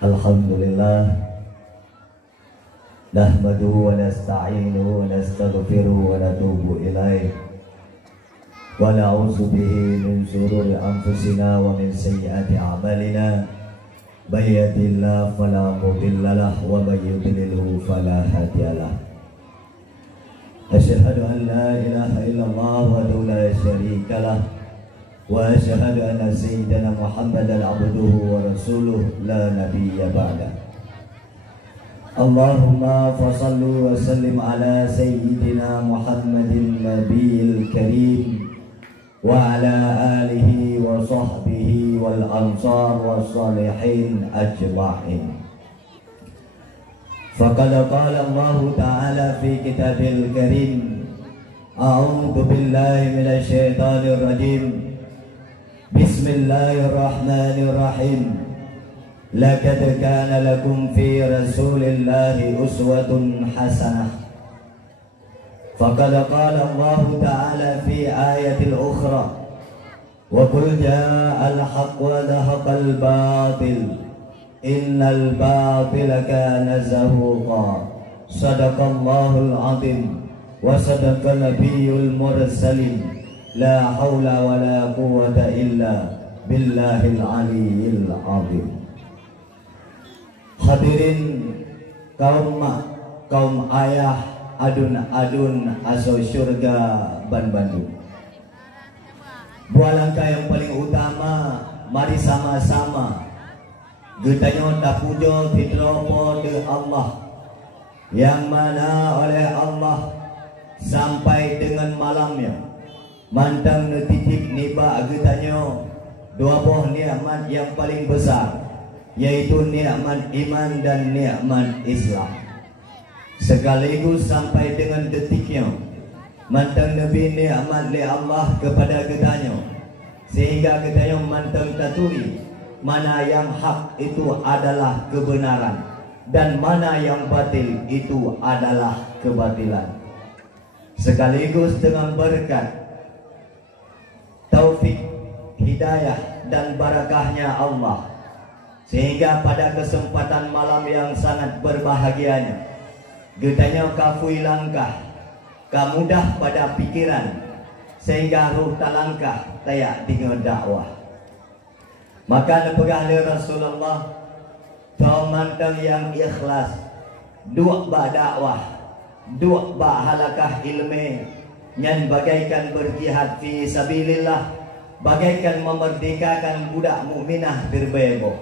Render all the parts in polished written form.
Alhamdulillah, nahmaduhu wa nasta'inuhu wa nastaghfiruhu wa natubu ilaih wa na'udzu bihi min shururi anfusina wa min sayyiati a'malina. May yahdihillahu fala mudilla lahu wa may yudlilhu fala hadiya lahu. Asyhadu an la ilaha illallah wahdahu la syarika lahu wa asyhadu anna sayyidana Muhammadan abduhu wa rasuluh la nabiyya ba'da. Allahumma fasalli wa sallim ala sayyidina Muhammadin nabiyil karim wa ala alihi wa sahbihi wal ansar was salihin ajma'in. Faqad qala Allah ta'ala fi kitabil karim, a'udzu billahi minasy syaithanir rajim. Bismillahirrahmanirrahim. Laqad kana lakum fi rasulillahi uswatun hasanah. Faqad qala Allah ta'ala fi ayatil ukhra, wa qul ja'al haqq wa zahaqal batil innal batila kana zahuqa. Sadaqallahul azim wa sadaqan nabiyyul mursalin. La haula wa la quwwata illa billahil aliyyil azim. Hadirin kaum mak, kaum ayah, adun-adun aso syurga ban Bandung. Buah langkah yang paling utama, mari sama-sama getanya tapujo tidropo de Allah, yang mana oleh Allah sampai dengan malamnya mantang netitip niba getanya dua buah nikmat yang paling besar, yaitu nikmat iman dan nikmat Islam. Sekaligus sampai dengan detiknya mantang Nabi nikmat li Allah kepada getanya, sehingga getanya mantang taturi mana yang hak itu adalah kebenaran dan mana yang batil itu adalah kebatilan. Sekaligus dengan berkat taufik, hidayah dan barakahnya Allah, sehingga pada kesempatan malam yang sangat berbahagianya getanya kafui langkah, kamudah pada pikiran, sehingga ruh talangkah tayak dengan dakwah. Maka nepegah oleh Rasulullah mantang yang ikhlas, dua ba dakwah, dua ba halakah ilmu, nyan bagaikan berjihad fi sabilillah, bagaikan memerdekakan budak mukminah berbebo.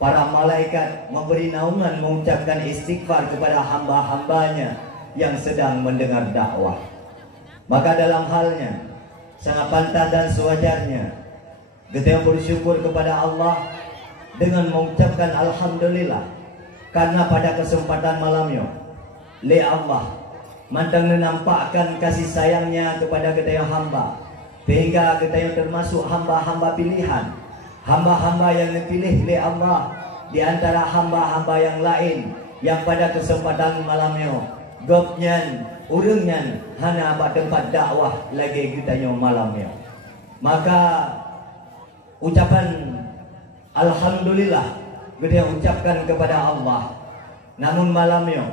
Para malaikat memberi naungan mengucapkan istighfar kepada hamba-hambanya yang sedang mendengar dakwah. Maka dalam halnya sangat pantas dan sewajarnya kita bersyukur kepada Allah dengan mengucapkan alhamdulillah, karena pada kesempatan malamnya li Allah mantang menampakkan kasih sayangnya kepada kita yang hamba, sehingga kita yang termasuk hamba-hamba pilihan, hamba-hamba yang dipilih oleh Allah di antara hamba-hamba yang lain, yang pada kesempatan malamnya gopnyan urungnyan hana ba tempat dakwah lagi kita yang malamnya. Maka ucapan alhamdulillah kita ucapkan kepada Allah. Namun malamnya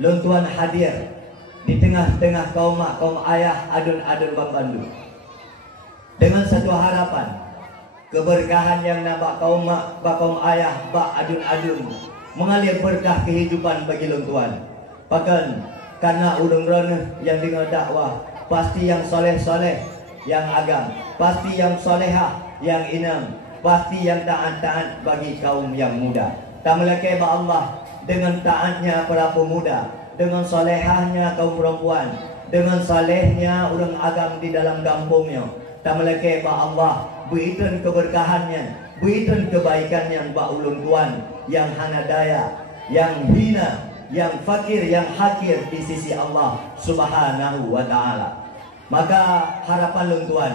luntuan hadir di tengah-tengah kaum mak, kaum ayah, adun-adun Bandung dengan satu harapan keberkahan yang nambah kaum mak, kaum ayah, bak adun-adun mengalir berkah kehidupan bagi luntuan. Bahkan karena udung-udung yang dengar dakwah pasti yang soleh-soleh, yang agam, pasti yang solehah, yang inam, pasti yang taat-taat bagi kaum yang muda. Tak melekai ba Allah dengan taatnya para pemuda, dengan solehahnya kaum perempuan, dengan salehnya orang agam di dalam kampungnya. Tak melekai ba Allah berikan keberkahannya, berikan kebaikannya ba ulun tuan yang hana daya, yang hina, yang fakir, yang hakir di sisi Allah Subhanahu wa ta'ala. Maka harapan lun tuan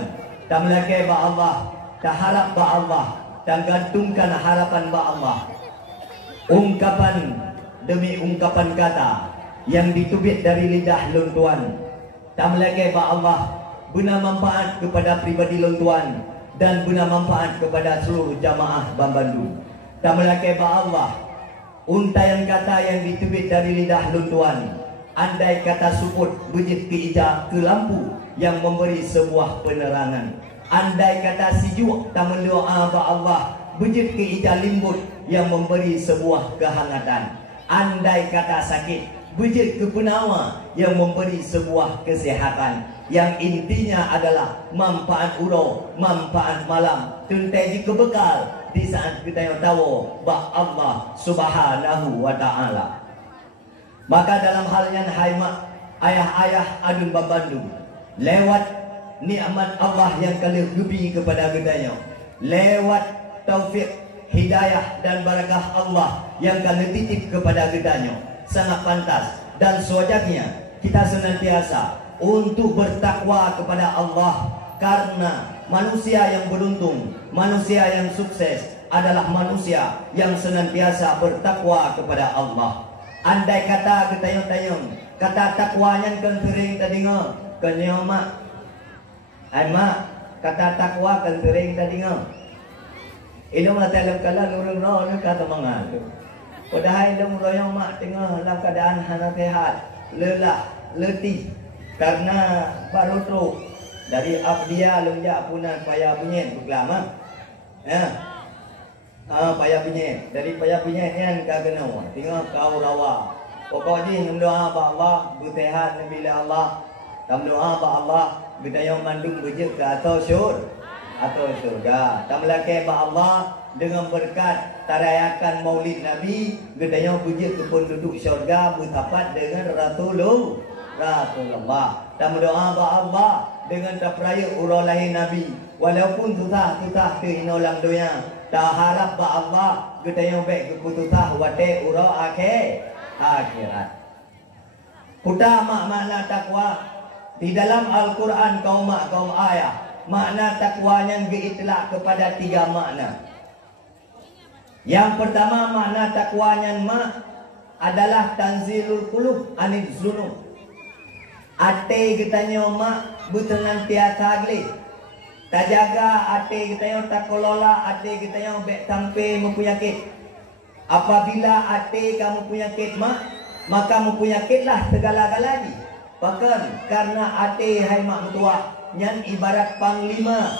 tak melekai ba Allah, tak harap ba Allah, dan gantungkan harapan ba Allah. Ungkapan demi ungkapan kata yang ditubit dari lidah lun tuan tak melekai ba Allah, guna manfaat kepada pribadi lun tuan dan guna manfaat kepada seluruh jamaah Bandung. tak melaki ba Allah. Untayan kata yang ditubit dari lidah luntuan. Andai kata suput bejit ke ija ke lampu yang memberi sebuah penerangan. Andai kata sijuk tak mendoa ba Allah bejit ke ija limbut yang memberi sebuah kehangatan. Andai kata sakit bejit ke penawa yang memberi sebuah kesehatan. Yang intinya adalah manfaat urau, manfaat malam, tuntai kebekal di saat kita yang tahu bah Allah Subhanahu wa ta'ala. Maka dalam hal yang haimak ayah-ayah adun babandung lewat nikmat Allah yang kalian gubi kepada kitanya, lewat taufik hidayah dan barakah Allah yang kalian titip kepada kitanya, sangat pantas dan sewajarnya kita senantiasa untuk bertakwa kepada Allah. Karena manusia yang beruntung, manusia yang sukses adalah manusia yang senantiasa bertakwa kepada Allah. Andai kata kita tayang kata takwanya kan sering tadi dengar kenyo mak. Mak kata takwa kan sering tadi dengar. Ini mah dalam kala nurung no kata mangal. Padahal dalam royong mak tengah dalam keadaan hana sehat, lelah, letih karena baru teruk dari abdia lunjak punan payah bunyi berkelama. Ya. Payah bunyi dari payah bunyi yang kagena tinggal kau rawa. Pokoknya doa ba Allah bersehat bila Allah. Tam doa ba Allah bidaya mandung bejek ke atas surga. Tam laki ba Allah dengan berkat tarayakan Maulid Nabi bidaya bejek ke penduduk syurga bertapat dengan Rasulullah. Dan berdoa ba Allah dengan tapraya urau lahir Nabi. Walaupun susah tu inolang doya. Tak harap ba Allah kita yang baik keputusah wate urau akhirat. Kuda makna takwa di dalam Al-Quran kaum ayah. Makna takwanya diitlak kepada 3 makna. Yang pertama makna takwanya adalah tanzilul qulub anil zunub. Ate kita nyomak bersenantiasa agli. Tak jaga ate kita yang tak kelola, ate kita yang baik sampai mempunyakit. Apabila ate kamu punyakit maka mempunyakitlah segala-galanya. Bahkan karena ate hai mak mertua yang ibarat panglima,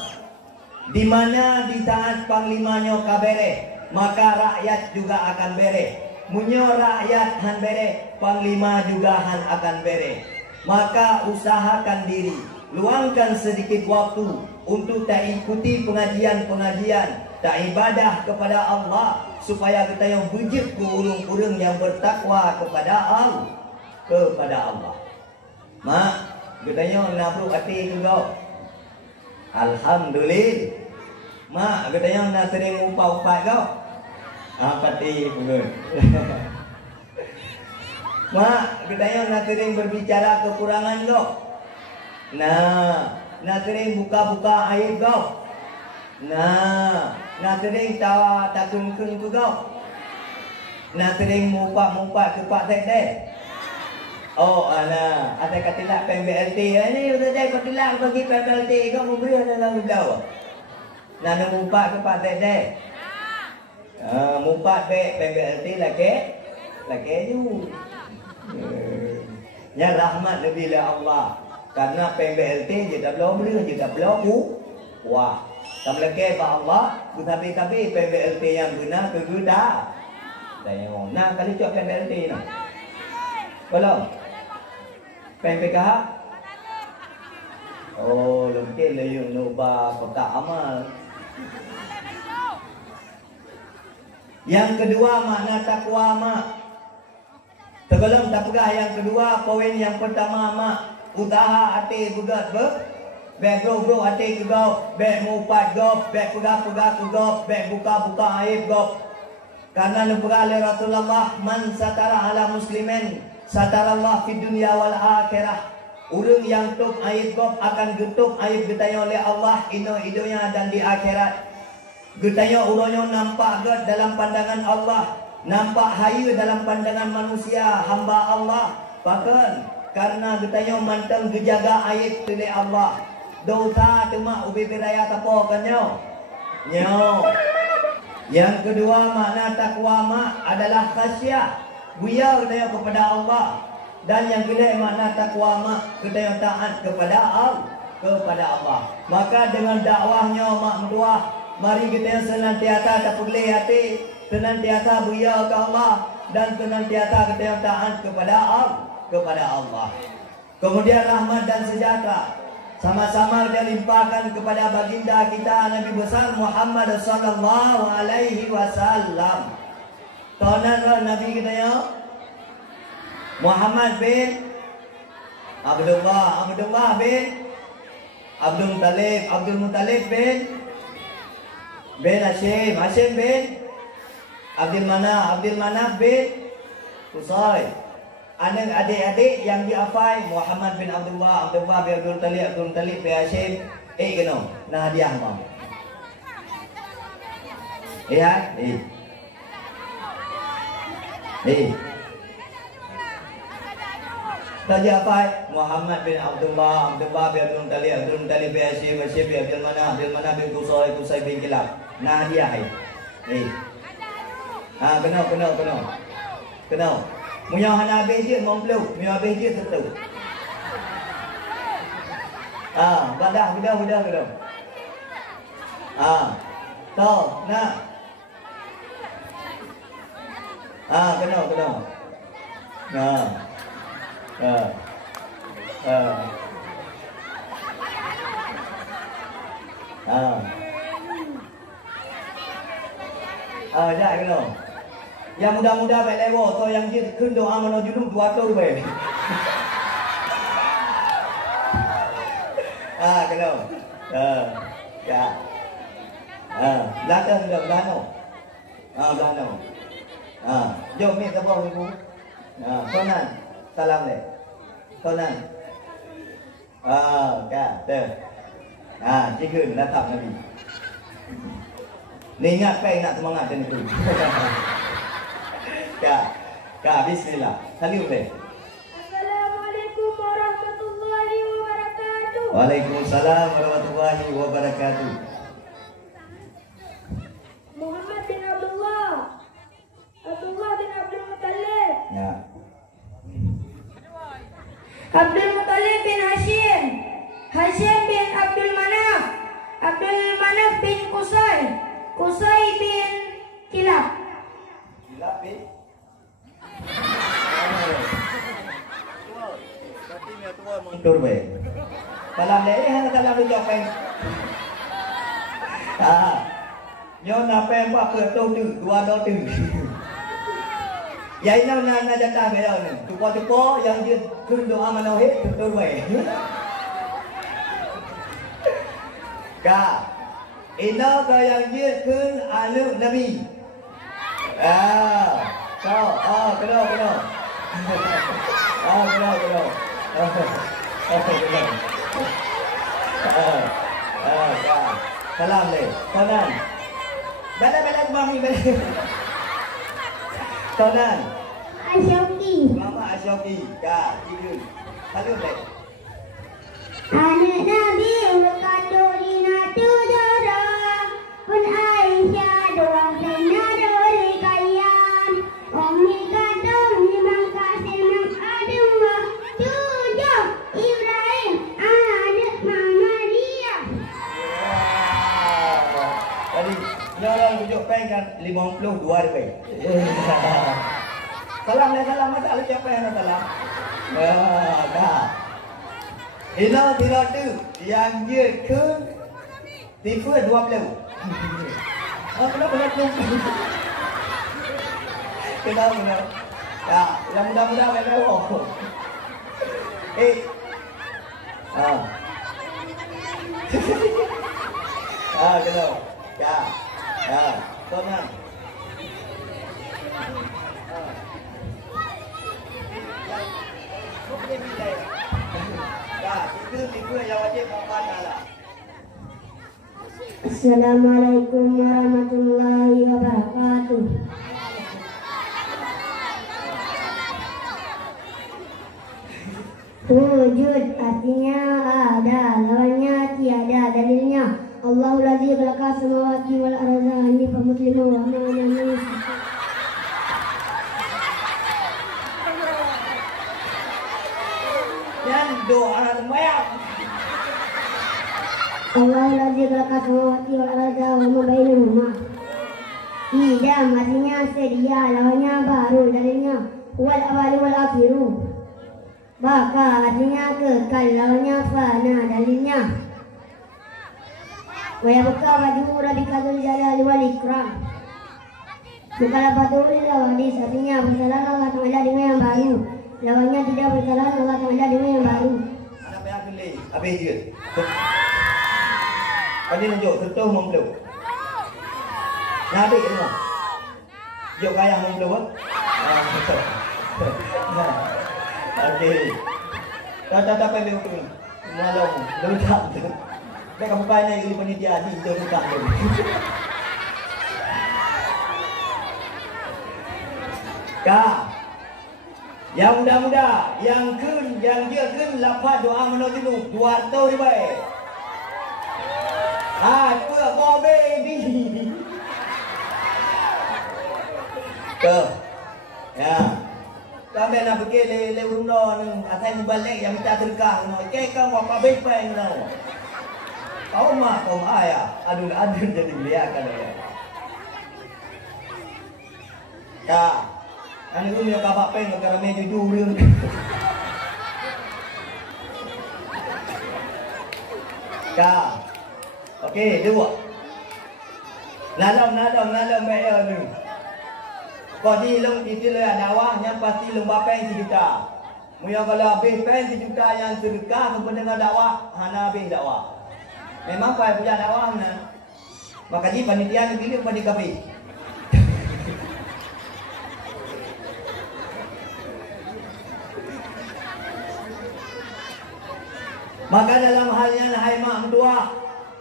di mana di saat panglimanya kabere, maka rakyat juga akan bere. Munyo rakyat han bere, panglima juga han akan bere. Maka usahakan diri, luangkan sedikit waktu untuk tak ikuti pengajian-pengajian, tak ibadah kepada Allah, supaya kita yang bujik ke urung-urung yang bertakwa kepada Allah. Mak, kita yang nafsu hati juga. Alhamdulillah. Mak, kita yang nak sering upah-upah kau. Pati pun. Mak, kita yang nak sering berbicara kekurangan kau. Nak sering buka-buka aib kau. Nak sering tawa takun-kun kau. Nak sering mumpak-mumpak ke Pak Sekde. Oh, ada katilah PMBLT. Ini sudah saya katilah bagi PMBLT. Kau memberi dalam belau. Nak mumpak ke Pak Sekde. Mumpak ke PMBLT lagi tu. Ya rahmat lebih Allah. Karena PMBLT je dah belum beli, je dah belum wah. Tak lagi ba Allah, tapi PMBLT yang benar ke dah. Tengok. Nah, kali cok PMBLT nah. Belum. PMPKH. Oh, mungkin layung nuba peka amal. Yang kedua makna takwa mak. Sebelum tak pegah yang kedua, poin yang pertama mak. Usaha hati bugat bek bro hati kegau, bek mupat gop, bek pegah kegau, bek buka aib gop. Karena lepegah oleh Rasulullah, man satara ala muslimin satara Allah fi dunia wal akhirah. Urang yang tuk aib gop akan getuk aib getanya oleh Allah idonya dan di akhirat. Getanya uronyo nampak get dalam pandangan Allah, nampak hayu dalam pandangan manusia hamba Allah. Bahkan karena getanya mantang gejaga aib oleh Allah. Dosa cuma ubi beraya tapo kanyo. Nyo. Yang kedua makna takwa adalah khasyah, buya kita kepada Allah. Dan yang kedua makna takwa kita taat kepada Allah. Maka dengan dakwahnya mak mentua, mari kita senantiasa terpulih hati, senantiasa buya ke Allah, dan senantiasa kita taat kepada Allah. Kemudian rahmat dan sejahtera sama-sama dia limpahkan kepada baginda kita Nabi besar Muhammad sallallahu alaihi wasallam. Tahunan Nabi kita ya Muhammad bin Abdullah bin Abdul Muttalib bin Hashim bin Abdul Manaf bin Qusay. Adik-adik yang diafai Muhammad bin Abdullah bin Abdul Talib bin Hashim. Kena nah hadiah mau. Ya, Tadi afai Muhammad bin Abdullah bin Abdul Talib bin Hashim bin Abdul Manaf bin Qusay bin Kilab. Nah hadiah kena. Munya hana habis je ngomplu, munya habis je tentu. Badah. Tahu, nak. Kena. Dah kena. Yang muda-muda baik lewo atau yang dia kun doa menuju dulu 200 baik. Kena. Ya. Belakang sudah belano. Jom ni tabah ibu. Konan. Salam le. Konan. Tu. Cikgu datang Nabi. Ni ingat kai nak semangat dan itu. Bismillah. Salim le. Assalamualaikum warahmatullahi wabarakatuh. Waalaikumsalam warahmatullahi wabarakatuh. Muhammad bin Abdullah bin Abdul Muttalib. Ya. Abdul Muttalib bin Hashim bin Abdul Manaf bin Qusay bin Kilab. Kilab bin mundur baik. Dalam dia hanya dalam dia jawab. Nyo apa yang buat tu 2 tu. Ya ini nak jatah beda ni. Tupo yang dia kun doa manohit betul baik. Ina ke yang dia kun anu Nabi. Kena. Salam le. Konan. Bala mami bala. Konan. Asyoki. Mama Asyoki. Cikgu. Salam le. Anak Nabi berkandurina tudara pun Aisyah doang senadori kalian. Umi kadang memang kasih nam adua tujuh Ibrahim anak Mama dia. Tadi orang tunjuk pen kan 52 lebih. Salam ada siapa yang salam? Dah. Ina tidak tu yang dia ke tipu 20. Kenapa tu? Kenapa? Ya, yang muda-muda memang. Kenapa? Ya, Tuan. Assalamualaikum warahmatullahi wabarakatuh. Wujud artinya ada, lawannya tiada, dalilnya Allahul ladzi khalaqa samawati wal arda hanifa musliman wa Indonesia. Dan doa semayang. Allah ladzi khalaqa samawati wal arda wa ma bainahuma. Tidak, artinya sedia, lawannya baru, dalilnya wal awal wal akhiru. Baka artinya kekal, lawannya fana, dalilnya wa yabqa wajhu rabbika dzul jalali wal ikram. Mukhalafatul lawadis, artinya bersalah Allah Ta'ala dengan yang baru, lawannya tidak bersalah Allah Ta'ala dengan yang baru. Anak payah pilih, habis je. Kali tunjuk, tentu membelu. Nah, habis semua. Jok kaya membelu apa? Okey. Tak pilih tu. Malam, letak tu. Dah kamu kaya ni panitia di tu letak tu. Kak, yang muda-muda, yang dia kun lapar doa menuju tu, 200 ribu. Apa bobe ni? Ke, ya. Kami nak pergi le rumah ni, asal balik yang minta terkah, no. Kau apa bepai no? Kau mak kau ayah, adun jadi beliakan ya. Kak. Ani umi ka bapak ng karami jujur. Ka. Okey, dua. Nalam bae ni. Kau di long di le dakwah yang pasti long bapak yang sejuta. Muya kalau habis pen sejuta yang sedekah kepada dakwah, hana habis dakwah. Memang pai punya dakwah na. Maka di panitia ni pilih pada kapi. Maka dalam halnya hai mak mentua,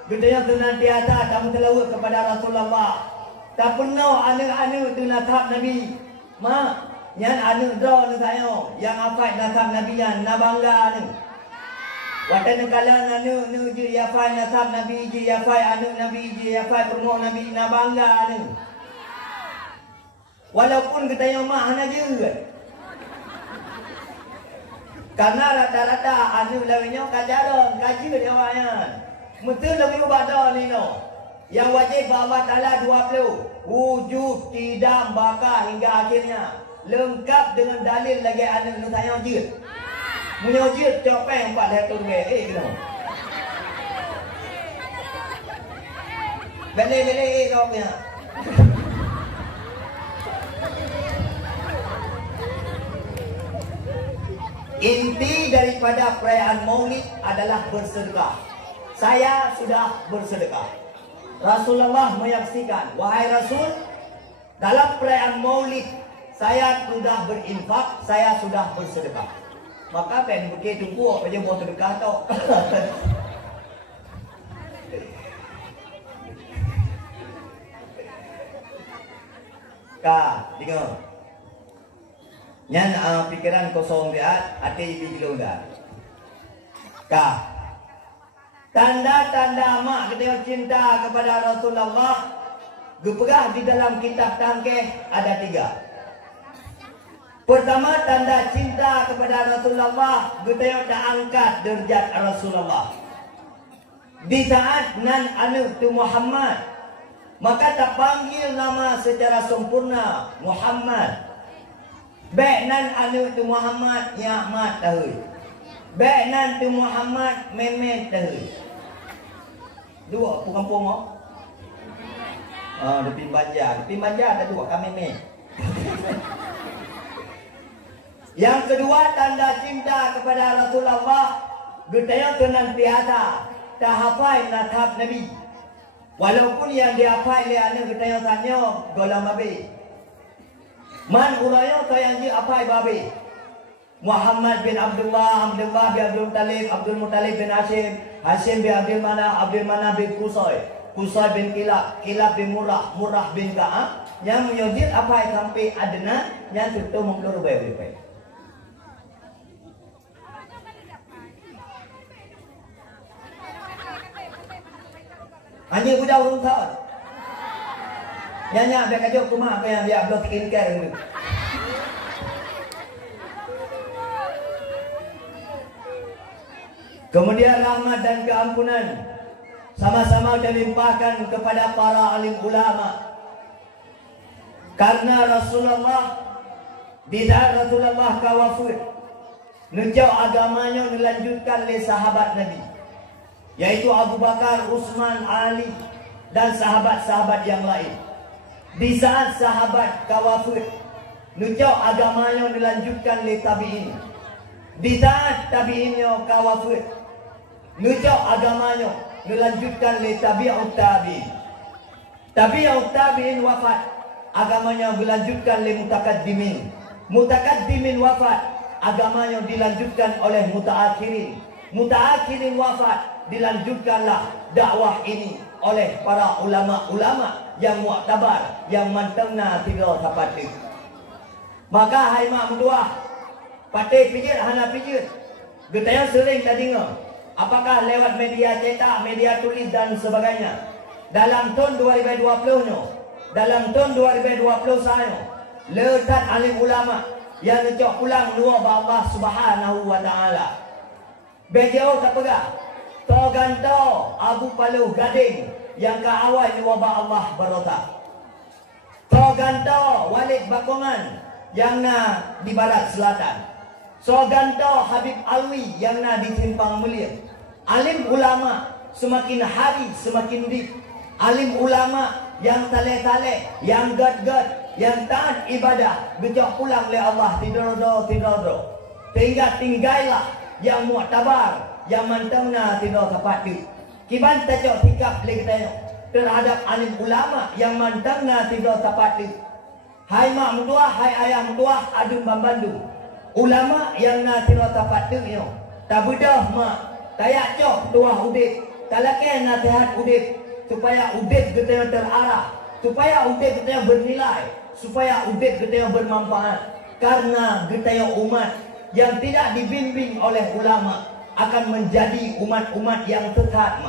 gedenya senantiasa kamu telawut kepada Rasulullah. Tak pernah anak-anak tu nasab Nabi. Mak, yang anak draw ni saya, yang afai nasab Nabi yang nabangga ni. Watan kala anak ni je afai nasab Nabi je, afai anak Nabi je, afai permoh Nabi nabangga ni. Walaupun kita yang mak hana je. Karena rata-rata anu lainnya kajaran, kaji dia wayan. Mesti lebih ibadah ni no. Yang wajib bahawa ta'ala 20. Wujud tidak bakal hingga akhirnya. Lengkap dengan dalil lagi anu nu tanya jid. Punya jid copeng 4 hektar gitu. Bele kau punya. Inti daripada perayaan Maulid adalah bersedekah. Saya sudah bersedekah. Rasulullah menyaksikan, wahai Rasul, dalam perayaan Maulid saya sudah berinfak, saya sudah bersedekah. Maka pen begitu tunggu apa je buat sedekah tu. Ka, dengar. Yang pikiran kosong dia, hati bijil dah. Kah? Tanda-tanda mak kita cinta kepada Rasulullah, gepegah di dalam kitab tangkeh ada 3. Pertama, tanda cinta kepada Rasulullah, kita dah angkat derajat Rasulullah. Di saat nan anu tu Muhammad, maka tak panggil nama secara sempurna Muhammad. Baik nan anu tu Muhammad ya mat tahu. Baik nan tu Muhammad memet tahu. Dua bukan pomo. Depi banja ada dua kami memet. Yang kedua tanda cinta kepada Rasulullah, gedaya senantiasa tak hafal nasab Nabi. Walaupun yang dihafal oleh anak gedaya tanya golam habis. Man uraya sayang je apa babe. Muhammad bin Abdullah bin Abdul Muttalib bin Hashim bin Abdul Manaf bin Qusay bin Kilab bin Murrah bin Ka'ab. Yang menyujud apa sampai Adnan yang serta memperlu baik-baik. Hanya budak urung tahun. Nyanyi biar kacau kumah apa yang dia upload skincare gitu. Kemudian rahmat dan keampunan sama-sama dilimpahkan kepada para alim ulama. Karena Rasulullah tidak Rasulullah kawafir ngejauh agamanya dilanjutkan oleh sahabat Nabi, yaitu Abu Bakar, Utsman, Ali dan sahabat-sahabat yang lain. Di saat sahabat kawafir ngejauh agamanya dilanjutkan oleh tabi'in. Di saat tabi'innya kawafir ngejauh agamanya dilanjutkan oleh tabi'ut tabi'in. Tabi'ut tabi'in wafat, agamanya dilanjutkan oleh mutakaddimin. Mutakaddimin wafat, agamanya dilanjutkan oleh mutaakhirin. Mutaakhirin wafat, dilanjutkanlah dakwah ini oleh para ulama-ulama yang mu'tabar, yang mantengna tidak tapati. Maka hai mak menduah, pakai pijit hana pijit. Getanya sering tadi dengar. Apakah lewat media cetak, media tulis dan sebagainya. Dalam tahun 2020 nya, dalam tahun 2020 saya letak alim ulama yang ngecok pulang dua Allah Subhanahu wa taala. Bejauh tak pegah. To ganto Abu Paluh Gading yang ke awal ni wabah Allah barota. To ganto Walid Bakongan yang na di barat selatan. So ganto Habib Alwi yang na di Simpang Mulia. Alim ulama semakin hari semakin dik. Alim ulama yang tale-tale, yang gad-gad, yang taat ibadah, gejok pulang oleh Allah tidur-tidur. Sehingga tinggallah yang mu'tabar, yang mantengna tidur tepat di. Kiban tajok sikap lagi tanya terhadap alim ulama yang mantengna tidur tepat di. Hai mak menduah, hai ayah menduah, adun bambandu. Ulama yang na tidur tepat di yo. Tak bedah mak, tayak cok tuah udip, talakai nasihat udip. Supaya udip kita terarah, supaya udip kita bernilai, supaya udip kita bermanfaat. Karena kita umat yang tidak dibimbing oleh ulama akan menjadi umat-umat yang sesat.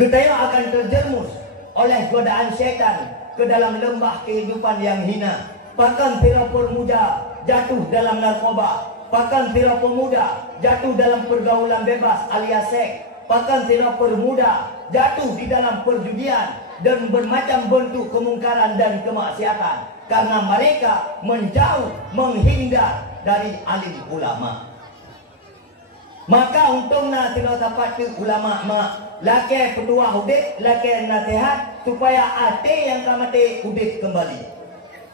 Kita akan terjerumus oleh godaan syaitan ke dalam lembah kehidupan yang hina. Bahkan para pemuda jatuh dalam narkoba, bahkan para pemuda jatuh dalam pergaulan bebas alias seks. Bahkan para pemuda jatuh di dalam perjudian dan bermacam bentuk kemungkaran dan kemaksiatan karena mereka menjauh, menghindar dari alim ulama. Maka untungnya tidak dapat ulama mak laki petua udip, laki nasihat supaya ate yang mati udip kembali.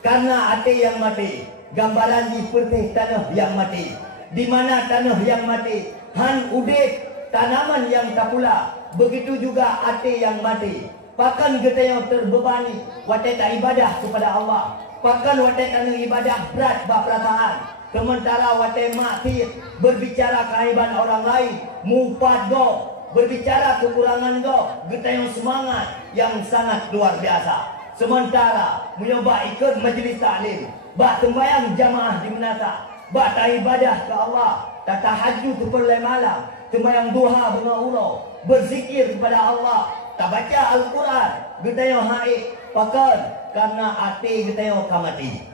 Karena ate yang mati, gambaran di pertih tanah yang mati. Di mana tanah yang mati, han udip tanaman yang tak pula. Begitu juga hati yang mati. Bahkan kita yang terbebani watak tak ibadah kepada Allah. Bahkan watak tak ibadah berat bak perasaan. Sementara watak mati berbicara kehaiban orang lain, mufad go, berbicara kekurangan go, kita yang semangat yang sangat luar biasa. Sementara mencoba ikut majlis taklim, bak sembahyang jamaah di menata, bak tak ibadah ke Allah, tak tahajud seperlai malam, sembahyang duha bunga ulo, berzikir kepada Allah, tak baca Al-Quran, kita yang haid, pakan karena hati kita yang mati.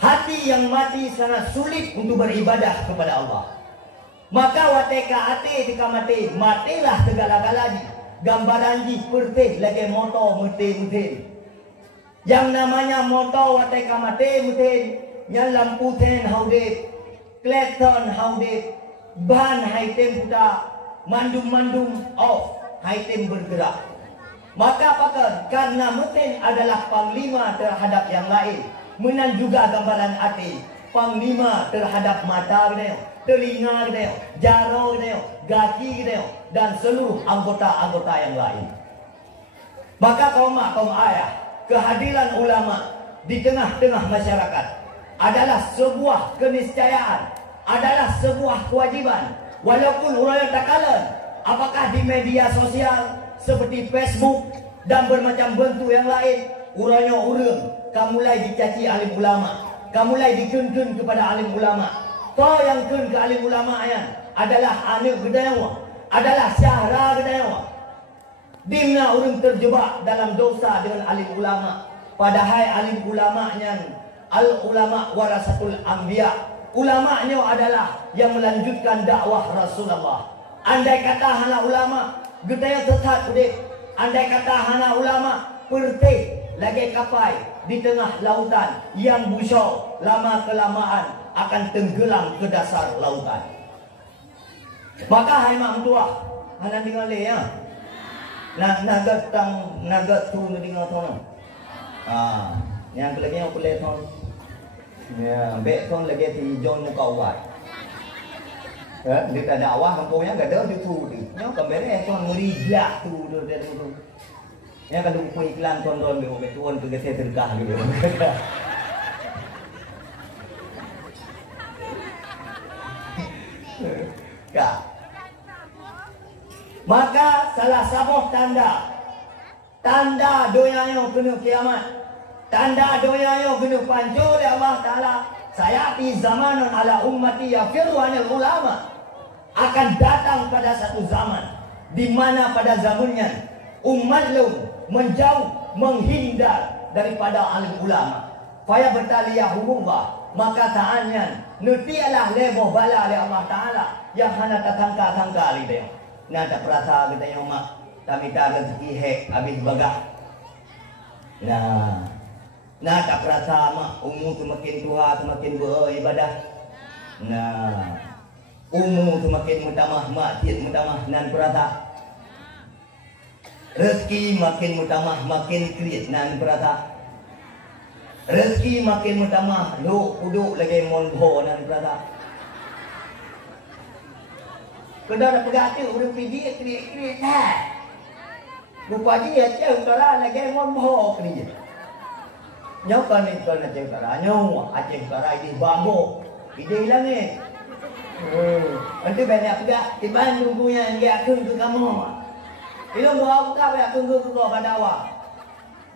Hati yang mati sangat sulit untuk beribadah kepada Allah. Maka wateka hati jika mati, matilah segala-galanya. Gambaran ji pertih lagi motor mutin. Yang namanya motor wateka mati mutin, yang lampu ten haudit, kleton haudit, ban haitem putar, mandum-mandum off, haitem bergerak. Maka apakah? Karena mutin adalah panglima terhadap yang lain. Menan juga gambaran hati, panglima terhadap mata kita, telinga kita, jaro kita, kaki kita, dan seluruh anggota-anggota yang lain. Maka kaum ayah, kehadiran ulama di tengah-tengah masyarakat adalah sebuah keniscayaan, adalah sebuah kewajiban. Walaupun orang tak kalah, apakah di media sosial seperti Facebook dan bermacam bentuk yang lain, urangnya urang, kamu mulai dicaci alim ulama, kamu mulai dikun-kun kepada alim ulama. Kau yang kun ke alim ulama yang adalah anak gedayawa, adalah syahra gedayawa. Dimna orang terjebak dalam dosa dengan alim ulama. Padahal alim ulamanya al-ulama warasatul anbiya. Ulamanya adalah yang melanjutkan dakwah Rasulullah. Andai kata hana ulama gedaya sesat udik. Andai kata hana ulama pertih lagi kapai di tengah lautan yang busau, lama kelamaan akan tenggelam ke dasar lautan. Maka hai mak mentua hana dengar le ya. Naga tu dengar tu. Yang lagi yang boleh tu. Ya, bet tu lagi di John Mukawat. Dia tak dakwah kampungnya gak ada tu tu. Yang kembali tu meriah tu dia tu. Yang kalau pun iklan tonton dia betuan ke saya terkah gitu. Ya. Maka salah satu tanda doanya kena kiamat, tanda doanya kena pancu oleh Allah Taala. Saya di zaman ala ummati yafiru anil ulama, akan datang pada satu zaman di mana pada zamannya umat lu menjauh menghindar daripada alim ulama. Faya bertaliyahumullah, maka ta'anyan nutialah leboh bala oleh Allah Taala yang hana tatangka-tangka li dia. Nah tak perasa kita yang mak kami tak rezeki hek habis bagah. Nah tak perasa mak umur semakin tua semakin beribadah. Nah umur semakin mutamah makin mutamah nan perasa. Rezeki makin mutamah makin kriit nan perasa. Rezeki makin mutamah lu uduk lagi monbo nan perasa. Kedua pegang tu udah pergi kriit dah. Lupa dia cakap utara lagi monbo kriit. Nyawa ni kalau nak cakap utara nyawa aceh utara ini bambu ide hilang ni. Nanti banyak pegang di Bandung punya dia akan ke kamu. Ilmu bawa buka ya tunggu ke kadawa.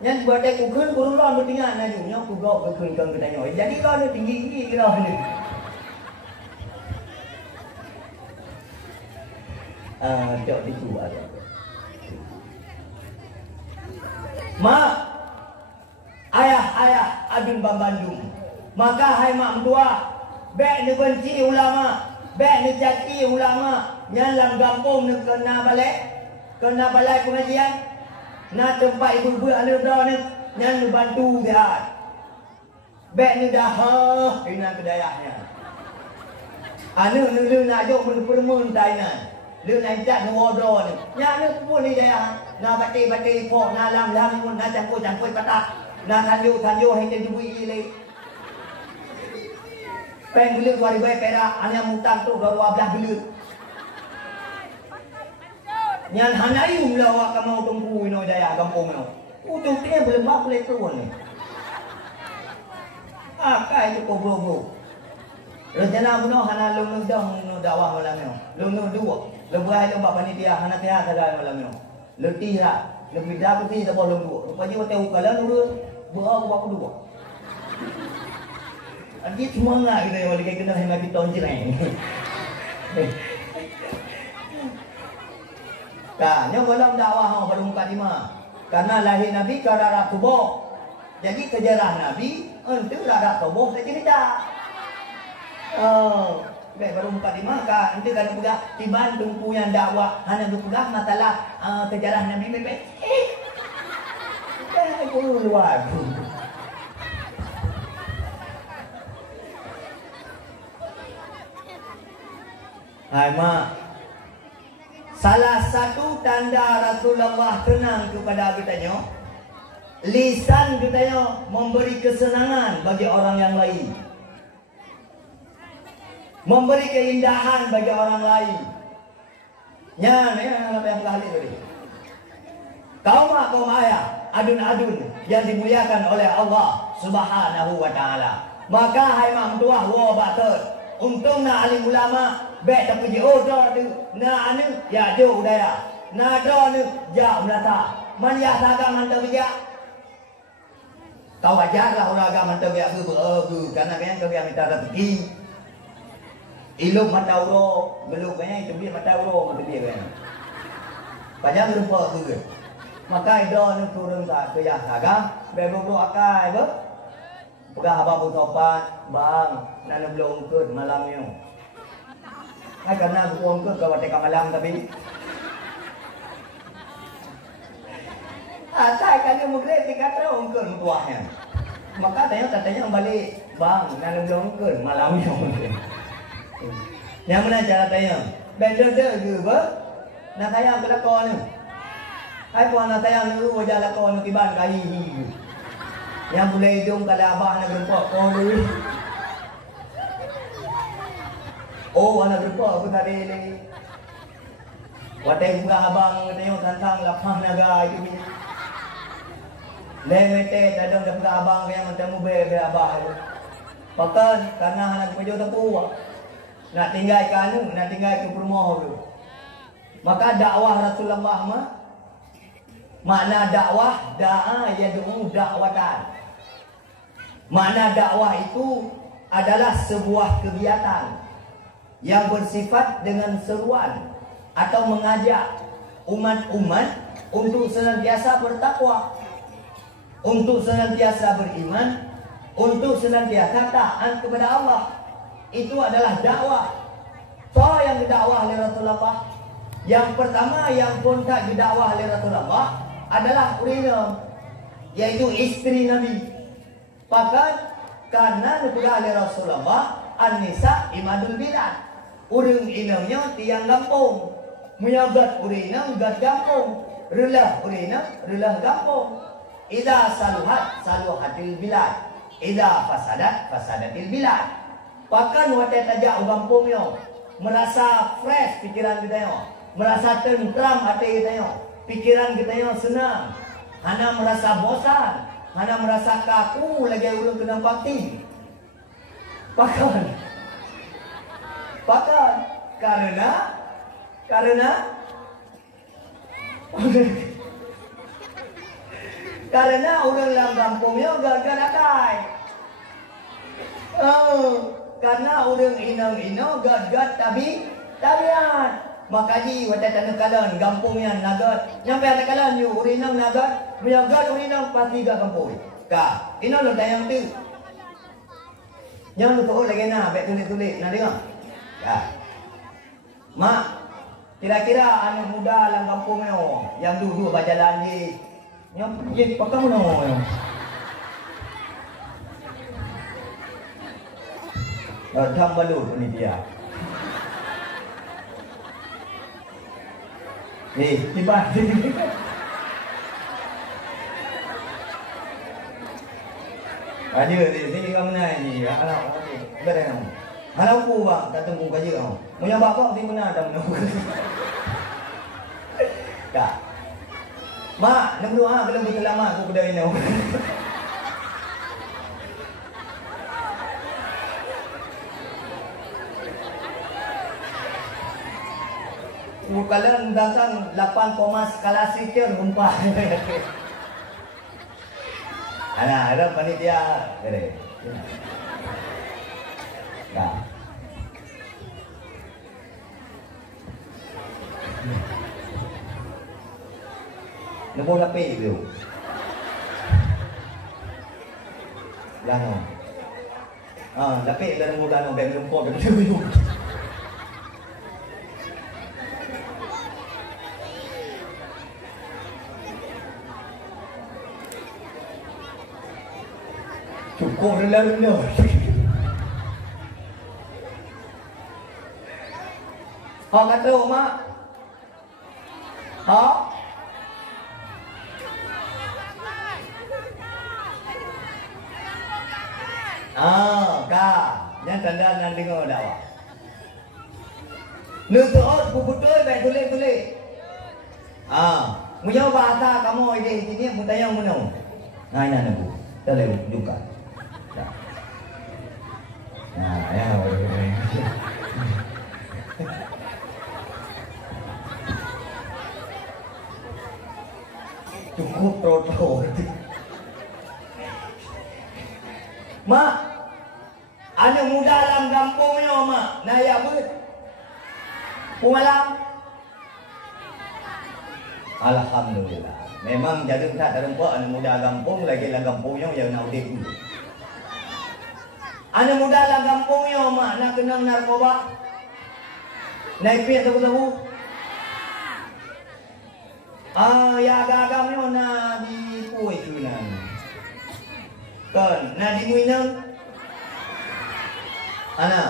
Yang buat aku kun kurulon bertinggal naju nya aku go kun kan kita nyoy. Jadi kau ni tinggi kira ni. Jauh itu ada. Mak ayah adun Bandung. Maka hai mak mentua, bek ni benci ulama, bek ni caci ulama, nyalam gampung ni kena balik. Kena balai pengajian, nak tempat ibu-ibu anda dah ni, yang bantu dia. Bek ni dah dengan kedayahnya. Anu lu nak jok permun tainan. Lu nak jak nuodo ni. Yang ni pun ni daya. Nak bati pok, nak lam pun, nak campur patah. Nak tanju hang jadi bui le. Peng gelut wari bae perak, anya mutang tu baru ablah gelut. Nyan hanayum lah awak kamu tunggu ino daya kampung ino. Utung dia belum boleh turun ni. Kai itu kobro. Rencana buno hana lung dong no dakwah malam ino. Lung dua. Lebai lomba panitia hana tia sagai malam ino. Letih lah. Lebih dah putih tak boleh dua. Rupanya kita ukalan dulu buah aku dua. Adi cuma nak kita yang boleh kena hemat kita onjreng. Nya dalam dakwah hang baru muka lima. Karena lahir Nabi ke rara tubuh. Jadi kejarah Nabi untuk rara tubuh tak cerita. Baru muka lima kan. Nanti kalau pegang di Bandung punya dakwah hanya pegang masalah kejarah Nabi bebek. Aku luar. Hai mak. Salah satu tanda Rasulullah tenang kepada kitanya, lisan kitanya memberi kesenangan bagi orang yang lain, memberi keindahan bagi orang lain. Yang kali tadi. Kaum ayah, adun-adun yang dimuliakan oleh Allah Subhanahu wa Ta'ala. Maka hai mak tua wa bater, untungna alim ulama baik tak pergi dah tu na anu ya jauh daya na dah nu jauh melata man ya saga man tak bijak kau ajarlah olahraga man tak bijak bu karena kan kau yang minta rezeki ilmu mata uro belum kan itu dia mata uro mata dia kan Banyak berupa tu ke. Maka itu ni turun tak ke yang sagam. Bebo akai ber. Pegah abang topan bang nak belum ke malam ni. Hai karena belum ke teka malam tapi. Saya kan dia mungkin dikata ongkon buahnya. Maka tanya balik bang nak belum ke malam ni mungkin. Yang mana cara tanya? Benda ke ber? Nak tayang ke lakon ni. Hai puan nak tayang ni wajah lakon ni tiban kali ni. Yang boleh hidung kalau abah nak berempat kau dulu. Oh anak berempat aku tadi ni. Watai buka abang tengok tentang lapang naga itu ni. Lemete dadang dah buka abang yang bertemu be abah itu. Bahkan karena anak pejuang tepu. Nak tinggal ke anu, nak tinggal ke rumah tu. Maka dakwah Rasulullah makna dakwah da'a yad'u da'watan. Makna dakwah itu adalah sebuah kegiatan yang bersifat dengan seruan atau mengajak umat-umat untuk senantiasa bertakwa, untuk senantiasa beriman, untuk senantiasa taat kepada Allah. Itu adalah dakwah. So yang didakwah oleh Rasulullah, yang pertama yang kontak didakwah oleh Rasulullah adalah urina, yaitu istri Nabi. Bahkan karena dipegang oleh Rasulullah, An-Nisa imadul bilad. Urang inamnya tiang kampung. Menyagat urina gad kampung. Relah urina relah kampung. Idza saluhat saluhatil bilad. Idza fasadat fasadatil bilad. Bahkan watai tajak kampungnya merasa fresh pikiran kita yo. Merasa tentram hati kita yo. Pikiran kita yo senang. Hana merasa bosan, hana merasa kaku lagi ulun kena bakti. Bahkan karena orang dalam kampungnya gagal akai. Karena orang inang-inang gagal tabiat. Makanya wadah tanah kalan kampungnya nagat. Nyampe ada kalan you urinang nagat, menyagat urinang pasti gak kampung. Kak, ini lo tayang tu. Jangan lupa lagi nak baik tulis-tulis nak dengar. Ya. Mak, kira-kira anak muda dalam kampung yang dulu berjalan di yang pakai mana? Dah balut ni dia. Tiba. Ada di sini kamu ni, anak ni, berapa? Anak aku bang, tak tunggu kerja kau. Punya bapak di mana dah menunggu. Tak. Mak, nak berdoa belum betul lama aku kedai ni. Kalian datang 8, skala sikit rumpah. Ada panitia kere. Nah. Nemo lapi itu. Lano. Lapi dan muda no ben rumpah ben itu. Cukup relah-relah. Hak kata mak. Hak. Kak. Yang tanda nak dengar dakwah. Nutup betul baik tulis-tulis. Punya bahasa kamu ini mutanya mana? Nah, ini nak bu. Dah lewat juga. Nah, ya. Cukup trotoar. Mak, anak muda dalam kampungnya mak, nak ya ber. Pumalam. Alhamdulillah. Memang jadi tak terempak anak muda kampung lagi lah kampungnya yang nak udik dulu. Anak muda lah kampungnya mak nak kenal narkoba. Naik pihak tahu-tahu. Ya agak-agamnya nak dikuih tunan. Kan, nak dimuinang. Ana.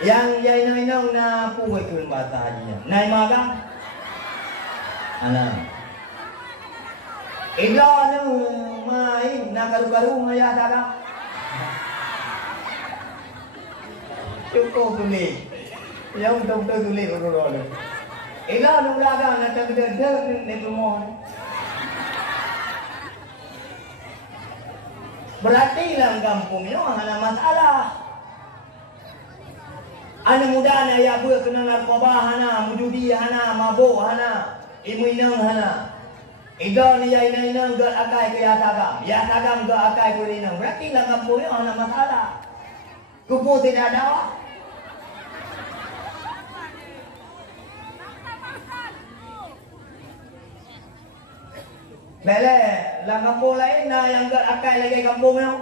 Yang ya inang-inang na puway kun bata hajinya. Naik magang. Ana. Ilo nu main na karu-karu maya daga. Cukup tulis. Yang betul-betul tulis urut-urut. Ilo nu dagang na tegede ni rumah. Berarti lang kampungnya hana masalah. Anak muda na ya buat kena narkoba hana, mujudi hana, mabuk hana, imuinang hana. Ida ni ya inang ke akai ke ya tagam ke akai ke inang. Berarti lah kampungnya hana masalah. Kupu tidak ada. Bele, lah kampung lain na yang ke akai lagi kampungnya.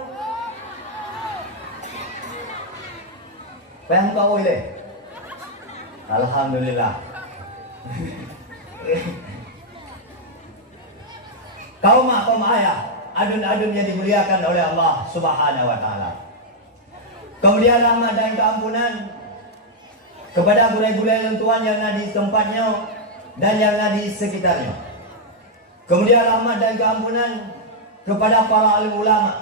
Paham kau boleh? Alhamdulillah. Kaum ayah, adun-adun yang dimuliakan oleh Allah Subhanahu wa taala. Kemudian rahmat dan keampunan kepada gulai-gulai lentuan yang ada di tempatnya dan yang ada di sekitarnya. Kemudian rahmat dan keampunan kepada para alim ulama,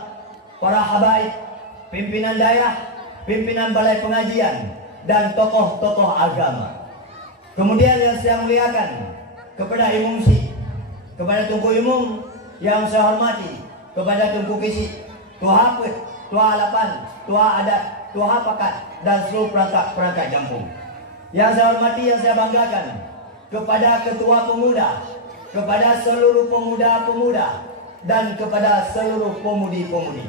para habaib, pimpinan daerah, pimpinan balai pengajian dan tokoh-tokoh agama. Kemudian yang saya muliakan kepada Imam Si, kepada Tunku Imam yang saya hormati, kepada Tunku Kisi, Tua Hafid, Tua Alapan, Tua Adat, Tua Hapakat dan seluruh perangkat kampung. Yang saya hormati, yang saya banggakan kepada Ketua Pemuda, kepada seluruh pemuda-pemuda dan kepada seluruh pemudi-pemudi.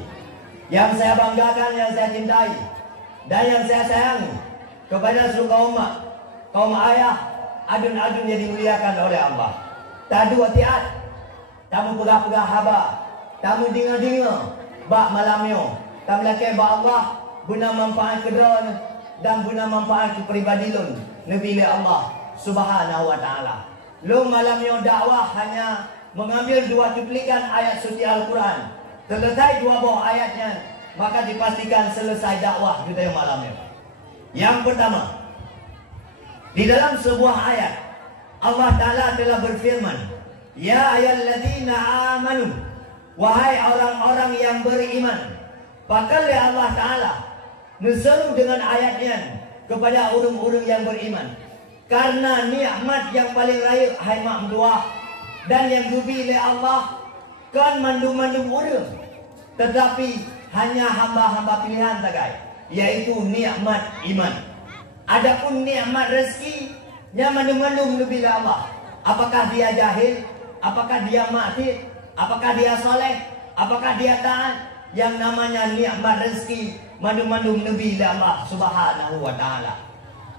Yang saya banggakan, yang saya cintai dan yang saya sayangi kepada seluruh kaum ayah, adun-adun yang dimuliakan oleh Allah. Tadu hati-hati, tamu pegah-pegah haba, tamu dengar-dengar, bak malamnya, tamu lakai bak Allah, guna manfaat kedron dan guna manfaat kepribadian Nabi Allah Subhanahu wa taala. Lu malamnya dakwah hanya mengambil 2 cuplikan ayat suci Al-Quran. Selesai 2 buah ayatnya, maka dipastikan selesai dakwah kita yang malamnya. Yang pertama, di dalam sebuah ayat Allah Ta'ala telah berfirman, Ya ayyuhalladzina amanu, wahai orang-orang yang beriman. Pakal ya Allah Ta'ala menseru dengan ayatnya kepada orang-orang yang beriman. Karena nikmat yang paling raya hai mak dua dan yang diberi oleh Allah kan mandum-mandum orang, tetapi hanya hamba-hamba pilihan saja, yaitu nikmat iman. Adapun nikmat rezeki yang mandum-mandum lebih oleh Allah. Apakah dia jahil? Apakah dia mati? Apakah dia soleh? Apakah dia taat? Yang namanya nikmat rezeki mandum-mandum lebih oleh Allah Subhanahu wa taala.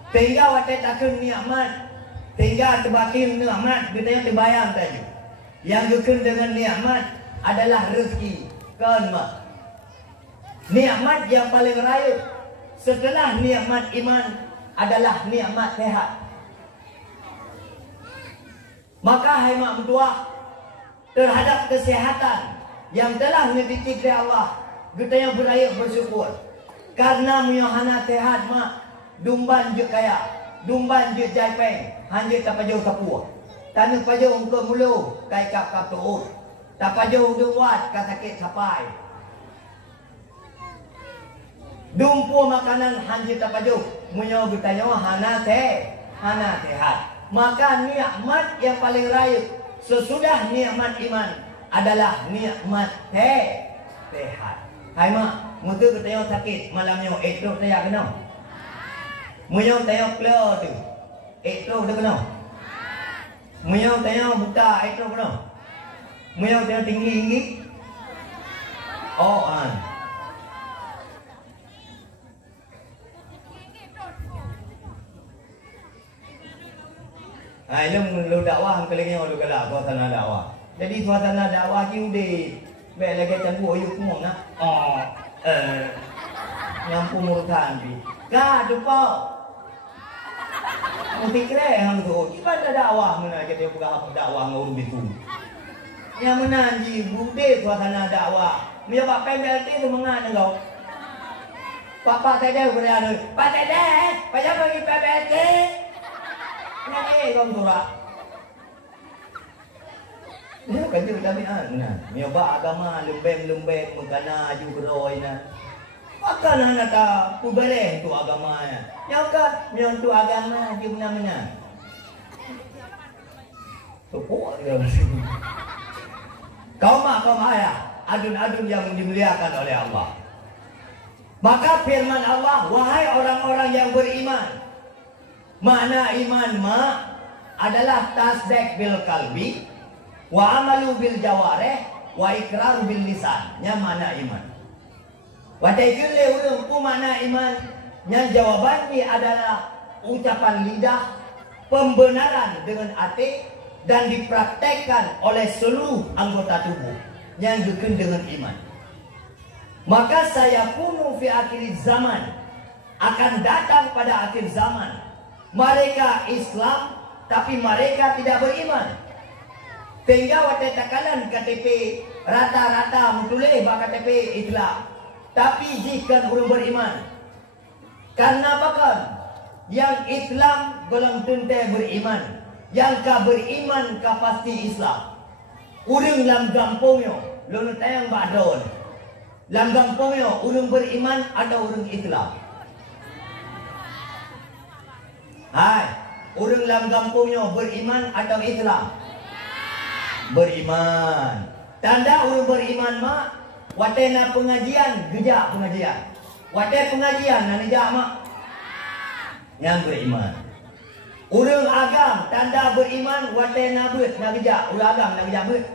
Sehingga waktu takkan nikmat, sehingga terbakin nikmat kita yang terbayang tadi. Yang gekun dengan nikmat adalah rezeki. Kan mak? Nikmat yang paling raya setelah nikmat iman adalah nikmat sehat. Maka hai mak berdoa terhadap kesehatan yang telah dititip oleh Allah, kita yang beraya bersyukur. Karena miohana sehat mak, dumban je kaya, dumban je jaipeng, hanya tak pajau kapua. Tanah pajau engkau mulu, kai kap tuut. Tak pajau duat, kat sakit sapai. Dumpu makanan hanya tak pajau, munyo bertanya hana sehat. Maka nikmat yang paling raya sesudah nikmat iman adalah nikmat sehat. Hai mak, mutu bertanya sakit, malamnya itu saya kena. Munyo tengok keluar tu, itu dah kena. Munyo tengok buka, itu kena. Munyo tengok tinggi. Oh an. Lu dakwah kali ni lu suasana dakwah. Jadi suasana dakwah kiude. Baik lagi campur ayuk semua nak. Ngampung urusan bi. Ka depa. Mesti kira hang tu. Kita ada dakwah mana kita buka dakwah ngurus itu. Yang menanji bude suasana dakwah. Dia pak pendel tu mengan engkau. Pak Tedeh berada. Pak Tedeh, payah bagi PPT. Ni kau turah. Dia kerja kami nah. Nyoba agama lembem mengkana juga na. Makan anak tak kubeleh tu agamanya. Yang tu agama dia mana-mana. Tepuk dia. Kaum ayah, adun-adun yang dimuliakan oleh Allah. Maka firman Allah, wahai orang-orang yang beriman. Makna iman adalah tasdik bil kalbi, wa amalu bil jawareh, wa iqraru bil lisan. Nya mana iman. Wadai urang ku mana iman. Nya jawabannya adalah ucapan lidah, pembenaran dengan hati dan dipraktekkan oleh seluruh anggota tubuh yang dikenal dengan iman. Maka saya kunu fi akhir zaman, akan datang pada akhir zaman. Mereka Islam tapi mereka tidak beriman. Sehingga waktu takalan KTP rata-rata mutuleh bah KTP Islam. Tapi jika orang beriman. Karena bahkan yang Islam belum tentu beriman. Yang ka beriman ka pasti Islam. Urang lam gampungnya lunu tayang badon. Lam gampungnya urang beriman ada urang Islam. Hai, urang lam gampungnya beriman atau Islam? Beriman. Tanda urang beriman mak watena pengajian gejak pengajian. Wate pengajian nana jak mak yang beriman. Urang agam tanda beriman watena beut nak gejak urang agam nak gejak beut.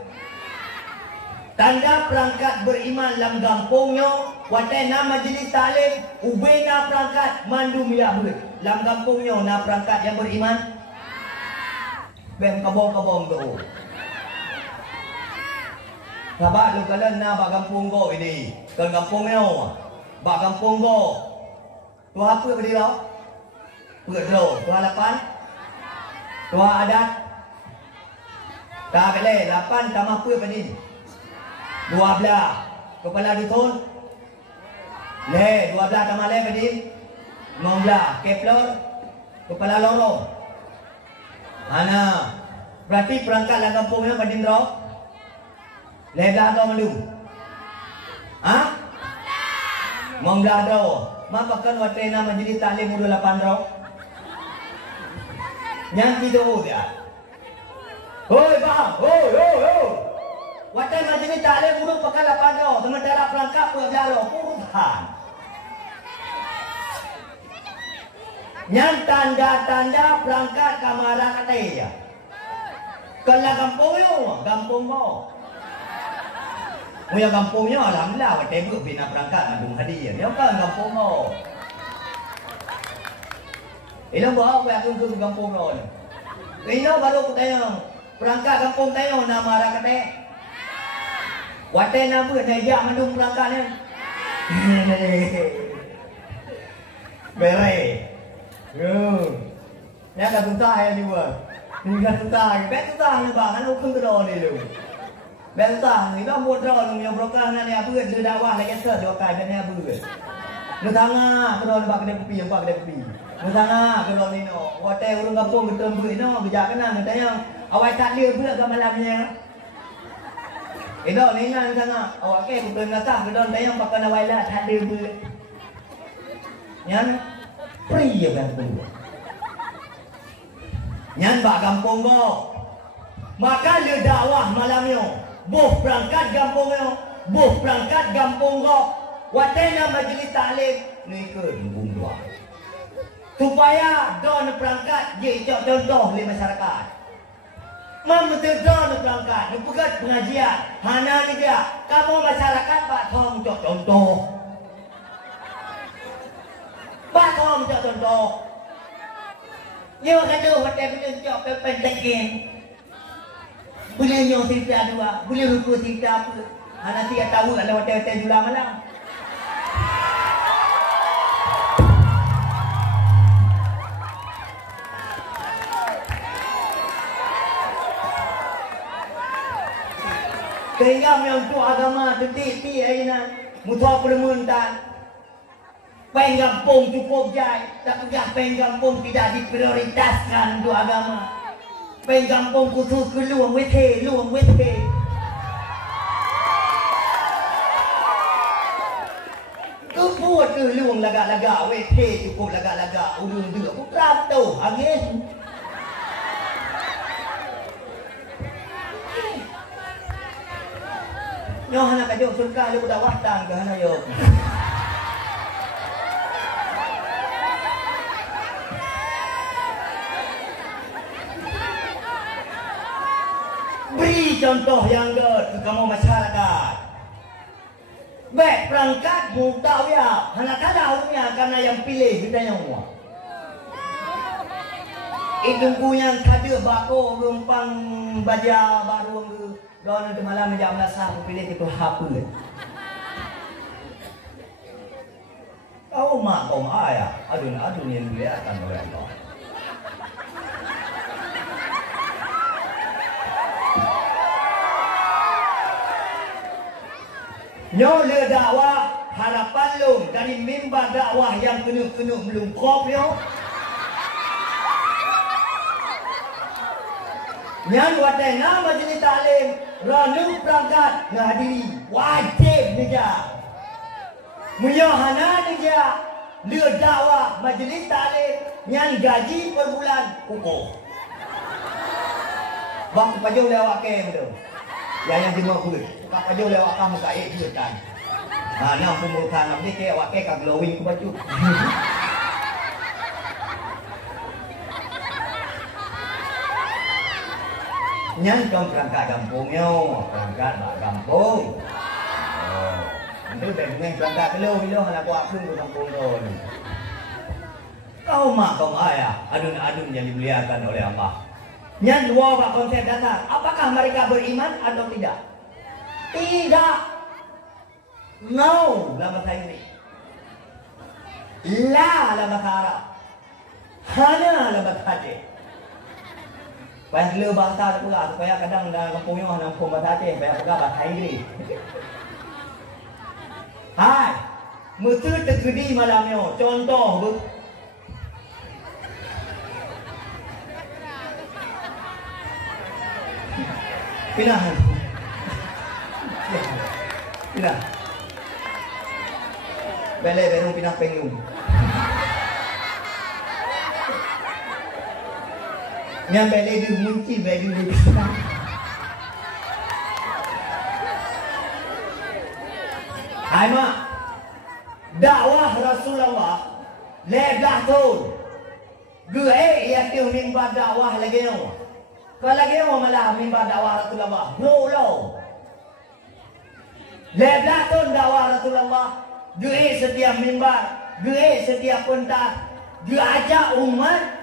Tanda perangkat beriman dalam kampungnya watena majlis taklim ubena perangkat mandum ya beut. Dalam kampungnya na perangkat yang beriman. Ben kabong-kabong tu. Sahabat lu kalian na ba kampung ko ini. Kan kampungnya ba kampung ko. Tu apa beri lo? Beut lo, tu halapan. Tu adat. Tak boleh 8 tambah apa pedin? 12 kepala dusun. Le 12 tambah le pedin? 19 kepler kepala lorong. Ana berarti perangkat dalam kampungnya pedin ro. Le dah atau mendung? Ha? 19 ro. Maka kan watena majlis taklim mudah 8 ro. Yang tidur dia. Hoi bang, hoi. Wadah majlis taklim mudah pakai 8 ro. Sementara perangkat pun ro puluhan. Yang tanda-tanda perangkat kamara katanya. Kalau kampung mo. Punya kampungnya alhamdulillah wadah buat bina perangkat mandung hadiah. Yang kan kampung mo. Ini bawa aku ke kampung mo. Ini baru kutanya perangkat kampung tayo nama rakate. Wadah nama najak mandung perangkatnya. Bere. Yang kat susah ya juga. Ini kat susah. Bet susah ni bang. Anu pun kedua ni lu. Bet susah ni. Dah buat dah lu yang brokah ni apa? Dia dakwah lagi ser. Dia kai dia apa? Lu tengah kedua ni bak kedai kopi. Yang bak kedai kopi. Lu tengah kedua ni no. Watai urang kampung betul betul no. Bijak kena ni tanya. Awak tak dia pula ke malamnya. Ini ni kan tengah. Awak ke betul ngasah kedua tanya pakai nawailah tak dia pula. Yang pria kampung. Nyan bak kampung go. Maka dia dakwah malamnya. Boh perangkat kampungnya. Boh perangkat kampung go. Watena majlis taklim ni ke bumbu. Supaya don perangkat je contoh di masyarakat. Membetul don perangkat, dipegat pengajian. Hana ni dia. Kamu masyarakat pak thong contoh. Pak thong contoh. Dia kata hotel itu jauh penting. Boleh nyo cerita dua, boleh ruku cerita apa. Nanti tak tahu kalau hotel-hotel jual malam. Sehingga untuk agama detik-detik aina mutua permuntan. Pengampung cukup jai, tapi pengampung tidak diprioritaskan untuk agama. Pengampung khusus ke luang wete. Buat ke luang lagak-lagak wete cukup lagak-lagak ulun dua. Bukan tu angin. Nyo hana kajo surga lu budak watang ke hana yo. Beri contoh yang ke kamu masyarakat. Baik perangkat muda ya, hana kadaunya karena yang pilih kita semua. Itu punya kada bako rumpang baja baru ke Doa nanti malam jam nasa aku pilih itu apa? Kau mak kau ayah, adun yang kelihatan oleh Allah. Nyole dakwah harapan lum dari mimbar dakwah yang penuh-penuh melungkop yo. Yang watena majlis taklim ranu berangkat menghadiri wajib dia. Munyahana dia dia dakwah majlis taklim yang gaji per bulan kukuh. Bang pajau lewat ke betul. Yang jema pun. Kak pajau lewat kamu kai dia kan. Ha nak pemulukan ni ke awak ke kak glowing ku baju. Nhân trong perangkat kampungnya, perangkat bak kampung. Oh, itu dengan perangkat kilo hanya aku ke kampung tu. Kau mak kau ayah, adun yang dimuliakan oleh Allah. Yang dua bak konsep dasar, apakah mereka beriman atau tidak? Tidak. No dalam bahasa Inggris. La dalam bahasa Arab. Hana dalam bahasa Aceh. Supaya gila bahasa pula, supaya kadang dalam kampungnya orang kampung bahasa Aceh, supaya pegang bahasa Inggeris. Hai, mesti terjadi malamnya. Contoh bu. Pindah. Pindah. Bele pindah pengung. Yang beli di munci, beli di sana. Hai mak, dakwah Rasulullah lebih tahun. Gue yang tu mimbar dakwah lagi no. Kalau lagi no malah mimbar dakwah Rasulullah. Bro, lebih tahun dakwah Rasulullah. Gue setiap mimbar, gue setiap pentas, gue ajak umat.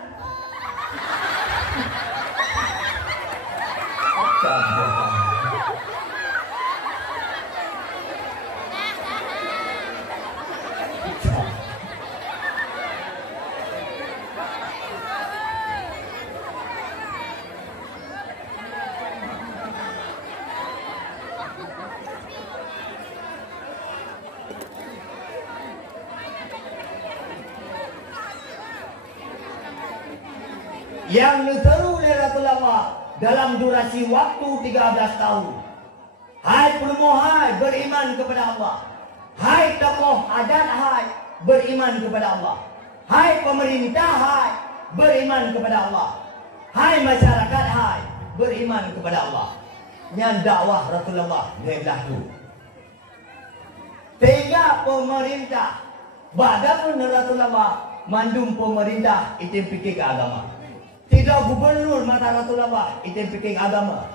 Yang diteru oleh Rasulullah dalam durasi waktu 13 tahun. Hai pemohon beriman kepada Allah. Hai tokoh adat hai beriman kepada Allah. Hai pemerintah hai beriman kepada Allah. Hai masyarakat hai beriman kepada Allah. Yang dakwah Rasulullah lebih sehingga pemerintah badan Rasulullah mandum pemerintah itu fikir agama. Tidak gubernur mata Rasulullah itu fikir agama.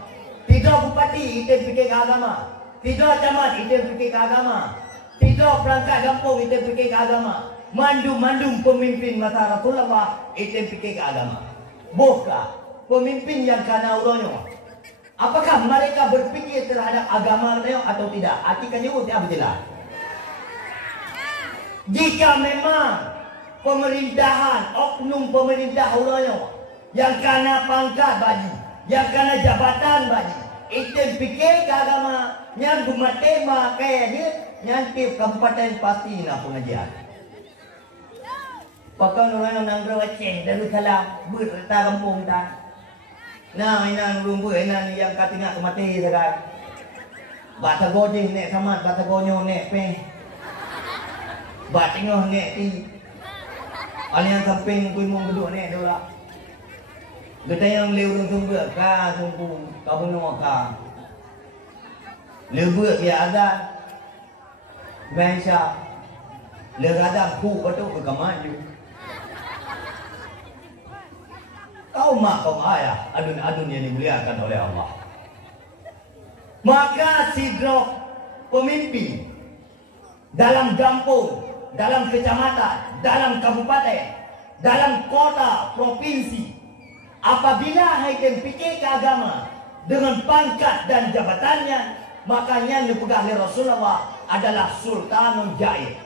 Tidak bupati itu fikir agama. Tidak camat itu fikir agama. Tidak perangkat kampung itu fikir agama. Mandum pemimpin mata Rasulullah itu fikir agama. Bukan pemimpin yang kana ulonyo. Apakah mereka berfikir terhadap agama mereka atau tidak? Artikan jawab apa jelas. Jika memang pemerintahan, oknum pemerintah orangnya yang kena pangkat baju, yang kena jabatan baju, itu fikir ke agama, yang bermatema kayak dia, nyantip kabupaten pasti nak pengajian. Pakai orang yang nanggur Aceh dan salah berta kampung dah. Nah, ini rumbu ini yang katinga mati sekarang. Bata goje nek samat, bata gonyo nek pe. Batingoh nek ti. Alian samping kui mong geduk nek dola. Gede yang leu tung ber ka tungku kabun ka. Leu ber dia ada. Mensha. Leu ada ku betul ke maju. Kaum mak, kaum ayah, adun-adun yang dimuliakan oleh Allah. Maka sidrok pemimpin dalam kampung, dalam kecamatan, dalam kabupaten, dalam kota, provinsi, apabila haitem fikir ke agama dengan pangkat dan jabatannya, makanya yang dipegang oleh Rasulullah adalah Sultanul Jair.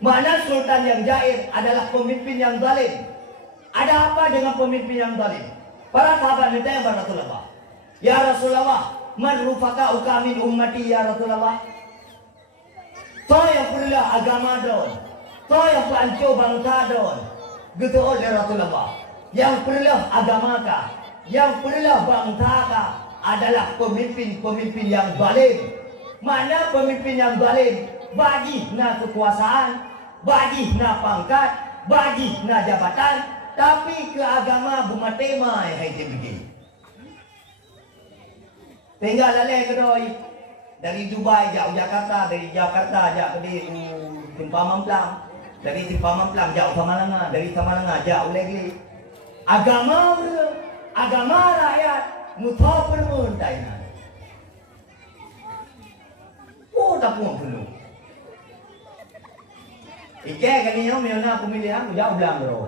Mana Sultan yang jair adalah pemimpin yang zalim. Ada apa dengan pemimpin yang zalim? Para sahabat bertanya kepada Rasulullah, "Ya Rasulullah, man rufaka ukamin ummati ya Rasulullah?" Toh yang perlu agama don, toh yang pancau bangsa don. Gitu oleh Rasulullah. Yang perlu agama kah, yang perlu bangsa kah adalah pemimpin-pemimpin yang zalim. Mana pemimpin yang zalim? Bagi na kekuasaan, bagi na pangkat, bagi na jabatan. Tapi ke agama bumatema yang hai begini. Tinggal lalai kedoi dari Dubai jauh Jakarta, dari Jakarta jauh ke Simpang Mamplang, dari Simpang Mamplang jauh Samalanga, dari Samalanga jauh lagi. Agama rakyat muthau permuntainan. Oh tak pun perlu. Ike kali yang mana pemilihan jauh belang bro.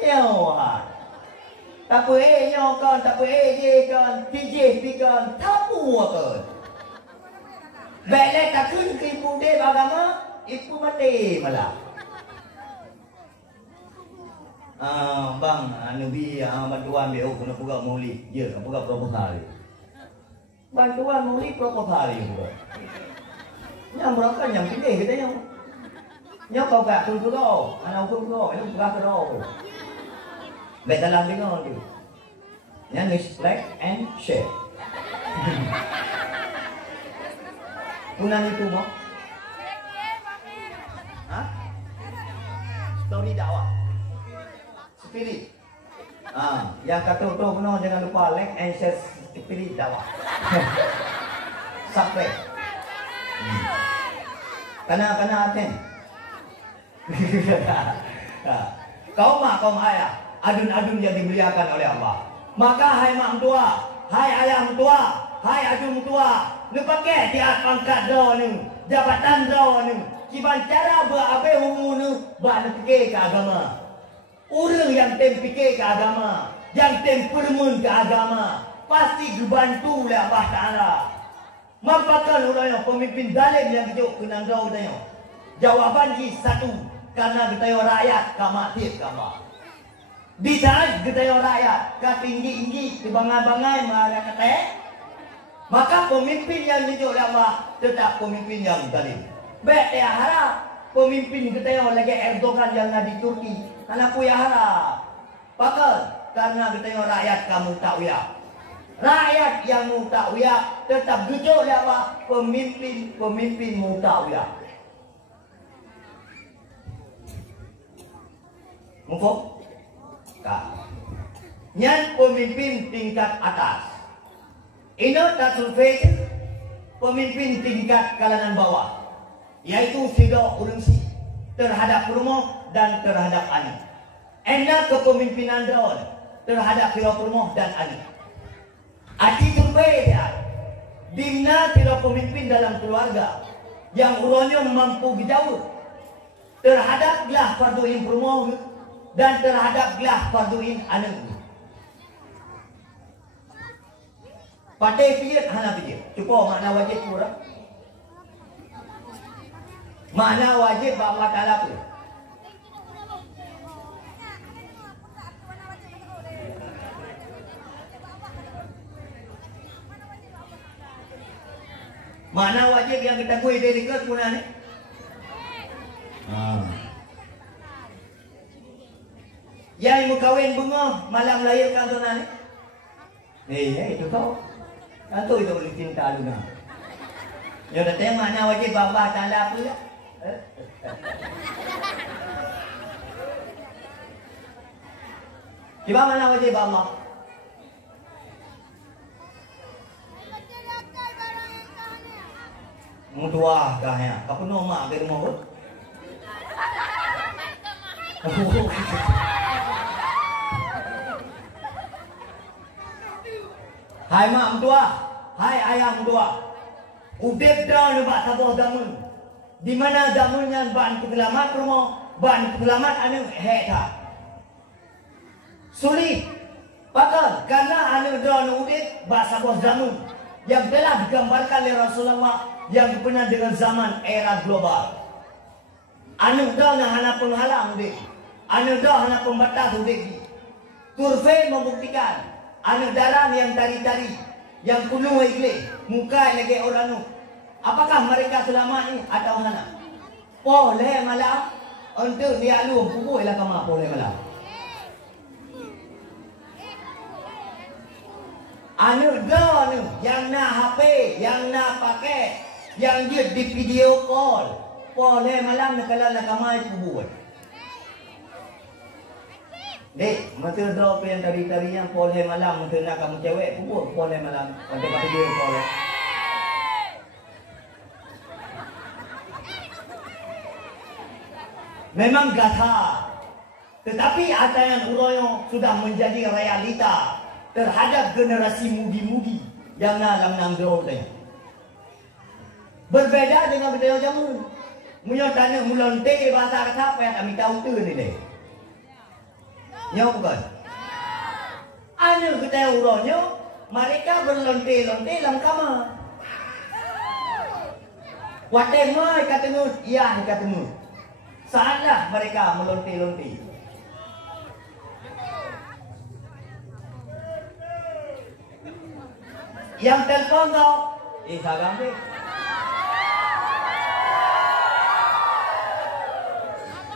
Yawa. Tak apa nyokan, tak apa je kan, TJ kan, tak apa kan. Baiklah tak kun ke ibu dia agama, ibu mati malah. Bang, Nabi bantuan dia kena buka maulid. Ya, buka proposal. Bantuan maulid proposal juga. Yang berapa yang gede kita yang nhớ câu cả tôi cứ đâu anh đâu cũng đâu anh không ra cái đâu vậy ta làm đi ngon đi nhớ neglect and share punan itu mau hah story dakwah spirit yang kata tu benar jangan lupa like and share spirit dakwah sampai karena aten kaum mak, kaum ayah, adun-adun yang dimuliakan oleh Allah. Maka hai mak tua, hai ayah tua, hai adun tua, nu pakai dia pangkat do nu, jabatan do nu, kiban cara berabe humu nu, ba nu fikir ke agama. Orang yang tem fikir ke agama, yang tem permun ke agama, pasti dibantu oleh Allah Taala. Mampakan orang yang pemimpin zalim yang hidup kenang jauh tanya. Jawaban di satu. Karena kita rakyat kamatir kama. Di sana kita rakyat katinggi-tinggi di bangai-bangai mengarah kata. Maka pemimpin yang ditunjuk oleh Allah tetap pemimpin yang zalim. Baik ya harap pemimpin kita lagi Erdogan yang ada di Turki. Karena aku ya harap. Pakal karena kita rakyat kamu tak uyak. Rakyat yang mu tak uyak tetap ditunjuk oleh Allah pemimpin mu tak uyak. Mufok? Kak. Yang pemimpin tingkat atas. Ini tak survei pemimpin tingkat kalangan bawah. Yaitu sidok urungsi terhadap rumah dan terhadap anak. Enak kepemimpinan daun terhadap sidok rumah dan anak. Arti survei dia. Dimana sidok pemimpin dalam keluarga yang urangnya mampu jauh terhadap belah fardu rumah dan terhadap gelah farduin anu. Pakai pijat hana pijat. Cukup makna wajib kurang. Makna wajib Allah Ta'ala pun. Mana wajib yang kita kuih dari ke guna ni? Yang mau kawin bunga malam lahirkan tu ni? Itu kau. Kanto itu boleh cinta lu nak. Yang datang mana wajib Allah Ta'ala apa ya? Cuba mana wajib Allah? Mutua kaya, apa nama ke rumah pun? Hai mak mutua, hai ayah mutua. Udep dah lebat tabuh damun. Di mana damunnya ban penyelamat rumah, ban penyelamat anu heta. Sulit, pakal karena anu dah udep bak tabuh damun yang telah digambarkan oleh Rasulullah yang pernah dengan zaman era global. Anu dah nak hana penghalang dek, anu dah hana pembatas dek. Survei membuktikan anu darah yang tari-tari, yang penuh igli, muka lagi orang nu. Apakah mereka selamat ni atau hana? Boleh malam untuk dia lu pukul lah kama boleh malam. Anu dah nu yang nak HP, yang nak pakai, yang dia di video call, boleh malam nak kalau nak kamai kubur. Dek, masa drop yang tari-tari yang boleh malam masa nak kamu cewek kubur, boleh malam nanti pakai video call. Memang gata, tetapi ada yang uroyo sudah menjadi realita terhadap generasi mudi-mudi yang dalam nang drop tadi. Berbeda dengan budaya jamu. Munyo tanya mulonte bahasa kata apa yang kami tahu tu ni deh. Nyo bukan. Anu kita uronyo mereka berlonte-lonte dalam kamar. Wate mai kata nu, iya kata nu. Salah mereka melonte-lonte. Yang telefon kau, sagam deh.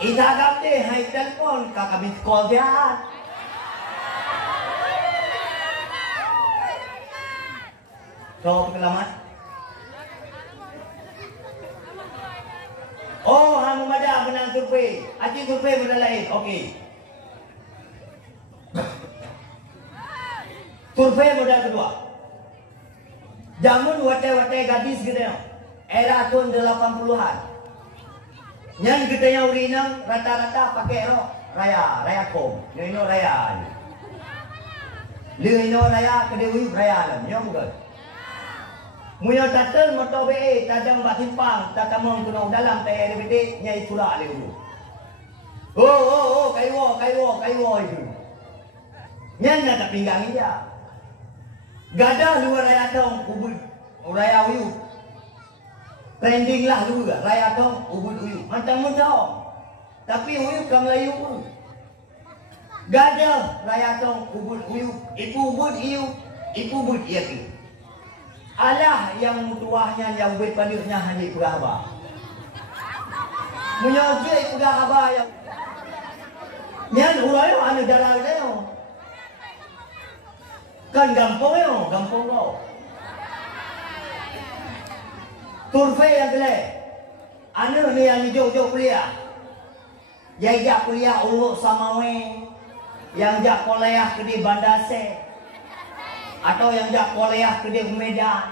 Isagam deh, hai telefon, kakak miss call dia. So, pengalaman. Oh, hang mada menang survei. Aji survei benda lain. Okey. Survei modal kedua. Jamun wate-wate gadis gitu ya. Era tahun 80-an. Yang kita yang urinang rata-rata pakai raya kom. Nino raya. Nino raya kedewi raya lah. Nyo bukan. Munya tatel motor BE tajam bak simpang tatamong tunau dalam TRBD nyai surak le dulu. Oh kaiwo itu. Nyanya tak pinggang dia. Gada luar raya tong ubud raya uyu. Trending lah dulu gak raya tong ubud uyu. Macam-macam. Tapi uyu ke Melayu pun. Gada raya tong ubud uyu. Ipu ubud iyu. Ipu ubud iya tu. Allah yang mutuahnya yang berpanirnya hanya pegawai. Menyajai pegawai yang nyan urayo anu darah dia. Kan gampang kau. Survei yang gelap. Anu ni yang jauh-jauh kuliah. Yang jak kuliah urut samawe. Yang jak kuliah ke di Bandar atau yang jak kuliah ke di Medan,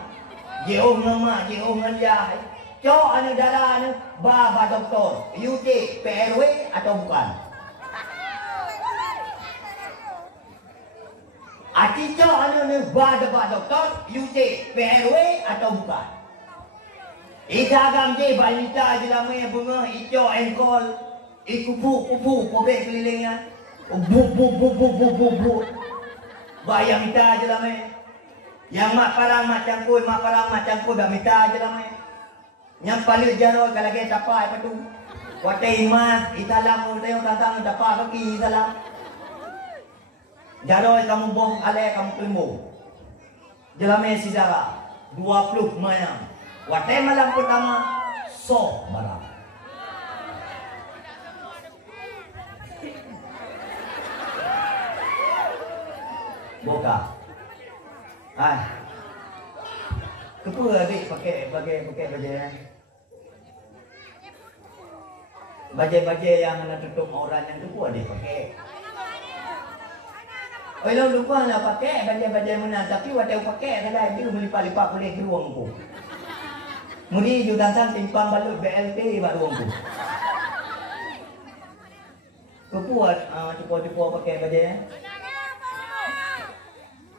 jauh nama, jauh ngeliah. Cok anu darah anu baba doktor, UT, PRW atau bukan? Ati cok anu baba doktor, UT, PRW atau bukan? Idagam je balita je lama bunga ijo engkol, ikupu pobek kelilingnya. Bu. Bayang minta aja lah meh. Yang mak parang mak cangkul dah minta aja lah meh. Yang paling jaro kalau kita capai apa tu? Watai imat, italam tengok tantang capai kaki italam. Jaro kamu bohong ale kamu kelimbo. Jelame sejarah 20 mayang. Watai malam pertama so barang. Boka. Kepa adik pakai baju yang nak tutup orang yang kepa adik pakai. Oh, lo lupa nak pakai baju mana tapi wadah pakai kadang dia melipat-lipat boleh keluar ku. Mudi jutaan timpang balut BLT bak ruang ku. Kepuat cuba pakai baju ya.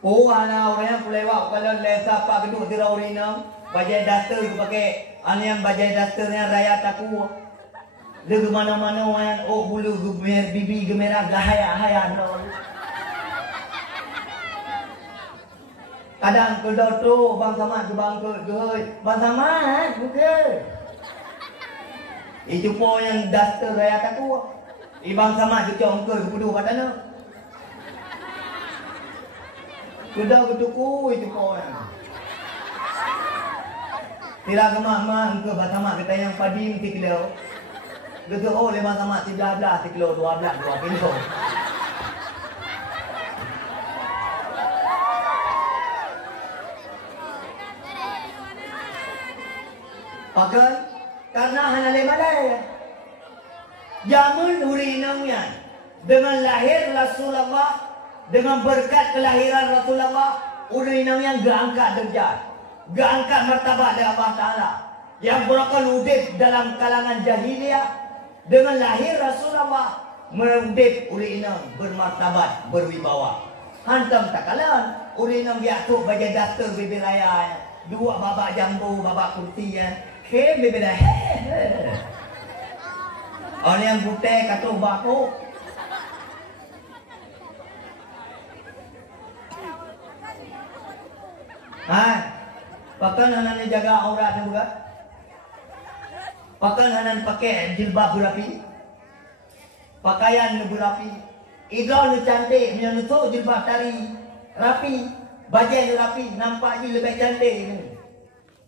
Oh, anak orang yang lewat kalau lesa pak geduk di raurina, bajai duster tu pakai, yang bajai dusternya raya taku. Dia ke mana-mana orang bulu gemer bibi gemerah gahaya dol. Kadang kedor tu bang Samad ke bang ke, bang Samad buka. Itu po yang duster raya taku. Bang Samad tu cong ke kudu katanya. Sudah ketuku itu kawan. Tidak kemak-mak ke bahasa kita yang padi mesti kilo. Gitu lewat sama 13 kilo 12 2 kilo. Pakai karena hanale balai. Jamun urinangnya dengan lahir Rasulullah. Dengan berkat kelahiran Rasulullah, urinam yang geangkat derajat, geangkat martabat dari Allah Ta'ala. Yang berakal udip dalam kalangan jahiliyah, dengan lahir Rasulullah, merudip urinam bermartabat, berwibawa. Hantam tak kalan, urinam diatuk bagi daster bibir raya, dua babak jambu, babak kurti ya, kem bibir raya. Orang yang butai kata bakuk. Pakai hanan jaga aurat juga. Pakai hanan pakai jilbab berapi. Pakaian berapi. Idol nu cantik, punya nutuk jilbab tari rapi, baju rapi, nampak je lebih cantik ni.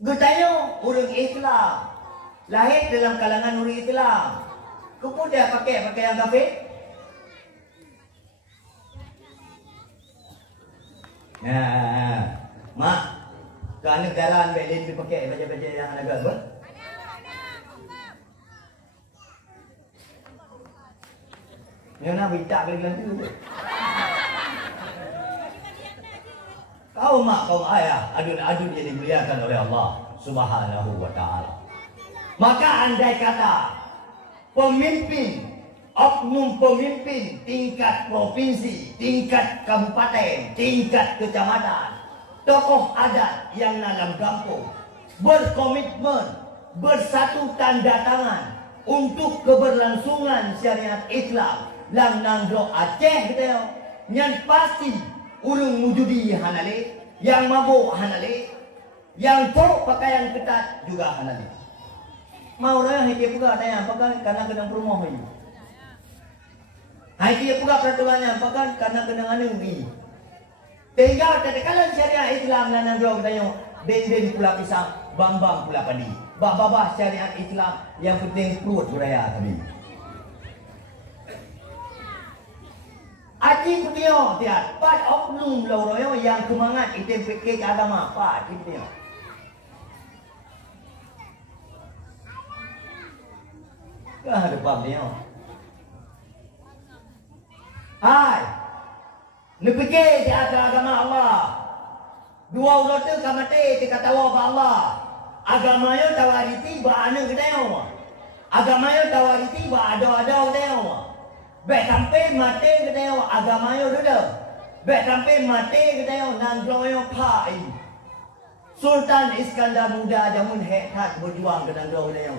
Gutanya orang Islam. Lahir dalam kalangan orang Islam. Kemudian pakai pakaian kafir. Mak, kerana jalan belin dipakai baju-baju yang agak ber. Yang nak bincang lagi tu. Kau mak, kau ayah, adun-adun yang dimuliakan oleh Allah Subhanahu wa Ta'ala. Maka andai kata pemimpin, oknum pemimpin tingkat provinsi, tingkat kabupaten, tingkat kecamatan, tokoh adat yang dalam kampung berkomitmen, bersatu tanda tangan untuk keberlangsungan syariat Islam lang nanggro Aceh kita yang pasti urung mujudi hanale, yang mabuk hanale, yang tok pakaian ketat juga hanale. Mau orang hati pula tanya pakai karena kena rumah ni. Hati pula peraturannya pakai karena kena anu ni. Tinggal tetekalan syariat Islam dan nanggro kita den pula pisang, bambang pula padi. Bah syariat Islam yang penting perut budaya tadi. Aji punya tiap pat oknum loroyo yang kemangat itu fikir agama pat punya. Kah depan dia. Hai. Nepikir di agama Allah. Dua urat tu kamate dikatawa ba Allah. Agama yo tawariti ba anu gedeo. Agama yo tawariti ba ada gedeo. Baik sampai mati gedeo agama yo dulu. Baik sampai mati gedeo nanggro yo pai. Sultan Iskandar Muda jamun hektat berjuang ke nanggro gedeo.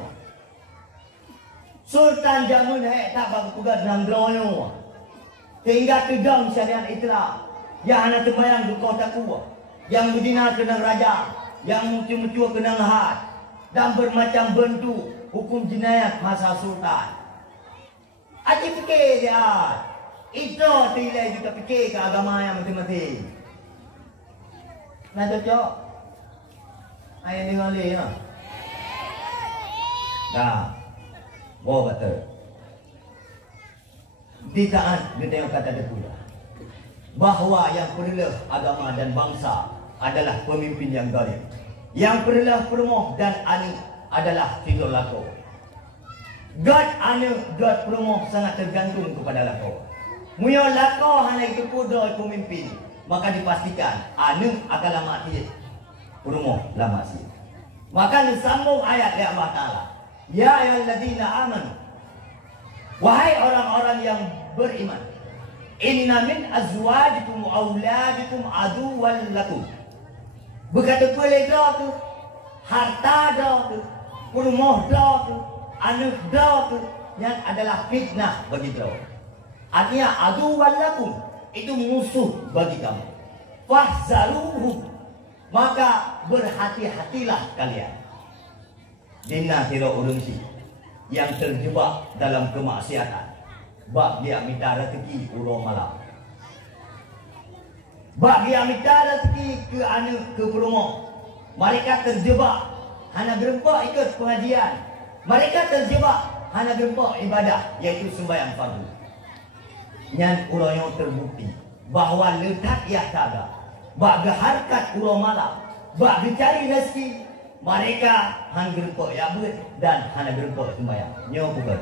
Sultan jamun hektat bagi tugas nanggro yo. Sehingga tudang syariat Islam. Yang hanya sembahyang di kota kuat. Yang berdina kenang raja. Yang muncul-muncul kenang had. Dan bermacam bentuk hukum jinayat masa sultan. Aji fikir dia. Itu tilai juga fikir ke agama yang masing-masing. Nak cocok? Ayah dengar leh ya. Dah. Bawa kata. Di saat dia tengok kata dia pula. Bahawa yang perlulah agama dan bangsa adalah pemimpin yang zalim. Yang perlulah perumoh dan ani adalah tidur lako. God ane, God perumoh sangat tergantung kepada lako. Muyo lako hanya itu pudoi pemimpin. Maka dipastikan ane akan mati. Perumoh lama sih. Maka disambung ayat dari Allah Ta'ala. Ya ayyuhalladzina amanu. Wahai orang-orang yang beriman. Inna min azwajikum wa auladikum aduwwan lakum. Berkata boleh dah tu. Harta dah tu. Rumah dah tu. Anak dah tu. Yang adalah fitnah bagi kau. Artinya aduwwan lakum. Itu musuh bagi kamu. Fahzaruhum. Maka berhati-hatilah kalian. Dina kira ulungsi yang terjebak dalam kemaksiatan. Bak dia minta rezeki ulo malam. Bak dia minta rezeki ke anak ke perumoh. Mereka terjebak hanya gerempak ikut pengajian. Mereka terjebak hanya gerempak ibadah, yaitu sembahyang fardu. Yang ulo yang terbukti bahawa letak ia tada. Bak berharkat ulo malam. Bak dicari rezeki. Mereka hanya gerempak ya ber dan hanya gerempak sembahyang. Nyo bukan.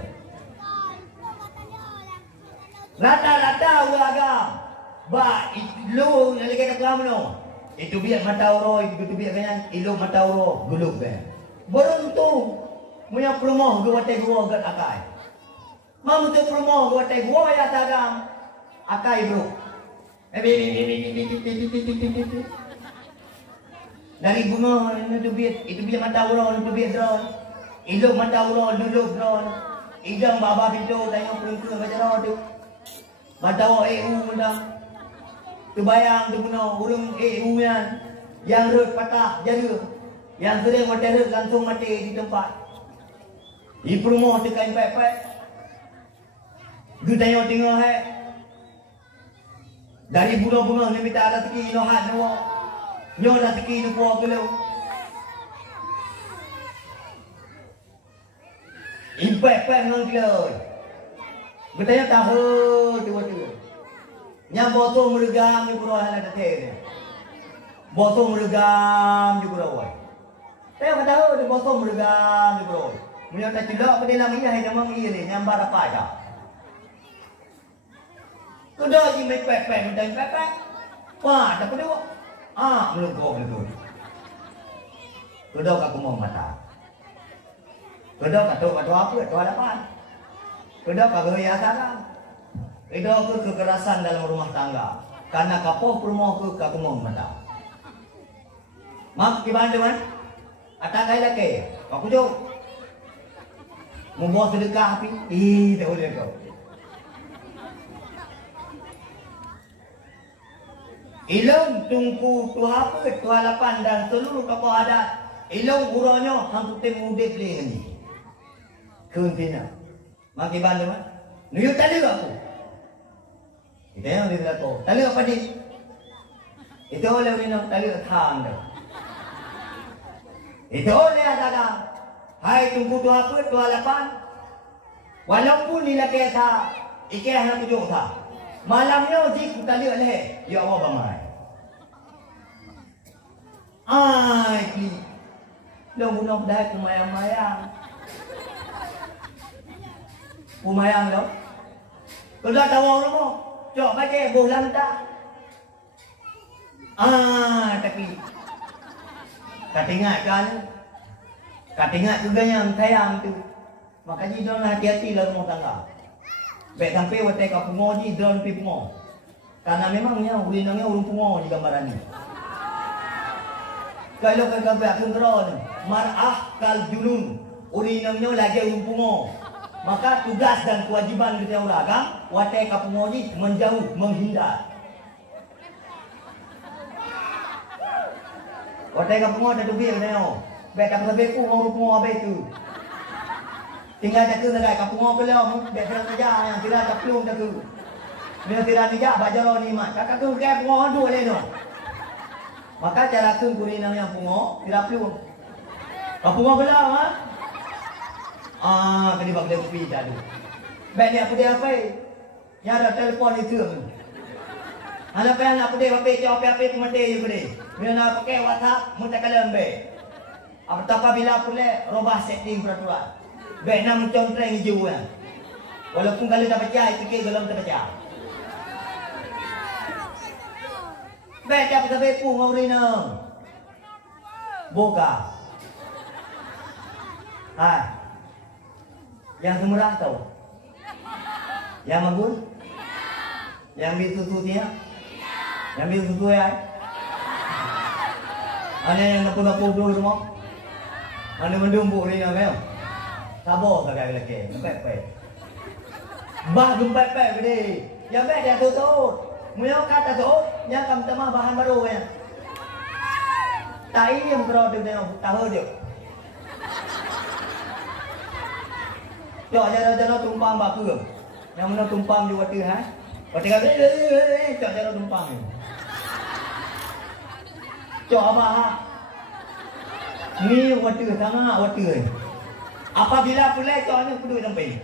Rata-rata ulagam. Ba lu yang lagi kata kamu itu biar mata oro itu biar kan ilu mata oro guluk kan. Beruntung punya perumoh gua teh gua gat akai. Mamu tu perumoh gua teh gua ya tagam akai bro. Dari gunung itu biar mata oro itu biar drone. Ilu mata oro dulu drone. Idang baba pintu tanya perempuan baca tu. Mata oro mendang. Tu bayang tu guna urung yang rut patah jari. Yang sering mati rut langsung mati di tempat. Di perumoh tu kain pek-pek. Gu tengok dari bunga-bunga ni minta ada rezeki no hat no. Nyo rezeki no po gelo. Impek-pek nang gelo. Bertanya tahu tu. Yang botol meregam di pulau halal datang. Botol meregam di pulau. Saya kata tahu di botol meregam di pulau. Punya tak tidak pada namanya hai nama ini ni nyambar apa aja. Sudah ji mai pek-pek dan pek-pek. Wah, tak pada. Melungkuk itu. Sudah aku mau mata. Sudah kata apa? Tuan apa? Sudah kagak ya salah. Itu kekerasan dalam rumah tangga. Karena kapoh rumah ke kakumong mata. Maaf gimana teman? Atak kaya lagi. Aku jauh. Membawa sedekah api. Tak boleh kau. Ilung tungku tuha apa, tuha lapan dan seluruh kapal adat. Ilung uranya hampir temudek leh ni. Kuntina. Mak gimana teman? Nuyuk tadi aku. Itu yang dia tahu. Tali apa ni? Itu oleh minum tali thang dah. Itu oleh ada. Hai tunggu tu apa? 28. Walaupun ni nak kata, ikhlas nak tujuh tha. Malamnya ji ku tali oleh. Ya Allah bamai. Ki. Long bunuh dah kumayang-mayang. Kumayang lo. Sudah tahu lo. Cok baca bulan tak? Tapi katingat juga yang sayang tu. Makanya jangan hati-hati dalam rumah tangga. Baik sampai watai kau pungo ji drone pi pungo. Karena memangnya ulinangnya urung pungo di gambaran ni. Kalau kau gambar aku drone, marah kal julun. Ulinangnya lagi urung pungo. Maka tugas dan kewajiban kita orang watai kapungo ni menjauh, menghindar. Watai kapungo dah tubi neo. Baik tak sampai pu ngau apa itu. Tinggal tak ke negara kapungo ke leo, baik kena kerja yang tidak tak pelum tak ke. Bila tidak dijak bajaro ni mak. Kakak tu ke pungo dua le no. Maka cara ke kuri namanya pungo tidak pelum. Kapungo ke leo ha. Kena bagi dia kopi tadi. Baik ni aku dia apa? Yang ada telefon itu. Anak apa nak dia apa? Apa pemete je boleh. Bila nak pakai WhatsApp, mudah kalam baik. Apabila aku le robah setting peraturan. Baik nak mencontreng je kan. Walaupun kalau dah baca, fikir belum terbaca. Baik dia sampai pun ngorina. Boga. Yang semurah tahu? Yang bagus? Yang ambil susu dia? Yang ambil susu ya? Ada yang napur-napur dulu semua? Ada mendumpuk ni nak sabar kakak lelaki, gempet-pet. Bah gempet-pet gede. Yang baik dia tutup. Muya kata tu, yang kamu temah bahan baru ya. Tak ini yang berada dengan tahu dia. Cok jara-jara tumpang baku. Yang mana tumpang di water ha? Water kata cok jara tumpang ni. Cok apa ha? Ni water sangat water. Apabila pula cok ni kudu sampai.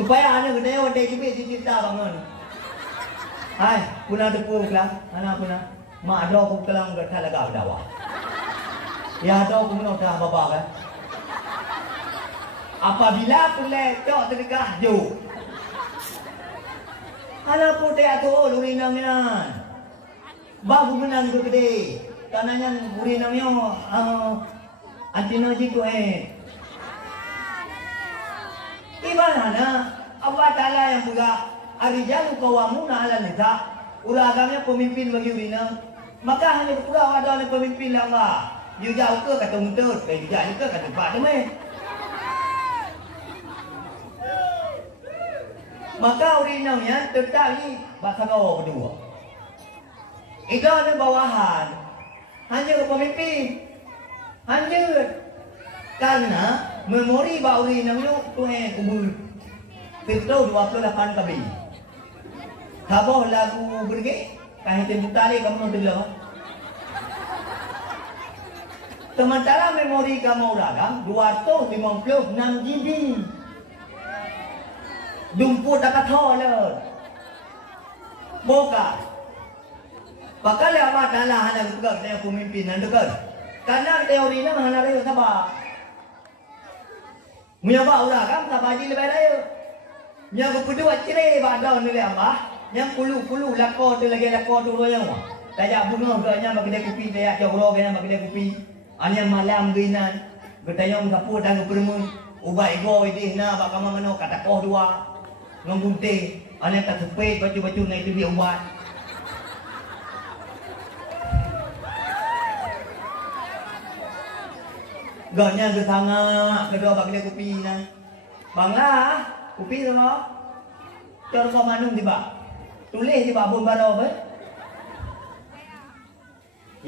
Supaya anak gede water cipit cerita bangun. Hai, puna depu kelang, anak puna. Mak ada aku kelang gatah laga dawa. Ya ada aku nak dah bapa kan. Apabila pula cok tergah jo. Anak putih tu luri namian. Babu menang tu gede. Kananya luri namian antino jiku Ibana Allah Ta'ala yang buka Arijalu qawwamuna 'ala nisa. Uragamnya pemimpin bagi urina. Maka hanya pura ada pemimpin Allah. You jauh ke kata muntut, you jauh ke kata pak demai. Maka urinanya tetap ni bakal kau berdua. Itu ada bawahan. Hanya pemimpin. Hanya karena memori bau urinanya tuan kubur. Petro 28 kali. Habis lagu berge, kahit tali kamu terlalu. Sementara memori kamu orang 256 GB. Dumpu tak kata lah. Boka. Pakal apa dalah hana dekat dengan pemimpinan dekat. Karena teori ni hana raya sabar. Menyabak orang kan sabar je lebih raya. Yang kedua cerai badan ni apa? Yang pulu lakor tu lagi lakor tu royong. Tajak bunga ganya bagi dia kopi, tajak jauh ganya bagi dia kopi. Anian malam gainan. Bertayong kapur dan bermun. Ubai go idih na bak kama mano kata koh dua. Ngunting. Anian tak sepet baju-baju ngai tu dia ubat. Ganya gesanga kedua bagi dia kopi na. Banglah kopi sama. Cor kau manung tiba. Tulis tiba bun baro be.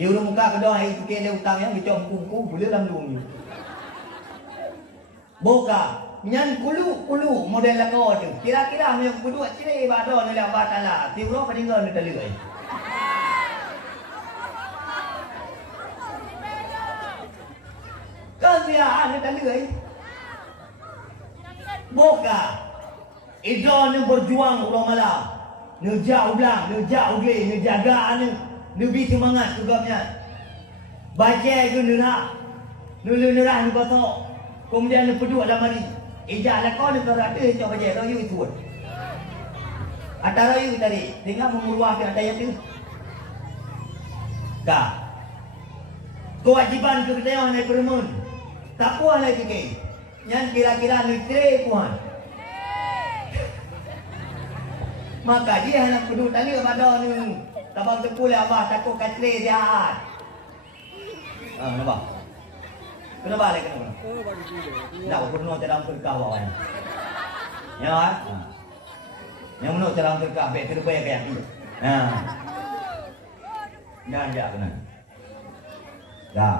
Iu muka kedua hai tu kene utang yang dicom kuku boleh dalam luang ni. Boka nyan kulu model lagu tu. Kira-kira yang kedua ciri baro ni lah batala. Tiuro padingan ni telai. Kasihan ni telai. Boka Idon yang berjuang ulang malam. Nejak ulang, nejak ugli, nejaga anu. Lebih semangat tugasnya. Baca ke nerah. Nulu nerah ni kotor. Kemudian ni peduk dalam hari. Ijak lakon ni terada cak baca rayu itu. Atas rayu tadi. Tinggal memuruahkan ada yang tu. Kak. Kewajiban kerjaan ni permun. Tak puan lagi ke. Yang kira-kira ni tre puan. Maka dia hendak peduk tali kepada ni. Tabang tepul abah takut katre jahat. Nampak? Kena balik kena. Nak pernah dalam terkah bawah. Ya kan? Yang menurut dalam terkah baik terbaik kayak gitu. Nah. Jangan jak kena. Dah.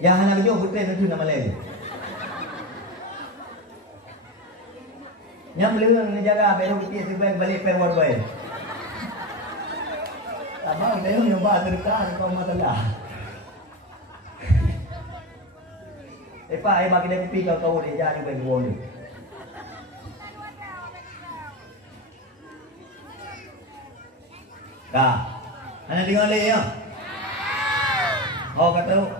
Yang anak kecil betul itu nama lain. Yang beliau yang menjaga apa yang kita terbaik balik perwar baik. Abang dia yang buat terkah kau masalah. Pak, bagi dia pipi kau dia jangan bagi boleh. Dah. Anak dengar leh ya. Oh kata.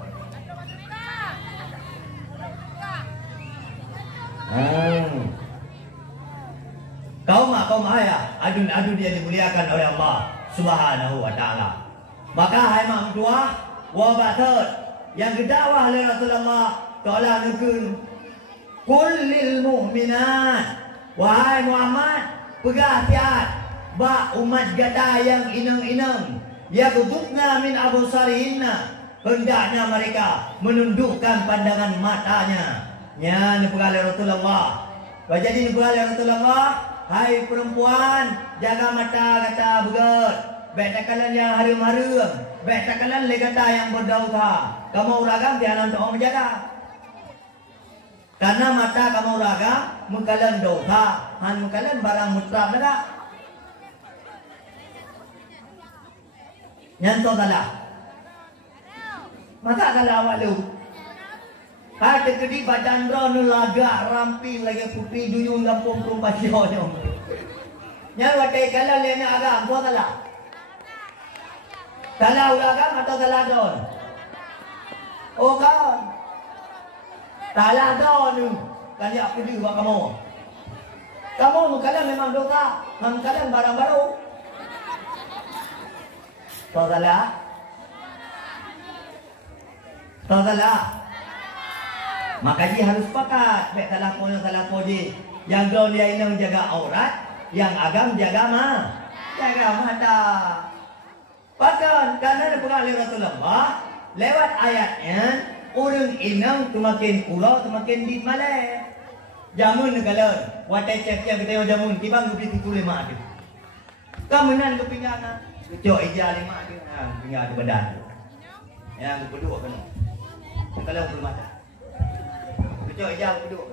Kaum ayah, adun dia dimuliakan oleh Allah Subhanahu wa ta'ala. Maka hai mak tua, wa batat yang kedawah oleh Rasulullah Ta'ala nukun kullil mu'minat, wahai Muhammad, pegah hati-hati ba umat gada yang inang-inang yaghdudna min absarihinna, hendaknya mereka menundukkan pandangan matanya. Nya nepegale Rasulullah. Jadi nepegale Rasulullah, hai perempuan, jaga mata kata begat. Baik takalan yang harum-harum, baik takalan legata yang berdauha. Kamu uragam dia nanti orang menjaga. Karena mata kamu uragam, mengkalan dauha, han mengkalan barang mutlak dah. Nyanto salah. Maka kalau awak lu ada kedi badan rono laga ramping lagi putih duyung kampung perempuan yang watai kalau lena agam tu salah. Salah agam atau salah don? Oh kan? Salah don. Kan dia apa dia buat kamu? Kamu kalian memang dosa, kalian barang baru. Tahu salah? Tahu salah? Makanya harus sepakat. Baik salah kodi. Yang gaul dia ini menjaga aurat, yang agam jaga mata. Bahkan karena ada pengalih Rasulullah, lewat ayatnya, orang inang semakin pulau, semakin di malai. Jamun kalau watai cek-cek kita yang jamun, tiba lebih tutup lima tu. Kemudian kepingganan, cok ija lima tu, pinggang di badan. Yang berdua kan, kalau belum ada. Kecok ija berdua.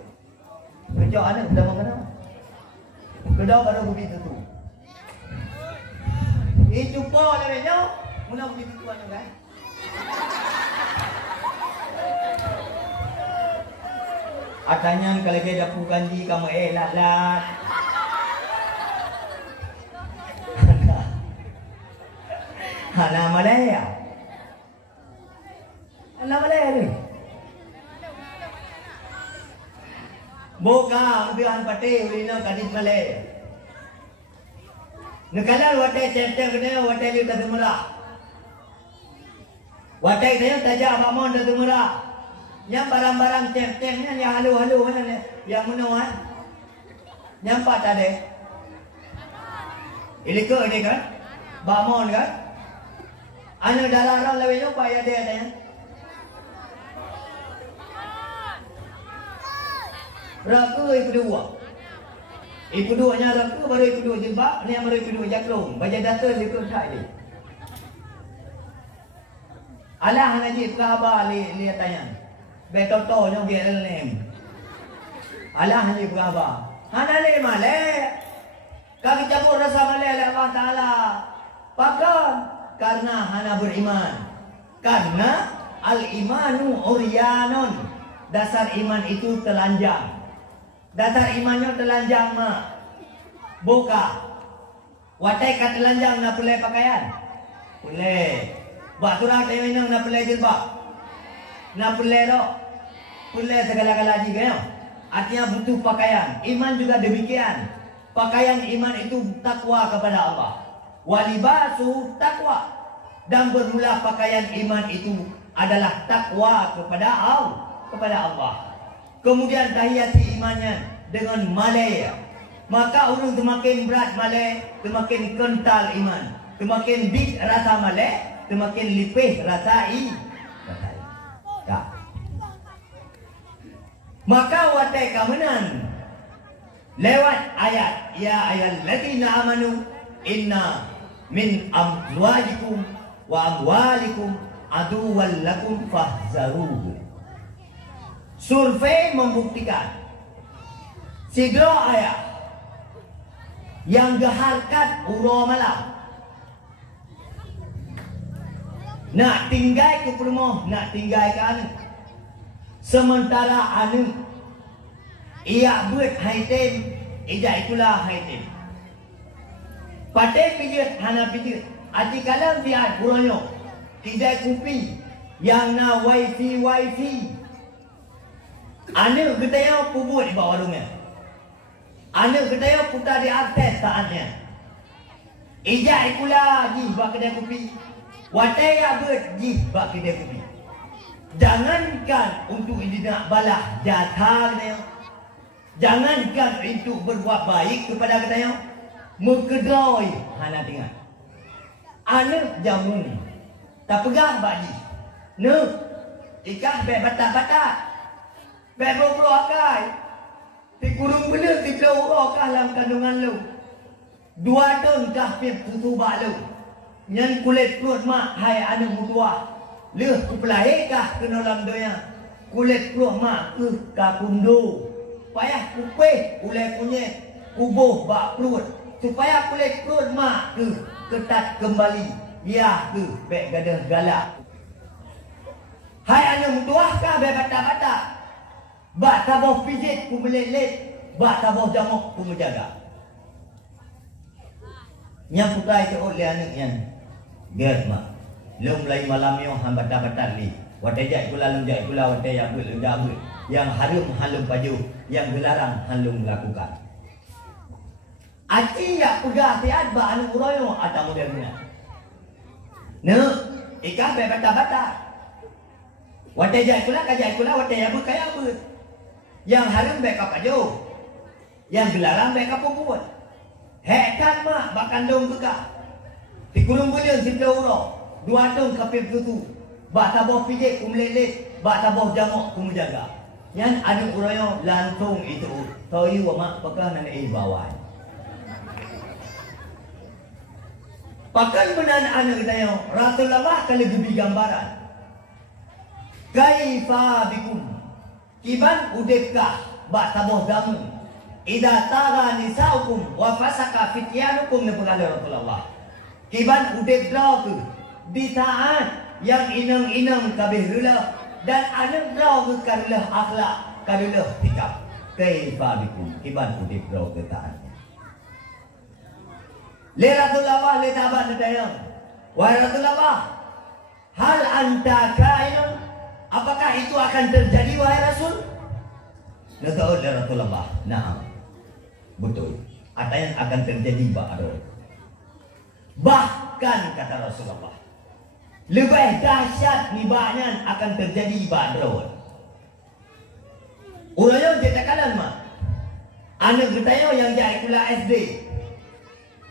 Kecok anak sudah mengenal. Kedua baru begitu tu. Itu pun namanya, mula begitu tuan kan? Atanya kalau dia dah pukan di kamu lat. Hana Malaya. Hana Malaya ni. Boka ambilan pati ulina kadis Malaya. Nekalan watai center kena watai liu tak semula. Watai saya tajak abamon tak semula. Yang barang-barang center-nya yang halu-halu mana yang menuan. Nyampak tak ada. Ilika ini kan? Bamon kan? Anu dalarang lebih jumpa ya dia. Raka kedua. Keduanya raka baru kedua jilbab, ni yang baru kedua jaklung. Baca data itu tak ini. Alah ngaji pelaba li tanya. Betoto nya dia lem. Alah ngaji pelaba. Hana le male. Kami campur rasa male Allah Taala. Pakar karena hana beriman. Karena al-imanu uryanun. Dasar iman itu telanjang. Dasar imannya telanjang mah. Buka. Watai kat telanjang nak boleh pakaian? Boleh. Buat surah temenang nak boleh jilbab? Nak boleh rok? Boleh segala-gala juga ya. Artinya butuh pakaian. Iman juga demikian. Pakaian iman itu takwa kepada Allah. Walibasu takwa. Dan bermula pakaian iman itu adalah takwa kepada Allah. Kemudian tahiyati imannya dengan malai. Maka orang semakin berat malai, semakin kental iman. Semakin big rasa malai, semakin lipih rasa Maka watai kamenan lewat ayat ya ayyuhalladzina amanu inna min amwajikum wa amwalikum aduwwal lakum fahzaruhu. Survei membuktikan sidro ayat yang geharkat uro malam nak tinggal ke rumah, nak tinggal ke anak. Sementara anak ia buat haitem, ija itulah haitem. Pakai pijat, hana pijat. Ati kalam biar buronyo, tidak kupi yang na wifi. Anak ketanya pubut di bawah rumah. Anak ketanya putar di atas saatnya. Ija itulah di bawah kedai kopi. Watai abad di bawah kedai kopi. Jangankan untuk ini nak balas jatah katanya. Jangankan untuk berbuat baik kepada katanya. Mengkedai hana dengar. Anak jamu tak pegang bagi. Nak ikan bek batak-batak. Bek beruakai. Di kurung belut di beruakai dalam kandungan lu. 2 tahun kah pip tutubak lu. Yang kulit perut mak hai anak mutua. Leh ku pelahir kah kena dalam doya. Kulit perut mak ke kapundu. Payah kupeh ulai kunyit. Kubuh bak perut. Supaya kulit perut mak ke ketat kembali. Ya ke bek gadah galak. Hai anak mutua kah bek batak-batak. Bak taboh pijit ku melelet. Bak taboh jamuk ku menjaga. Yang putai ke oleh anak yang biar mak. Lum lai malam yo hamba batal li. Watai jai kula lum jai kula watai abul abul. Yang harum halum baju, yang dilarang halum lakukan. Aci ya pegah tiad ba anu uroyo ada modelnya. Ne, ikan be bata-bata. Watai jai kula watai abul kaya abul. Yang harum be kapaju. Yang dilarang be kapubut. Hekan mak bakandung bekah. Di kurung bulan simple uro. 2 tahun kapil tutu. Bak taboh pijik kumlelet. Bak taboh jamuk kumjaga. Yang ada urayo lantung itu. Tahu wa mak pakah nan bawai. Pakan benan anak kita yang Rasulullah kali gebi gambaran. Kaifa bikum. Kiban udekah bak taboh jamu. Ida tara nisaukum wa fasaka fityanukum nepegala Rasulullah. Kiban udek draw di taat yang inang-inang kabeh rela dan anak draw karulah akhlak karulah sikap. Kaifa bikum kiban udek draw ke taatnya. Le Rasulullah le tabat nedayang. Wahai Rasulullah, hal anta kainun? Apakah itu akan terjadi wahai Rasul? Nataul Rasulullah, na'am. Betul. Ada yang akan terjadi ba'ro. Bahkan kata Rasulullah, lebih dahsyat nibanya akan terjadi ba'ro. Ulanya jetakalan mak. Anak getayo yang jadi kula SD.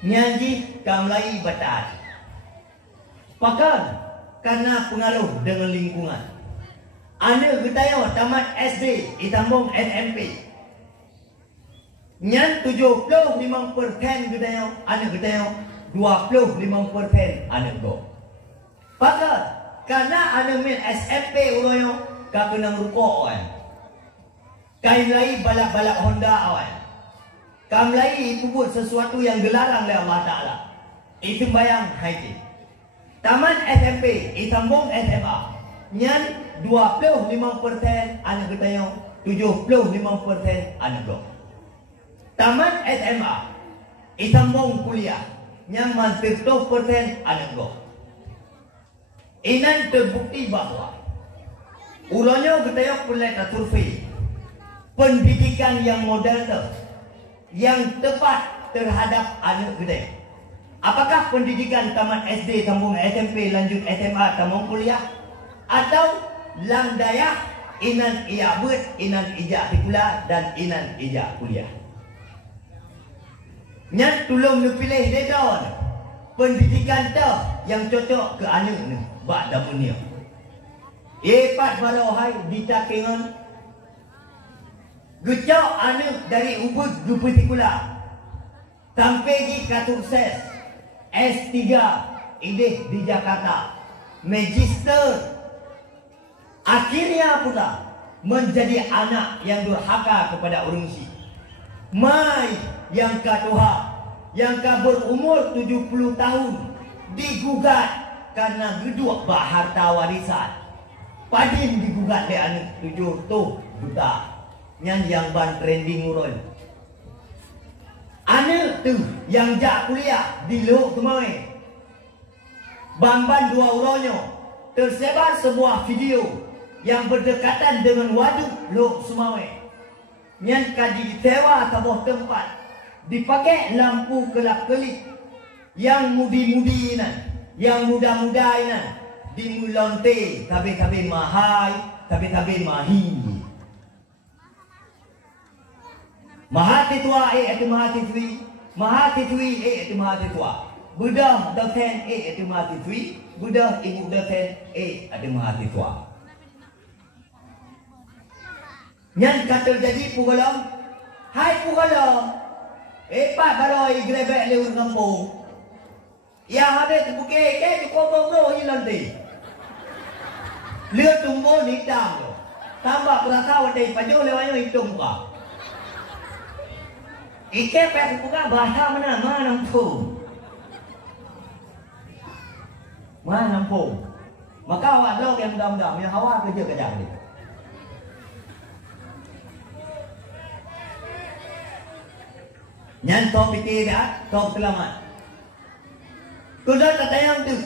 Nyanyi kamlai batat. Pakan karena pengaruh dengan lingkungan. Anak getayo tamat SD ditambung SMP. Nyan 75% getayo anak getayo 25% anak go. Pakan karena anak min SMP uroyo kakenang ruko awan. Kain lai balak-balak Honda awan. Kamlai itu buat sesuatu yang dilarang oleh Allah Ta'ala. Itu bayang haiti. Taman SMP, itambung SMA. Nyan 25% anak ketayang, 75% anak blok. Taman SMA, itambung kuliah. Nyan 50% anak blok. Inan terbukti bahawa ulanya ketayang pulai survei. Pendidikan yang modern yang tepat terhadap anak gede. Apakah pendidikan tamat SD, sambung SMP, lanjut SMA, sambung kuliah, atau landayah inan iya buat, inan ijak sekolah dan inan ijak kuliah? Nyat tolong pilih dedon pendidikan tu yang cocok ke anak ni, bak damunia. Epat barohai ditakingan Gecok anak dari Ubud Gupetikula. Sampai di sukses S3 ideh di Jakarta. Magister. Akhirnya pula menjadi anak yang durhaka kepada urungsi. Mai yang katuha yang berumur 70 tahun digugat karena geduk bak harta warisan. Padin digugat oleh anak 7 juta. Yang ban trending urun. Anak tu yang jak kuliah di Lok Temai. Ban 2 uronyo tersebar sebuah video yang berdekatan dengan waduk Lok Sumawe. Yang kadi ditewa sebuah tempat dipakai lampu kelap-kelip yang mudi-mudi nan, yang muda-muda nan dimulonte tabe-tabe mahai, tabe-tabe mahi. Mahati tua itu mahati tui, mahati tui itu mahati tua. Buddha dosen itu mahati tui, Buddha ibu dosen itu mahati tua. Yang kata jadi pugalam, hai pugalam, pak baroi grebek lewat kampung. Ya ada terbuka, dikobong hilanti. Lihat tumbuh ni dam, tambah perasa wadai paju lewatnya hitung pak. Ike pek buka bahasa mana nampung. Mana nampung. Maka awak dok yang muda-muda yang awak kerja ni. Nyan top pikir dah, top selamat. Kuda kata yang tu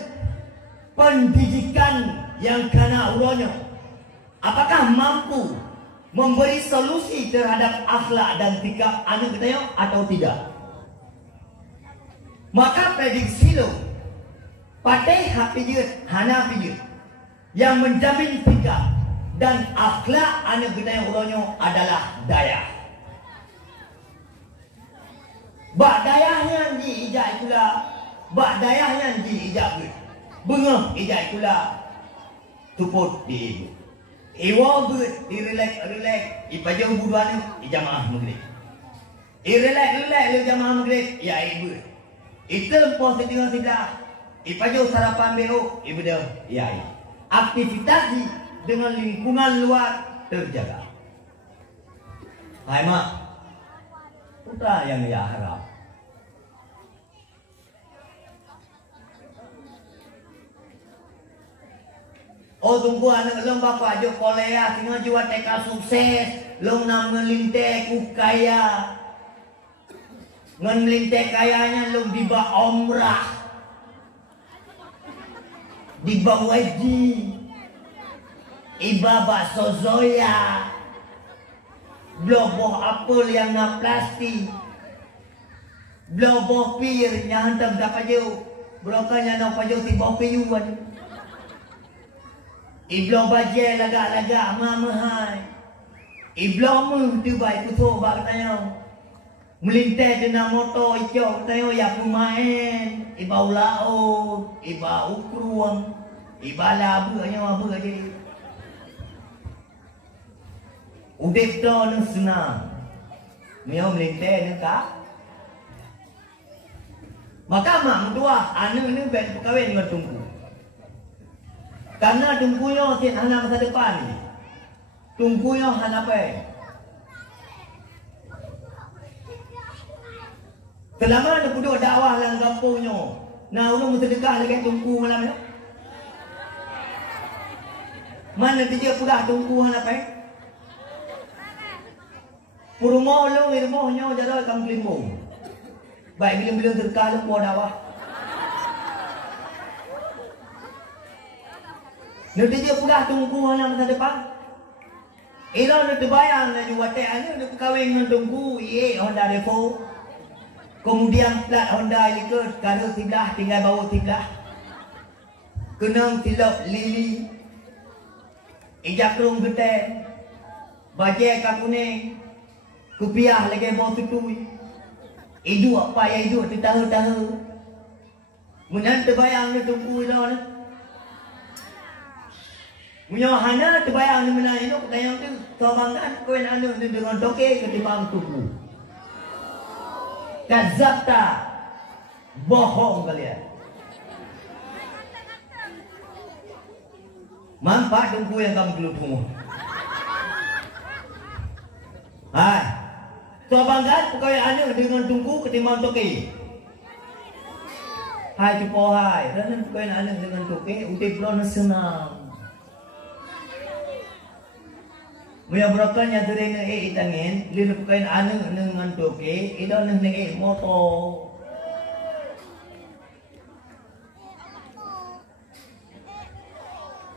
pendidikan yang kena uronyo. Apakah mampu memberi solusi terhadap akhlak dan sikap anak kita atau tidak? Maka prediksi lo pakai hak pijut, hana pijut yang menjamin sikap dan akhlak anak kita yang uronyo adalah daya. Bak dayahnya di ijak itulah, bak dayahnya di ijak bengah ijak itulah tuput di ibu. Iwa good, relax, ipajau buduan ni, jamaah maghrib. Relax, lu jamaah maghrib, ya ibu. Itu positif tidak. Ipajau sarapan beo, ibu dah, ya ibu. Aktivitas dengan lingkungan luar terjaga. Hai mak, putra yang ia harap. Oh tunggu anak long bapak jo Korea tinggal jual TK sukses long nam ngelinte ku kaya ngelinte kayanya long diba omrah diba waji iba bakso zoya bloboh apel yang na plastik bloboh pir yang hantam dapat jauh brokanya na pajau tiba piyuan. Iblau bajai lagak-lagak mamahai. Iblau mu tu baik kutu bak katanya. Melintai dengan motor hijau katanya ya pemain. Ibau laut, ibau ukruang, ibau labu hanya apa aja. Udip tu nak senang. Mio melintai nak. Maka mak mentua anak ni baik berkahwin dengan tunggu. Karena tungkunya tiada hana masa depan ni. Tungkunya hana apa? Selama ada duduk dakwah dalam kampungnya, nah ulun bersedekah lagi tungku malam ni. Mana dia pula tungku hana apa? Purumah ulun irmohnya jarak kampung limbung. Baik bila-bila terkah lu buat dakwah. Nanti dia pula tunggu anak masa depan. Ilo nanti bayang na juga teh ane nanti kawin dengan tunggu ye Honda Revo. Kemudian plat Honda ikut kada sebelah tinggal bawa sebelah. Kenang silap lili. Ijak kerung gede. Bajai kak kuning. Kupiah lagi bawa tutui. Idu apa ya idu tahu-tahu. Menanti bayang na tunggu ilo na. Punya hana terbayang ni menanya nak tayang tu tobangan kowe anu dengan toke ketimbang tuku. Kadzabta. Bohong kalian. Mampak tunggu yang kamu gelupung. Hai. Tobangan kowe anu dengan tunggu ketimbang toke. Hai cupo hai. Dan kowe anu dengan toke udip lo senang. Maya brokan yang terina itangin, lirup kain anu dengan toke, itu dengan moto.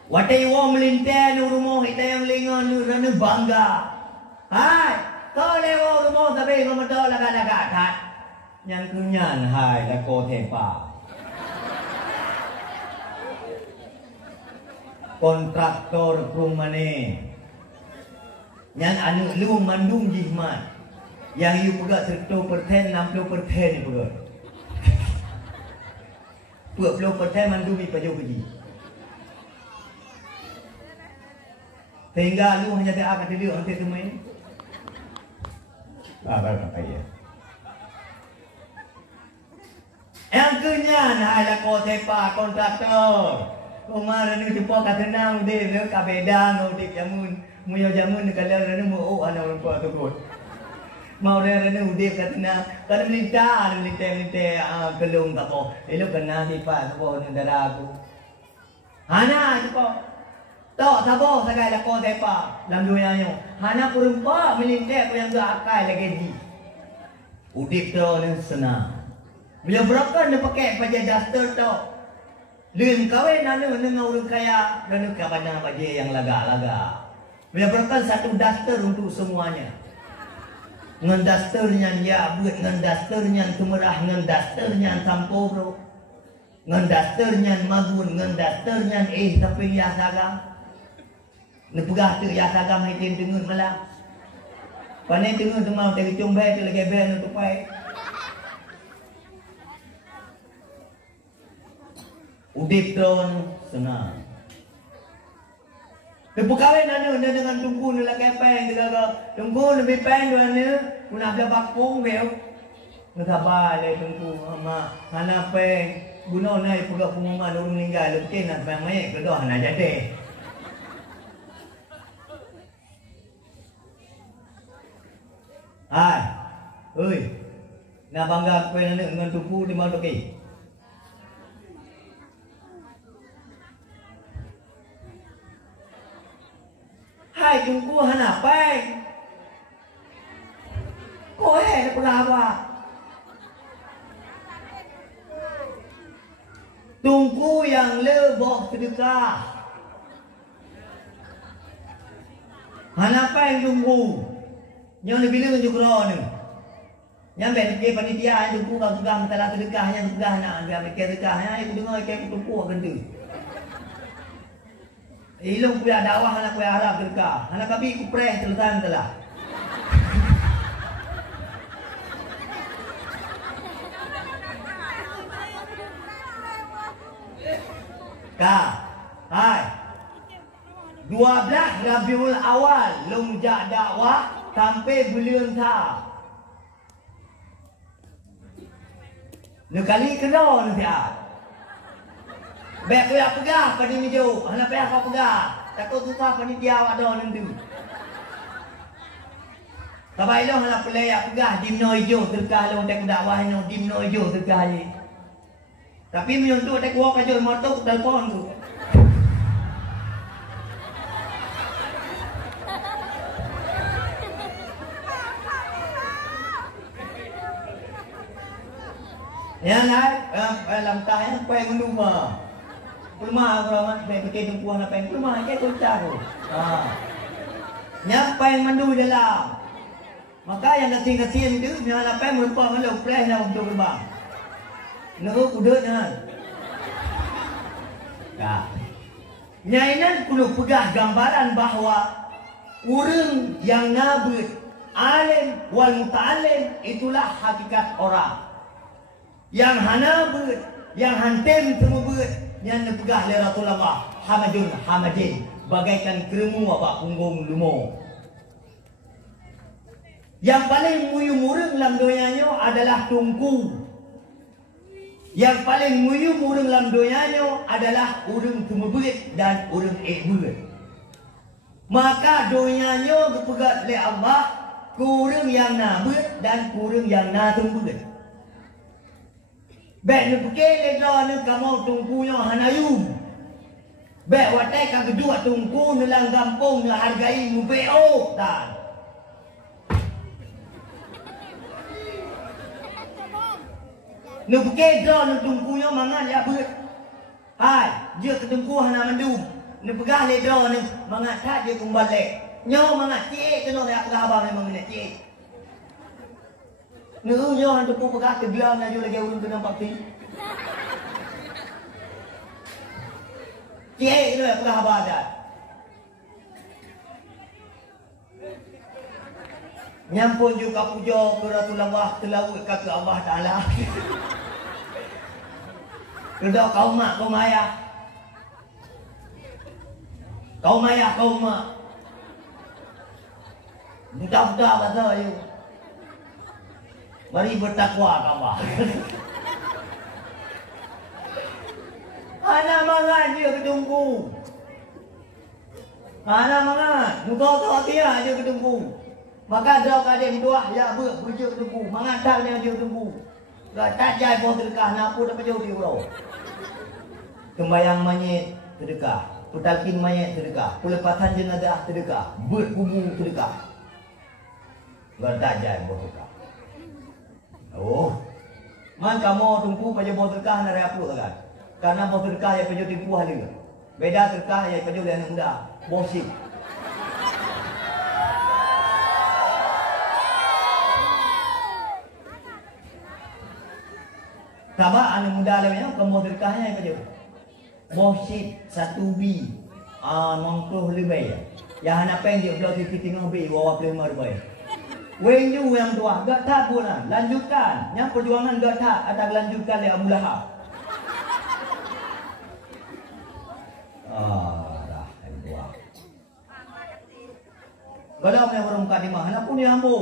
Watai wong melintai nu rumah kita yang lingon nu rana bangga. Hai, kau lewat rumah tapi kau betul laga-laga kat. Yang kunyan hai la ko tepa. Kontraktor perumahan yang anu lu mandung jihmat yang you pegat 100% 60% ni pegat 20% mandung ni pajau pergi sehingga lu hanya tak akan dia nanti tu main baru kata ya yang kenyan ada kotepa kontraktor kemarin ni jumpa kata nang dia kabedang udik jamun muyo jamun kalau rene mau ana orang tua tu kot. Mau rene udip katna kada melinta kelung tapo. Elo kena hipa tapo negara aku. Hana tapo. Tok tapo sagai la ko depa lam dunia nyo. Hana kurumpa melinta ko yang akai lagi di. Udip tu ni senang. Bila berapa dia pakai pakai duster tu. Lin kawin anu dengan orang kaya dan kabana baje yang laga-laga. Bila berkan satu daster untuk semuanya. Ngan dasternya ya buat ngan dasternya kemerah ngan dasternya sampo bro. Ngan dasternya magun ngan dasternya tapi ya sagam. Nepegah tu ya sagam haitin dengun malah. Panai dengun tu mau tadi cumbai tu lagi ben tu pai. Udip tu senang. Kepukawin anu dengan tunggu ni lah kepeng dekat tunggu lebih peng dua ni guna ada bakpong bel ngapa le tunggu ama hana peng guna nai pegak pengumuman orang meninggal lekin nak peng mai kedah nak jadi hai oi nak bangga peng dengan tunggu di mana okey. Hai tunggu hana peng. Kowe nak berapa? Tunggu yang lebok sedekah. Hana peng tunggu. Yang lebih lebih juga ni. Yang bagi panitia tunggu bang pegang masalah sedekahnya pegang nak biar mikir sedekahnya itu dengar ke tunggu akan tu. Ilung kuya dakwah anak kuya harap derka. Anak kami ku preh telutan telah. Kah. Hai. 12 Rabiul Awal lungjak dakwah sampai bulan ta. Nekali kena nanti ah. Baik kuya pegah pada ni jauh. Anak payah kau pegah. Takut susah panitia awak dah nanti. Kabai lo anak pelaya pegah dimno hijau terkah lo tak dakwah no dimno hijau terkah ni. Tapi menyontok tak kuat aja motor telefon tu. Ya lah, langkah yang paling menuma. Rumah orang saya pergi tumpuan apa yang rumah saya kuncar. Nyapa yang mandu dalam. Maka yang kasih-kasih itu yang apa yang merupakan malu play nak untuk berbang. Nak kuda nak. Ya. Nyainan perlu pegah gambaran bahawa orang yang nabut alim wal muta'alim itulah hakikat orang. Yang hana ber, yang hantem semua ber, yang nepegah le Rasulullah hamadun hamadin bagaikan keremu apa punggung lumo. Yang paling muyu murung dalam dunianya adalah tungku. Yang paling muyu murung dalam dunianya adalah urang kemeberit dan urang ekberit. Maka dunianya kepegat oleh Allah kurang yang nabet dan kurang yang natembet. Bek ni fikir ledra ni kamu tungkunya hanayum. Bek watai ka kedua tungku ni lang kampung ni hargai mu beo tan. Ni fikir ledra ni tungkunya mangan ya bet. Hai, dia ketungku hana mandum. Ni pegah ledra ni mangat tak dia kembali. Nyo mangat cik kena ya abang memang ni cik. Nero nyo han tu pegah ke bilang na lagi urang kena pakti. Cik tu ya pegah abang dah. Nyampun juga puja ke Rasulullah telawut ke Allah Taala. Kedak kau mak kau ayah. Kau ayah kau mak. Budak-budak kata you. Mari bertakwa kawan. Anak mangan dia ketunggu. Anak mangan. Muka kau dia dia ketunggu. Maka draw kadang dua ya berja ketunggu. Mangan tak dia ketunggu. Gak tak jai bos sedekah nak pun dapat jauh dia bro. Sembayang mayit sedekah. Petalkin mayit sedekah. Pelepatan jenazah sedekah. Berkubur sedekah. Gak tak jai bos sedekah. Oh, man kamu tunggu pada bos terkah nak apa kan? Karena bos terkah yang penjual tipu hari. Beda terkah yang penjual yang muda, bosik. Sama anak muda lainnya kamu terkahnya yang penjual. Bosik 1B, mangkuh lebih. Yang anak pendek belah sikit tengah B, bawa kelima lebih. Wenyu yang tua, gak tak pun lah. Lanjutkan. Yang perjuangan gak tak, ada lanjutkan oleh Abu Lahab. Dah, yang tua. Kalau yang orang muka dimah, anak pun dia ambu.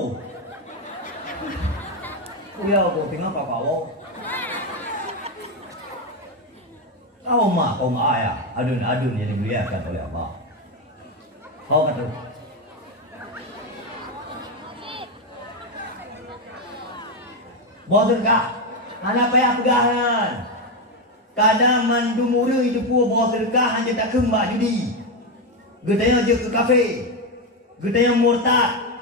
Kuliah aku tinggal kau. Kau mak, kau ayah. Adun-adun yang dimuliakan oleh Allah. Kau kata, bos sedekah, anak payah pegangan. Kadang mandu mura itu pun bos sedekah hanya tak kembali judi. Gedanya je ke kafe. Gedanya murtad.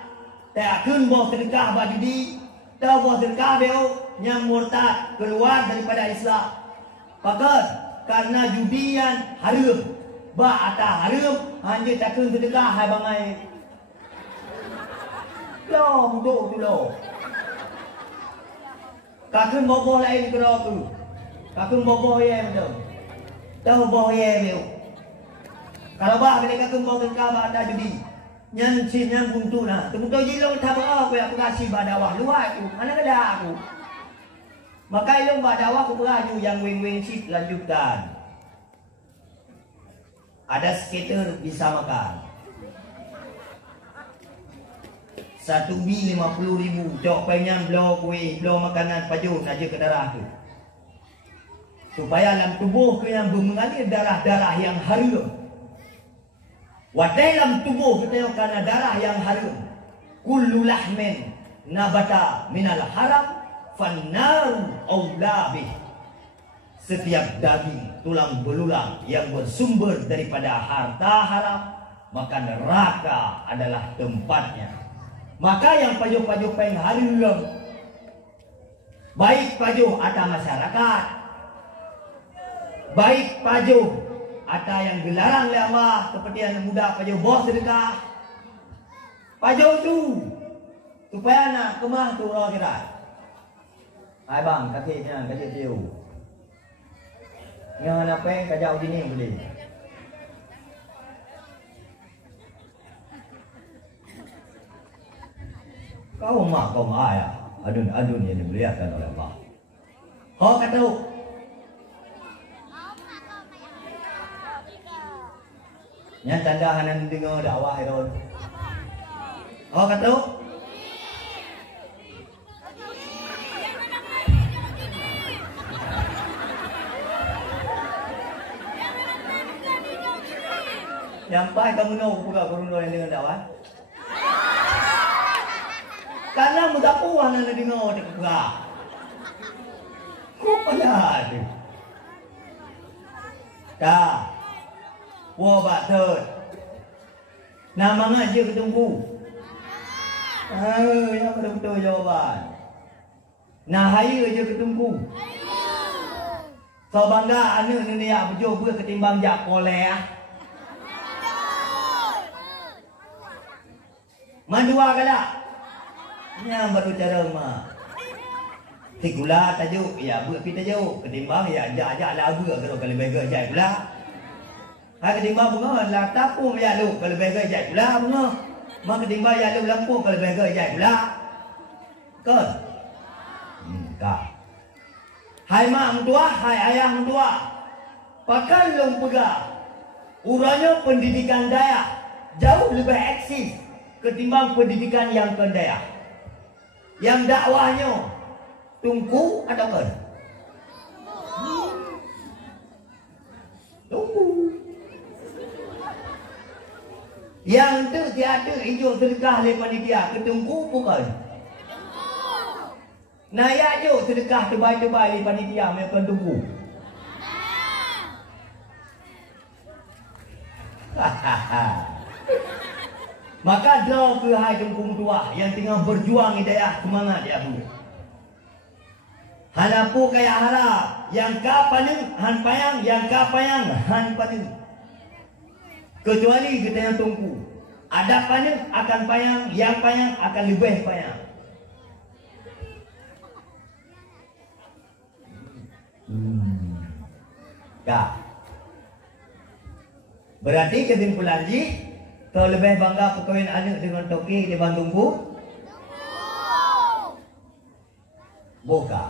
Tak akan bos sedekah bagi judi. Tahu bos sedekah beo yang murtad keluar daripada Islam. Pakat karena judian haram. Ba atah haram hanya tak akan sedekah hai bangai. Lo muduk tu lo. Kakun boboh lain kena tu. Kakun boboh yang betul. Tahu boboh yang betul. Kalau bah bila kakun boboh terkah ada judi. Nyan si nyan buntu nah. Temu tu jilong tak apa aku kasih badawah luar tu. Mana ada aku. Maka ilmu badawah aku beraju yang wing-wing sip lanjutkan. Ada skater bisa makan. 1B 50,000. Cok penyan blow kuih, blow makanan pajun aja ke darah tu. Supaya dalam tubuh kita yang mengalir darah-darah yang harum. Wadai dalam tubuh kita karena darah yang harum. Kullu lahmin nabata minal haram fannaru aulabih. Setiap daging tulang belulang yang bersumber daripada harta haram, maka neraka adalah tempatnya. Maka yang pajuh-pajuh peng haram, baik pajuh atas masyarakat, baik pajuh atas yang dilarang oleh Allah, seperti yang muda pajuh bos sedekah, pajuh tu supaya nak kemah tu orang kira. Hai bang, kakeknya kakek tiu. Yang nak peng kajau sini boleh. Kau mak kau ayah, adun-adun yang dimuliakan oleh Allah. Kau kata, Nya tanda hanan dengar dakwah iron. Oh kata Nyampai kamu no buka kurung yang dengan dakwah. Karena mudah puan yang dengar di buka. Kok pada tu? Dah. Wah batet. Nama ngaji ketunggu. Yang betul-betul jawaban. Nah hayu je ketunggu. So bangga anu ni ya berjauh ketimbang jak poleh. Mandua kala. Yang baru cara mah. Tikula tajuk ya buat kita jauh ketimbang ya ajak lagu kalau bega ajak pula. Ha ketimbang bunga lah tapung ya lu kalau bega ajak pula bunga. Mak ketimbang ya lu lampung kalau bega ajak pula. Ke? Tak. Hai mak mentua, hai ayah mentua. Pakai long pegah. Uranya pendidikan daya jauh lebih eksis ketimbang pendidikan yang kendaya. Yang dakwahnya tungku atau kan? Tungku. Yang tu tiada hijau sedekah oleh panitia ketungku bukan? Nayak je sedekah terbaik-terbaik oleh panitia mereka tungku. Maka draw ke hai tungku tua yang tengah berjuang hidayah semangat dia bu. Hanapu kaya harap yang ka paling han payang yang ka payang han paling. Kecuali kita yang tunggu. Ada paling akan payang, yang payang akan lebih payang. Kak. Berarti kesimpulan ji, kau lebih bangga perkahwinan anak dengan toki di Bandungku? Bukan.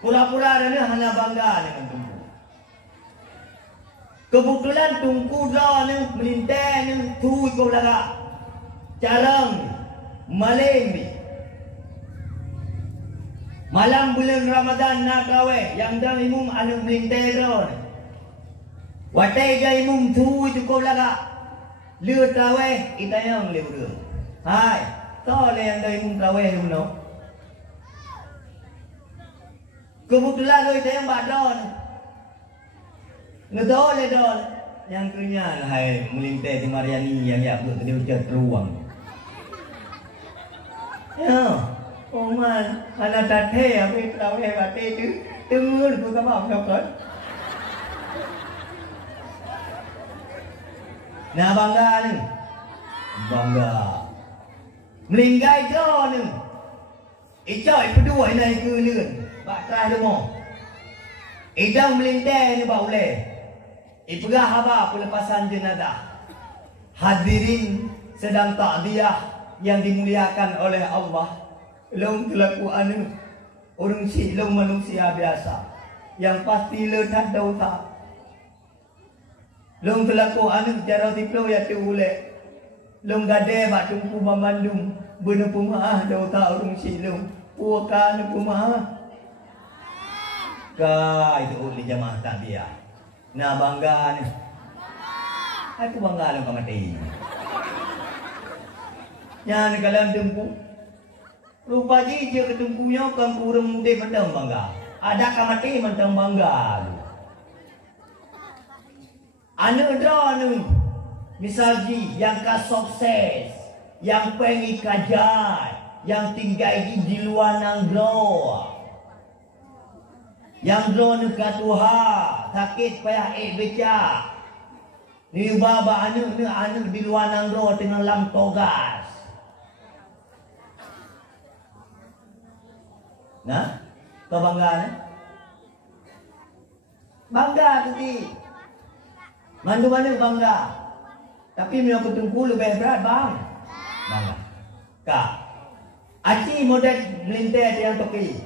Pura-pura ada hanya bangga dengan tungku. Kebetulan tungku dah ni melintai ni tu ikut belakang. Carang malam malam bulan Ramadan nak kawin yang dah imum anu melintai dah. Watai ga imum tu ikut belakang. Leu kawin itayang leu. Hai, kau le yang dah imum kawin dulu. Kebetulan oi tayang badon. Ngedol ledol yang kenyal hai melintai di Mariani yang ya buat dia ujar teruang. Ya, oman ana tate abi trawe bate tu tengul ku sama kan. Nah bangga ni. Bangga. Melinggai jo ni. Icai pedua ini ke leun. Bak trai demo. Idang melintai ni bau le. Ipegah haba pelepasan jenazah. Hadirin sedang takziah yang dimuliakan oleh Allah. Long telaku anu orang si long manusia biasa yang pasti le tak dosa. Long telaku anu cara tiplo ya tu ule. Long gade bak tumpu Bandung bener pemaah dosa orang si long. Puakan pemaah. Ka itu uli jamaah takziah. Nah bangga ni. Aku bangga lang kamati. Yan kalam tumpu. Rupa je ketumpunya kan kurang muda mentang bangga. Ada kamati mentang bangga. Anu dra anu. Misal ji yang ka sukses, yang pengi kajat, yang tinggal di luar nanggro. Yang drone ke Tuhan sakit payah beca. Ni baba anu di luar nanggro tengah lam togas. Nah, kau bangga ni? Bangga tadi. Mandu mana bangga. Tapi memang ketungku lebih berat bang. Bangga. Kak. Aci model melintai yang toki.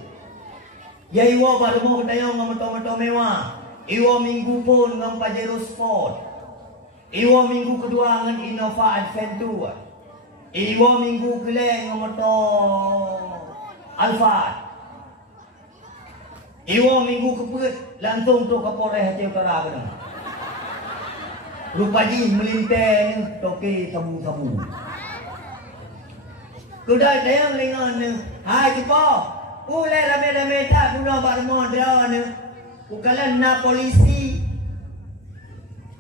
Ya iwo baru mau bertanya dengan motor-motor mewah. Iwo minggu pun dengan Pajero Sport. Iwa minggu kedua dengan Innova Adventure. Iwa minggu keleng dengan motor Alphard. Iwa minggu keput langsung tu Kapolres hati utara kena. Rupanya melintang toke sabu-sabu. Kedai dia lengan ni. Hai kipo. Ulai rame-rame tak guna barmo dia ni. Ukalan na polisi.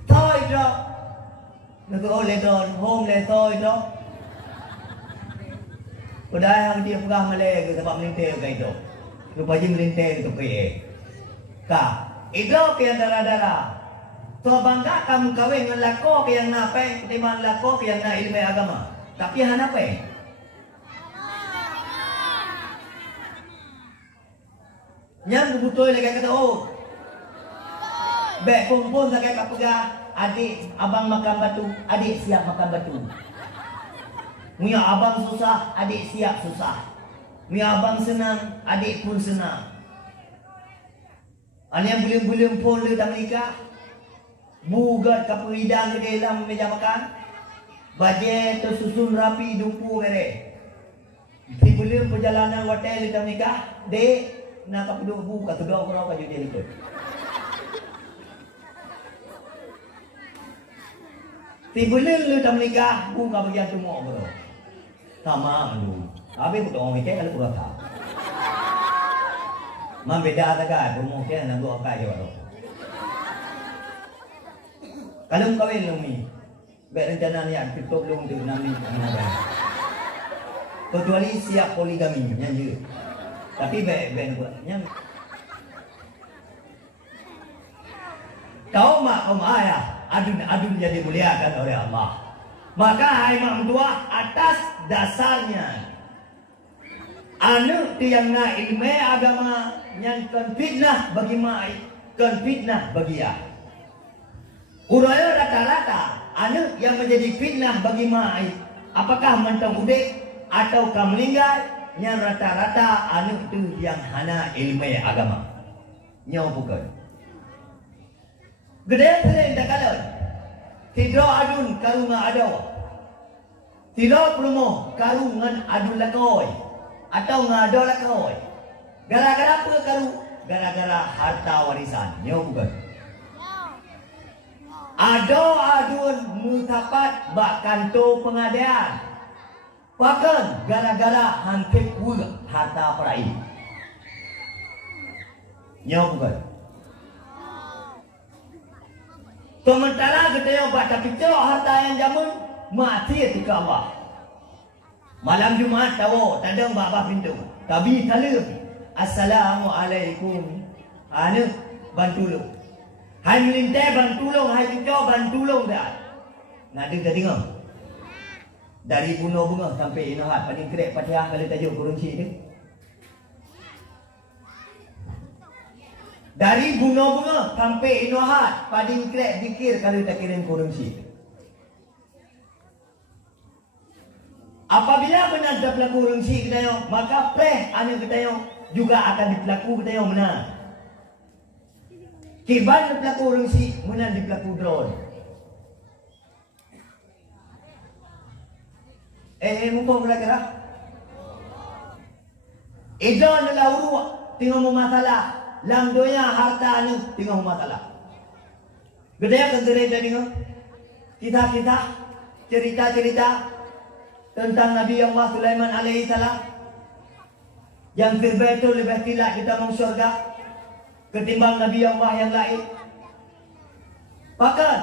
Toy drop. Nak oleh don home le toy drop. Kedai yang dia pegang malai ke sebab melintang ke itu. Rupanya melintang tu ke. Kak, itu ke darah-darah. So bangga kamu kawin dengan lako ke yang nape, ketimbang lako ke yang na ilmu agama. Tapi hana apa? Yang betul lagi kata oh. Bek kumpul sakai kapega, adik abang makan batu, adik siap makan batu. Mia abang susah, adik siap susah. Mia abang senang, adik pun senang. Ani yang belum pun le tak nikah. Bugat kaperidang ke dalam meja makan. Bajet tersusun rapi dumpu mere. Sebelum perjalanan hotel kita nikah, dek nak kapeduk buka kedua orang baju dia ikut. Sebelum lu tak menikah, buka bagian semua bro. Sama lu. Habis aku orang mikir kalau kurang tak. Mam beda tak kan? Mungkin nak buat apa je bro. Kalau kawin lu ni, baik rencana ni aku tutup lu untuk nami mana. Kecuali siap poligami nyanyi. Tapi baik buatnya. Kau mak ayah adun jadi muliakan oleh Allah. Maka hai mak tua atas dasarnya anu tiang na ilmu agama yang fitnah bagi mak, fitnah bagi ya. Uraya rata-rata anu yang menjadi fitnah bagi mak, apakah mentang udik atau kam meninggal, yang rata-rata anu tu yang hana ilmu agama. Nyaw bukan. Gede sering tak kalah. Tidak adun karungan ada. Tidak perlu karungan adun lakoi atau ngado lakoi. Gara-gara apa karu? Gara-gara harta warisan. Nyaw bukan. Ada adun mutapat bak kantor pengadaan. Bahkan gara-gara hampir pula harta perai. Nyaw bukan. Sementara kita yang baca picture harta yang jamun mati ketika Allah. Malam Jumaat tahu tadang bapa pintu. Tapi salam. Assalamualaikum. Anu bantulung. Hai melintai bantulung, hai picture bantulung dah. Nak dengar. Dari bunuh bunga sampai inahat paling kerek Fatihah kalau tajuk kurunci ni. Dari bunuh bunga sampai inahat paling kerek zikir kalau tak kirim kurunci. Apabila benar dah berlaku kurunci kita yo, maka preh anu kita yo juga akan berlaku kita yo benar. Kiban berlaku kurunci, benar berlaku drone. Mumpung kira-kira Idan adalah urut tengok masalah. Lam doya harta ni tengok masalah. Gede kan cerita tengok. Kisah-kisah, cerita-cerita tentang Nabi Allah Sulaiman alaihi salam yang terbetul lebih tidak kita mau syurga ketimbang Nabi Allah yang lain. Bahkan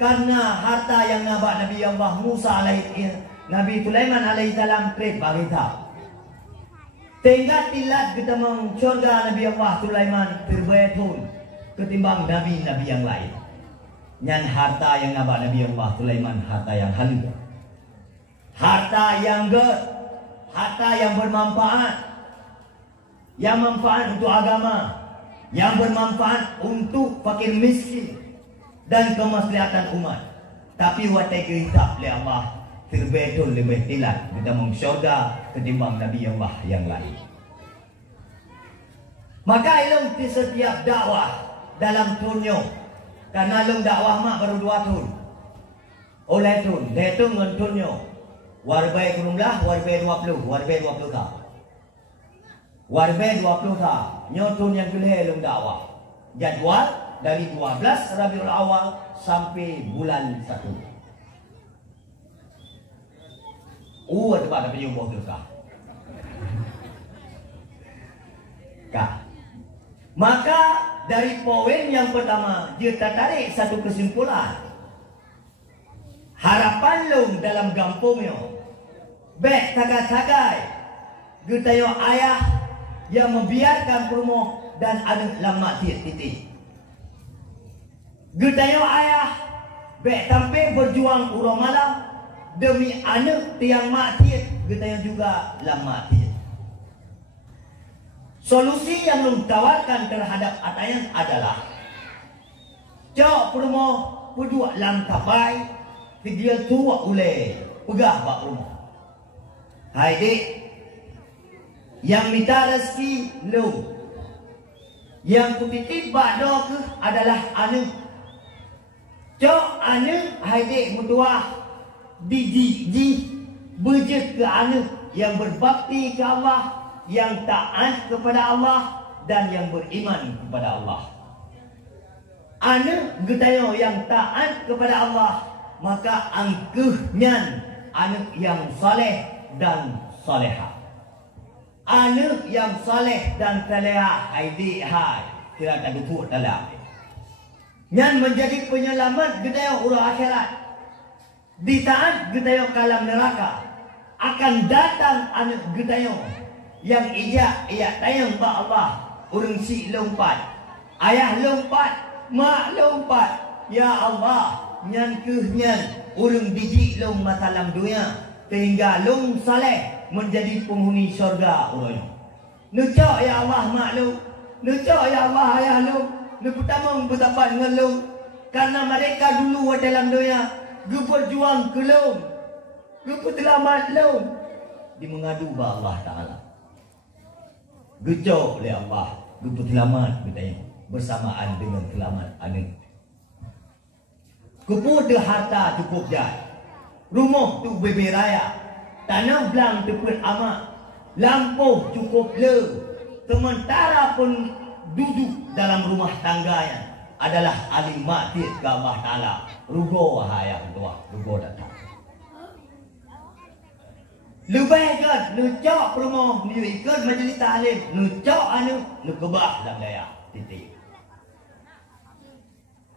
karena harta yang nabak Nabi Allah Musa alaihi Nabi Sulaiman alaihissalam trip bagi tahu. Sehingga tilat kita mengsyurga Nabi Allah Sulaiman terbetul ketimbang Nabi-Nabi yang lain. Yang harta yang nabak Nabi Allah Sulaiman harta yang halus. Harta yang harta yang bermanfaat. Yang manfaat untuk agama. Yang bermanfaat untuk fakir miskin. Dan kemaslahatan umat. Tapi watai kehisap oleh Allah terbetul lebih tilat kita mengsyurga ketimbang Nabi Allah yang lain. Maka ilmu di setiap dakwah dalam tunjuk. Karena ilmu dakwah mak baru 2 tahun. Oleh tun, letung ngentunnya. Warbai kurunglah, warbai 20, warbai 20 tak. Warbai 20 tak. Nyotun yang kelih lung dakwah. Jadual dari 12 Rabiul Awal sampai bulan 1. Ada pada penyumbuh tu kah? Kah? Maka dari poin yang pertama, dia tertarik satu kesimpulan. Harapan lung dalam kampungnya. Bek tagai-tagai. Getayo ayah yang membiarkan perumoh dan anak lama titik. Getayo ayah bek sampai berjuang urang malam demi anak tiang mati. Getayo juga lama titik. Solusi yang lung tawarkan terhadap atayan adalah cok perumoh berdua lam tabai dia tua ule pegah bak rumah. Hai dik, yang minta rezeki lu, yang kutitip bak doa ke adalah anu. Cok anu hai dik mutuah di berjet ke anu yang berbakti ke Allah, yang taat kepada Allah dan yang beriman kepada Allah. Anu getayo yang taat kepada Allah, maka angkuhnya anak yang saleh dan salehah. Anak yang saleh dan salehah aidi hai tidak ada duduk dalam. Yang menjadi penyelamat getayo urang akhirat. Ditaat getayo kalam neraka. Akan datang anak getayo yang ia tayang ba Allah. Urang si lompat, ayah lompat, mak lompat. Ya Allah, nyan urang biji long masalam dunia sehingga long saleh menjadi penghuni syurga urang. Nucok ya Allah maklum, nucok ya Allah ayah long, nu pertama betapa dengan long karena mereka dulu dalam dunia gu berjuang ke long, gu selamat long di mengadu ba Allah Taala. Gejok oleh Allah, gu selamat kita bersamaan dengan selamat anak. Kepada harta cukup jai. Rumah tu bebe raya. Tanah belang tepat amat. Lampu cukup le. Sementara pun duduk dalam rumah tangganya adalah alim maktir ke Allah Ta'ala. Rugo wahai yang tua. Rugo datang. Lebih kan, nucok rumah ni ikut majlis ta'lim. Nucok anu, nukebah dalam daya. Titik.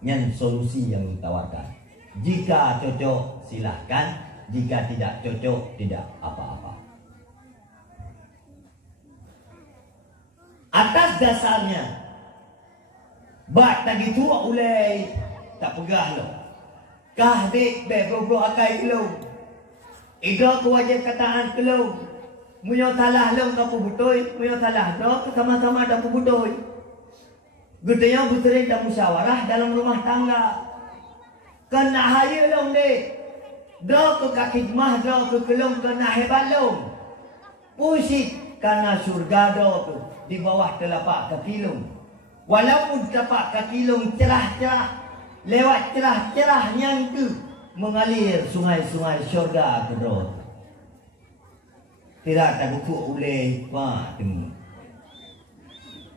Yang solusi yang ditawarkan. Jika cocok silahkan, jika tidak cocok tidak apa-apa. Atas dasarnya bak tadi tua ulai tak pegah lo. Kah dik bebro akai lo. Ida ku wajib kataan ke lo. Munyo salah lo kapu butoi, munyo salah do sama-sama dapu butoi. Gedenya bercerai dan musyawarah dalam rumah tangga. Kena haya long dek. Doa ke kaki mah, doa ke kelong, kena hebat long. Pusik karena surga doa tu di bawah telapak kaki long. Walaupun telapak kaki long cerah-cerah, lewat cerah-cerah yang tu mengalir sungai-sungai syurga ke doa. Tidak tak buku oleh wah tengok.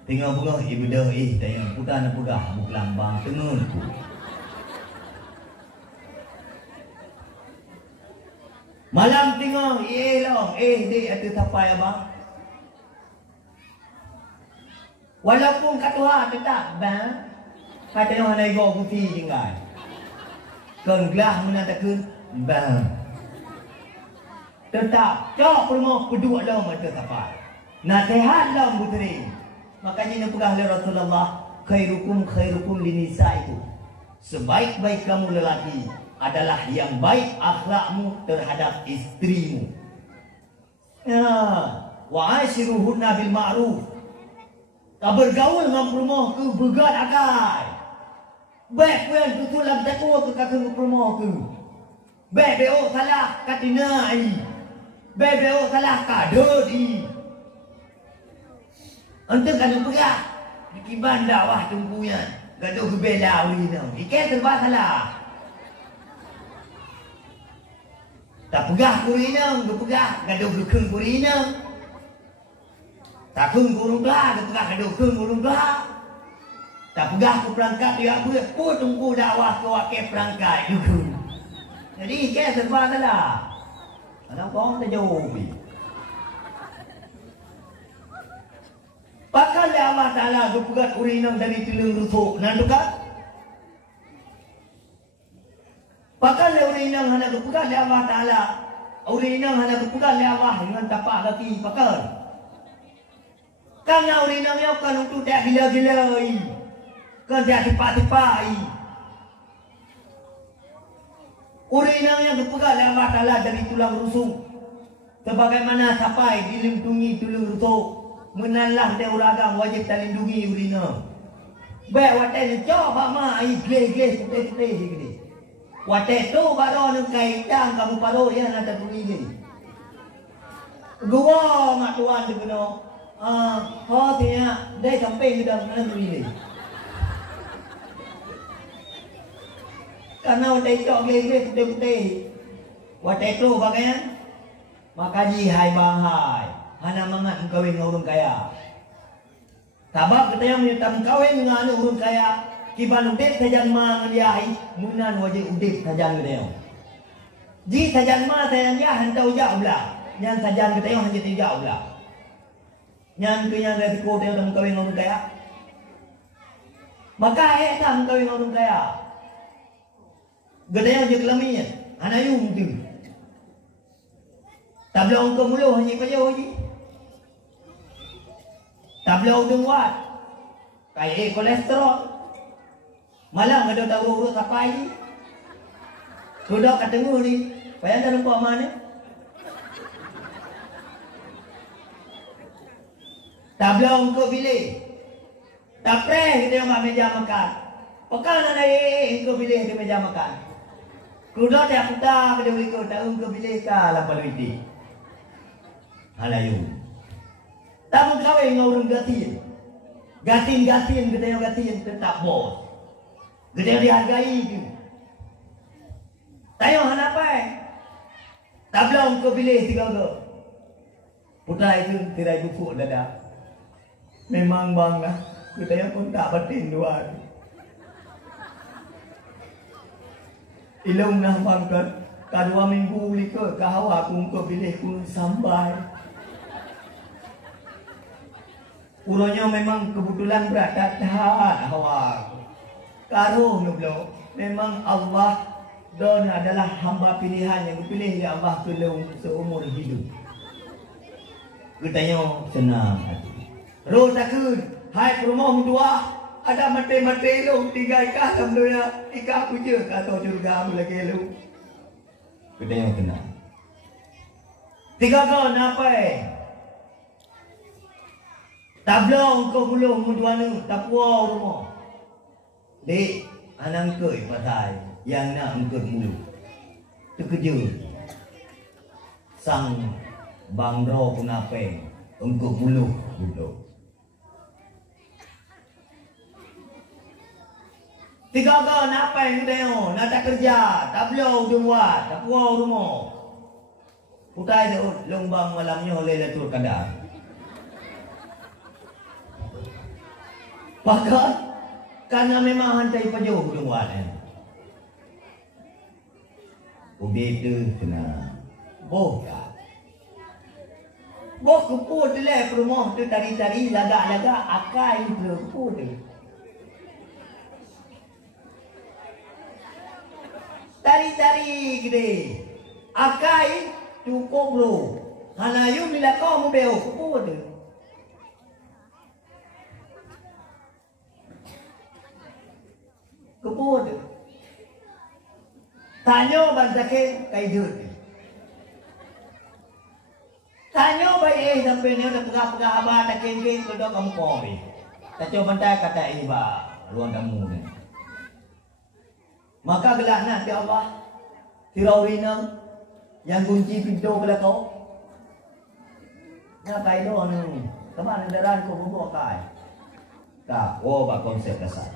Tengok bunga ibadah tengok putah nak pegah buk lambang tenunku. Malam tengok long dek ada tapai abang. Walaupun katuha tetap bang. Kata yang nak go putih tinggal. Kenggelah menatakan bang. Tetap cok rumah kedua long ada tapai. Nasihat long putri. Makanya yang pegah oleh Rasulullah, khairukum linisaikum. Sebaik-baik kamu lelaki adalah yang baik akhlakmu terhadap istrimu. Ya, wa ashiruhunna bil ma'ruf. Tak bergaul dengan rumah ke begat akai. Baik pun tutul lam takwa ke kakak rumah ke. Baik beo salah katinai. Baik beo salah kadodi. Untuk kalau pegah dikiban dakwah tumpunya gaduh bela uli tau. Ikan terbah salah. Tak pegah kurina, pegah gaduh dukung kurina. Tak kung kurung belah, pegah gaduh kung kurung belah. Tak pegah ku perangkat dia pun tunggu dakwah ke wakil perangkat dukung. Jadi ke serba salah. Anak orang terjauh. Pakal Allah Ta'ala pegat urinang dari tulung rusuk. Nandukan? Pakal urinang hana pegat Allah Ta'ala. Urinang hana pegat Allah dengan tapak kaki. Pakal. Karena urinang yang kan untuk tak gila-gilai. Kan tak tipak-tipai. Urinang yang pegat Allah Ta'ala dari tulang rusuk. Sebagaimana sampai dilindungi tulung rusuk. Menalah dia uragang wajib terlindungi urina. Baik watai coba ma ai gle-gle putih-putih gini. Watai tu baru nak kaitan kamu paru ya nak tuli ni. Gua mak tuan tu kena. Ho dia dai sampai sudah nak tuli ni. Karena watai cok gle-gle putih-putih. Watai tu bagaimana? Makaji hai bahai. Hana mangat kawin dengan orang kaya. Tabak kita yang menyertakan kawin dengan orang kaya. Kiban udip sajan ma ngeliahi. Munan wajib udip sajan kita yang. Ji sajan ma sajan ya hantau jauh belah. Yang sajan kita yang hanya jauh belah. Yang ke yang resiko kita yang kawin dengan orang kaya. Maka tam kawin dengan orang kaya. Kita yang je kelaminya. Hana yung tu. Tak boleh orang kemuluh hanya payah je. Tak boleh udung wat. Kayak kolesterol. Malam ada tak urut apa lagi. Sudah kat tengah ni. Payah dah lupa mana. Tak boleh orang ke bilik. Tak pernah kita yang buat meja makan. Pekan ada ke bilik di meja makan. Sudah dia putar ke dia berikut. Tak ke bilik ke lapar duit. Halayu. Tak mau kawin dengan orang gatin. Gatin-gatin, kita yang gatin tetap bos. Kita yang dihargai tu. Tayang hanapai. Tak belum kau pilih tiga ke. Putra itu tirai bufuk dada. Memang bangga. Kita yang pun tak batin dua. Ilung nah bangkat. Kadua minggu lika kahawa aku kau pilih ku sampai. Uronya memang kebetulan berada dah awak. Karuh nublo. Memang Allah don adalah hamba pilihan yang dipilih ya Allah kelung seumur hidup. Katanya senang hati. Roh takun, hai perumahan dua. Ada mati-mati lu tiga ikat samdonya. Ikat aku je kata surga aku lagi lu. Katanya tenang. Tiga kau napai? Tak belum kau belum muduanu tak puas rumah. Dek, anak kau pasal yang nak engkau mulu. Terkejut. Sang bangro pun apa? Engkau mulu budak. Tiga kau nak apa yang kau nak tak kerja, tak belum buat, tak puas rumah. Putai tu lombang malamnya oleh letur kadar. Bahkan karena memang hantai pajau hudung wadah. Ubi tu kena boh tak. Boh kupur tu lah perumah tu tari-tari lagak-lagak akai tu kupur tu. Tari-tari gede. Akai cukup bro. Hanayu bila kau mau beo kupur tu. Kupur tu. Tanya bansakin kay dud. Tanya baik sampai ni udah pegah-pegah abah tak keng-keng kedok kamu kori. Tak coba bantai kata ini ba luang kamu ni. Maka gelak nak ya Allah. Tiraurinam yang kunci pintu kepada kau. Nak kai do ni. Teman kendaraan kau bawa kai. Tak, oh ba konsep dasar.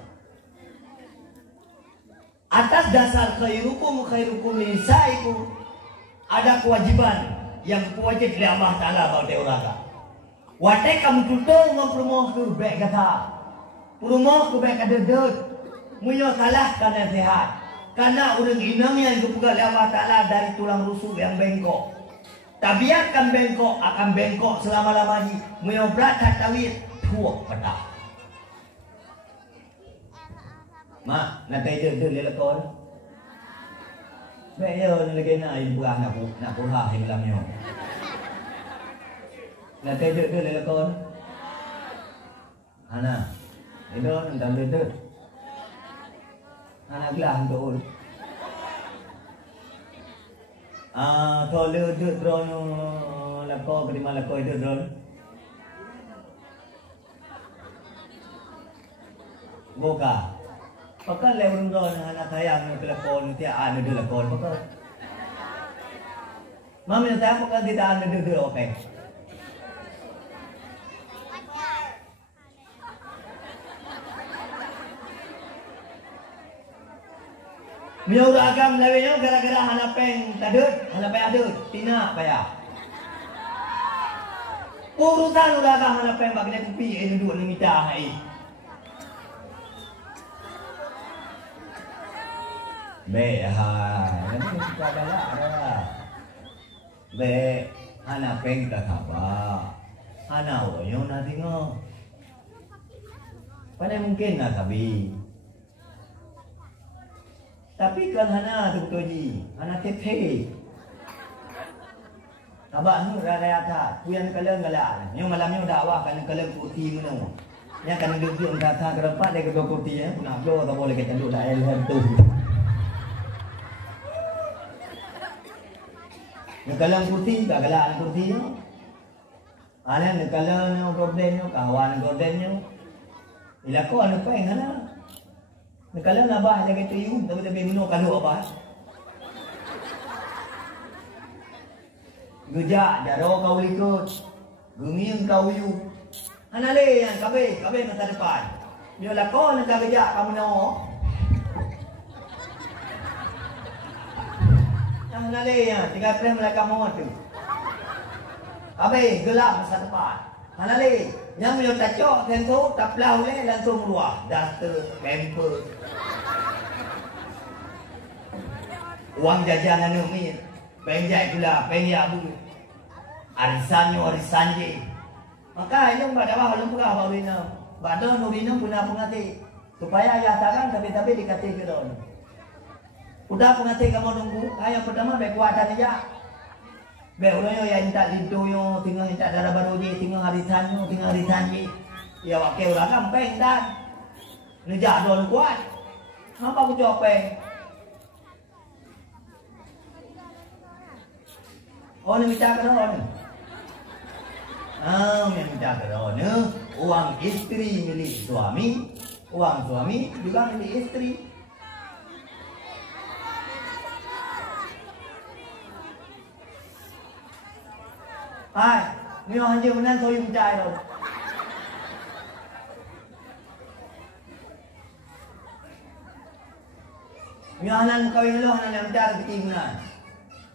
Atas dasar khairukum nisaikum. ada kewajiban yang wajib oleh Allah Ta'ala pada orang. Watek kamu tutup dengan perumoh ke baik kata. Perumoh ke baik ada dud. Munyo salah karena sehat. Karena orang inang yang dipegang oleh Allah Ta'ala dari tulang rusuk yang bengkok. Tabiatkan bengkok akan bengkok selama-lamanya. Munyo berat tawit tuak pedah. Mak, nak kaya dud lelakon. Baik ya, lagi nak ibu nak purah yang dalamnya. Nak kaya dud lelakon. Ana, itu nak dud. Anak gelah untuk kalau duduk drone lako kerima lako itu drone boka pakai lewat drone anak sayang ke lakon tiap ada di lakon pakai mami saya pakai tidak ada duduk oke. Miau agam lewenya gara-gara hanapeng adut, tina payah. Urusan agam hanapeng bagnya kupi ini dua nimita hai. Nanti kita galak ada. Hanapeng tak apa. Hana oyong nanti ngo. Pada mungkin nak tabi. Tapi kan hana tu betul hana tepe. Abah nu raya ta, puyan kalang galak. Nyo malamnya dakwah kan kalang putih meno. Nya kan duduk kata kerepat dia ke putih nak blow tak boleh kita duduk dah elhem tu. Nyo kalang putih tak galak putih. Ana ne kalang gorden nyo kawan gorden nyo. Ilako anu peng hana. Kalau nabah jaga tu tapi menu kalau apa? Gejak daro kau ikut, guming kau yu. Anale yang kabe masa depan. Dia lakon nak gejak kamu no. Anale yang 3 frame mereka mau tu. Kabe gelap masa depan. Anale yang melihat tacok tentu tak pelau le langsung keluar daster pamper uang jajan ni penjai pula penjai bu arisan je maka yang pada bawah lu pura bawina badon nurina puna pengati supaya ya tangan tapi dikati ke don udah pengati kamu nunggu yang pertama baik kuatan aja. Beulanya yang tak lintu yo tinggal tak darah baru je tinggal harisan je. Ya wakil orang kampeng dan nejak don kuat. Apa aku copeng? Oh ni minta keron. Minta keron. Uang istri milik suami, uang suami juga milik istri. Hai, ni orang je menan so yung cai rồi. Ni anan kawin lo anan yang cai rezeki menan.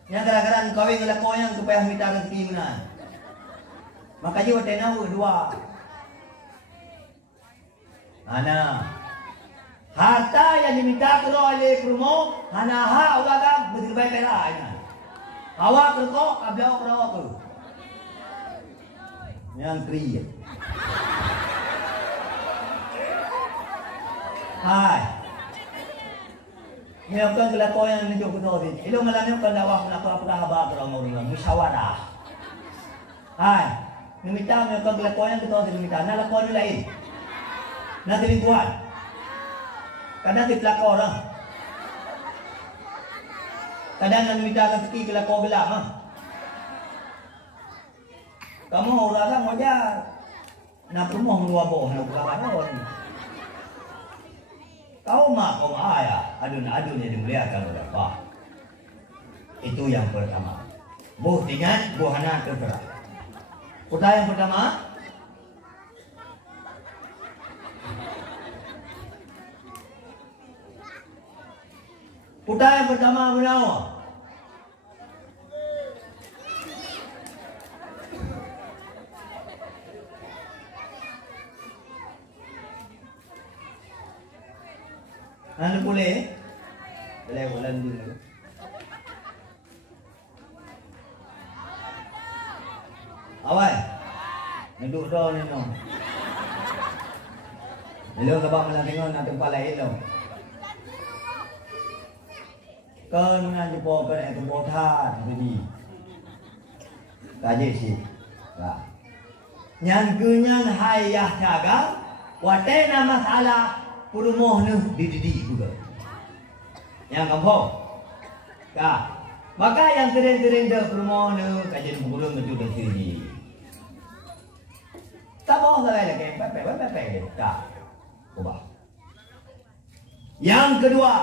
Yang gara-gara kawin la koyang supaya minta rezeki menan. Maka je watena dua. Ana harta yang diminta oleh promo hana ha ulaga berbaik perak. Awak kerkok ablau kerawak tu. Yang kriya. Hai. Ni apa kelakon yang nunjuk betul ni. Ilmu malam ni kan dakwah apa-apa haba orang-orang musyawarah. Hai. Ni minta apa kelakon yang betul ni minta. Nak lakon lain. Nak lingkuan. Kadang kita lakon orang. Kadang nak minta rezeki kelakon gelap mah. Kamu orang wajar. Nak rumah luar bawah nak kawan. Kau mak kau ayah adun-adun yang dimuliakan oleh Allah. Itu yang pertama. Buh tingan, buh anak tergerak. Kuda yang pertama. Kuda yang pertama menawa. Anda boleh? Boleh bulan dulu. Awal. Duduk dah ni no. Hello kabak malang tengok nak tempat lain lo. Kan mengaji pokok itu botat jadi. Kaji sih. Lah. Nyan kunyan hayah jaga. Wate nama masalah purumoh ni dididi juga. Yang kampung. Kak. Maka yang sering-sering dah purumoh ni kajian burung itu dah sini. Tak boh lagi lagi. Pepe. Kak. Ubah. Yang kedua,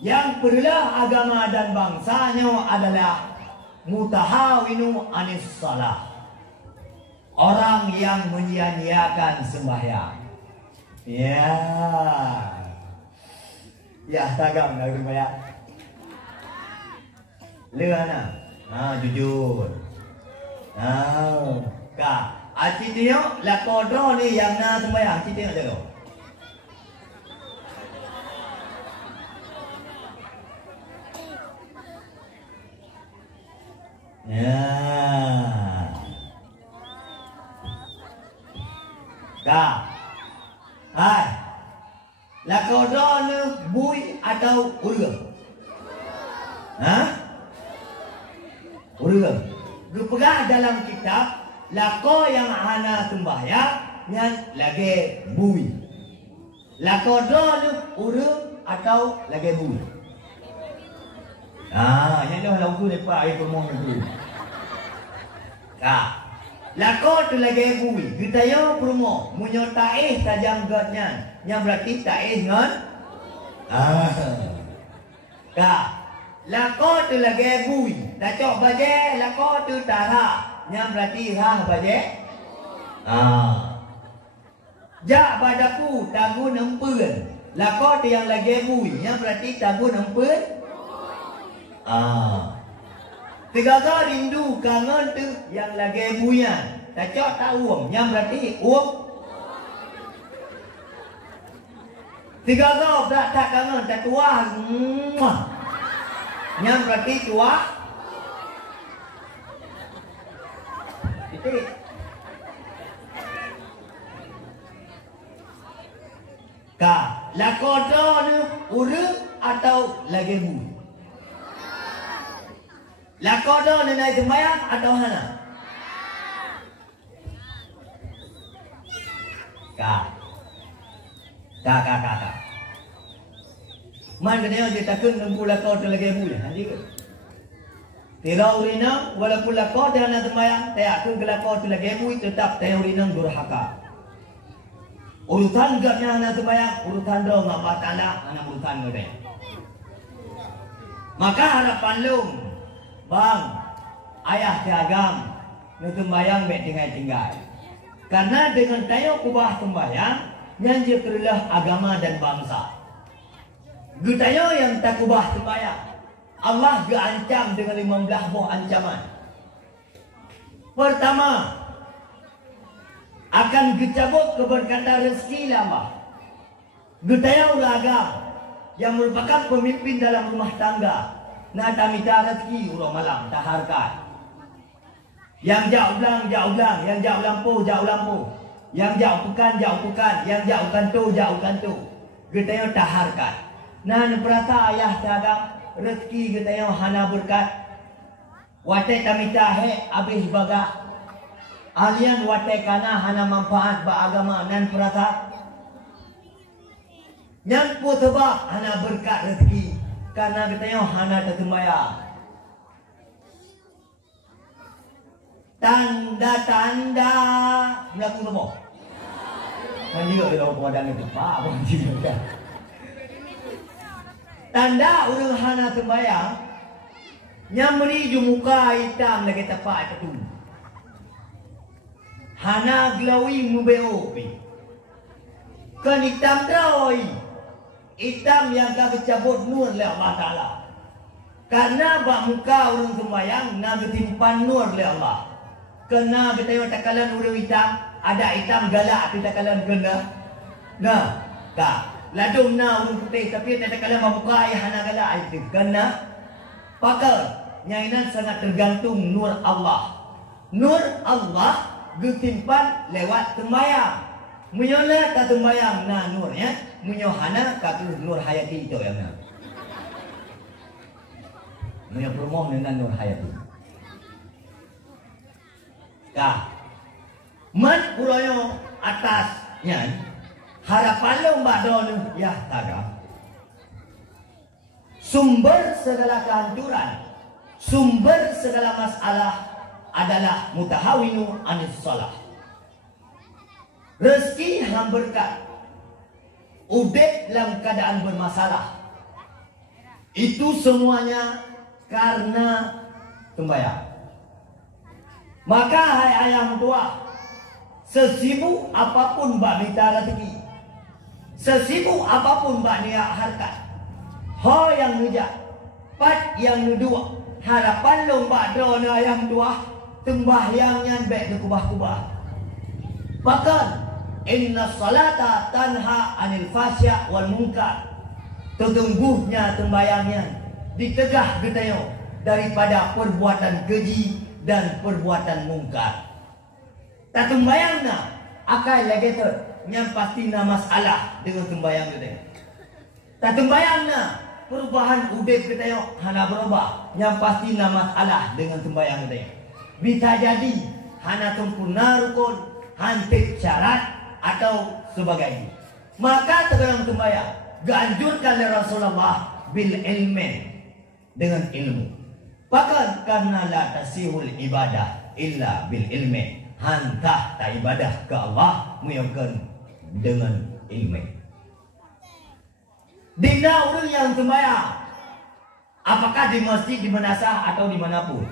yang perlulah agama dan bangsanya adalah mutahawinu anis salah. Orang yang menyia-nyiakan sembahyang. Ya. Ya, tagam dah sembahyang. Lena. Jujur. Kak, aci tengok lakodro ni yang na sembahyang, aci tengok je. Ya. Kak. Hai. Lakodro ni bui atau urga? Urga. Gepegah dalam kitab lako yang hana sembahyang yang lagi bui. Lakodro ni urga atau lagi bui? Yang dah lagu lepas air permoh itu. Lako tu lagi bui. Kita yo permoh munyo taih tajam gotnya. Yang berarti taih ngon. Lako tu lagi bui. Tacok baje lako tu tara. Yang berarti rah baje. Jak badaku tagun empun. Lako tu yang lagi bui. Yang berarti tagun empun. Tiga-tiga rindu kangen tu yang lagi buyan. Tacok tak uang. Yang berarti uang. Tiga-tiga tak kangen. Tak tua. Yang berarti tua. Titik. Lakodo ni urut atau lagi buyan? Lakodo ni naik sembahyang atau hana? Kak. Man kena dia takun nunggu lakodo lagi bulan. Nanti ke? Teorina walaupun lakodo nak sembahyang, tak akun ke lakodo lagi bulan tetap teorina durhaka. Urutan gapnya nak sembahyang, urutan dong apa tanda, anak urutan gede. Maka harapan lum. Bang, ayah tiagam, nu sembahyang baik tinggal. Karena dengan tayo kubah sembahyang, nyanyi kerulah agama dan bangsa. Gutayo yang tak kubah sembahyang, Allah geancam dengan 15 buah ancaman. Pertama, akan gecabut keberkatan rezeki lama. Gutayo agam yang merupakan pemimpin dalam rumah tangga. Nak minta rezeki ulang malam tak harkat. Yang jauh ulang, yang jauh lampu. Yang jauh pekan, yang jauh kantu. Kita tak harkat. Nah, perasa ayah tiada rezeki kita hana berkat. Wate tak minta habis baga. Alian wate kana hana manfaat ba agama nan perasa. Yang putebak hana berkat rezeki. Karena kita hana tersembahyang. Tanda-tanda berlaku apa? Mandi dia orang pemadam itu. Apa dia? Tanda orang hana sembahyang nyamri jumuka hitam lagi tepat itu. Hana glawi mubeo. Kan hitam terawai. Hitam yang kau cabut nur oleh Allah Ta'ala. Karena bak muka orang sembahyang nak ditimpan nur oleh Allah. Kena kita yang takalan orang hitam, ada hitam galak kita takalan kena. Nah, ladung na urung putih tapi tak kala membuka ayah hana kala itu kena pakar nyainan sangat tergantung nur Allah. Nur Allah getimpan lewat tembayang. Munyola tak tembayang na nur ya. Munyohana katu nur hayati itu yang na. Munyo promoh dengan nur hayati. Kah. Man puloyo atasnya harapan lo mbak don ya taga. Sumber segala kehancuran, sumber segala masalah adalah mutahawinu anis salah. Rezeki yang berkat, udek dalam keadaan bermasalah. Itu semuanya karena tembayang. Maka hai ayam tua, sesibuk apapun mbak minta rezeki, sesibuk apapun mbak niat harkat, ho yang ngejak, pat yang ngedua, harapan lo mbak dona ayam tua, tembahyangnya baik kubah-kubah. Bahkan inna salata tanha anil fasya wal munkar. Sesungguhnya tembayangnya ditegah getayo daripada perbuatan keji dan perbuatan mungkar. Tak tembayangna akai lagi tu yang pasti na masalah dengan tembayang getayo. Tak tembayangna perubahan udep getayo hana berubah yang pasti na masalah dengan tembayang getayo. Bisa jadi hana sempurna rukun, hantik syarat atau sebagainya. Maka tergantung tembayang dianjurkan oleh Rasulullah bil ilmin, dengan ilmu. Bahkan karena la tasihul ibadah illa bil ilmi, hantah tak ibadah ke Allah melainkan dengan ilmu. Dina orang yang sembahyang, apakah di masjid, di manasah atau dimanapun,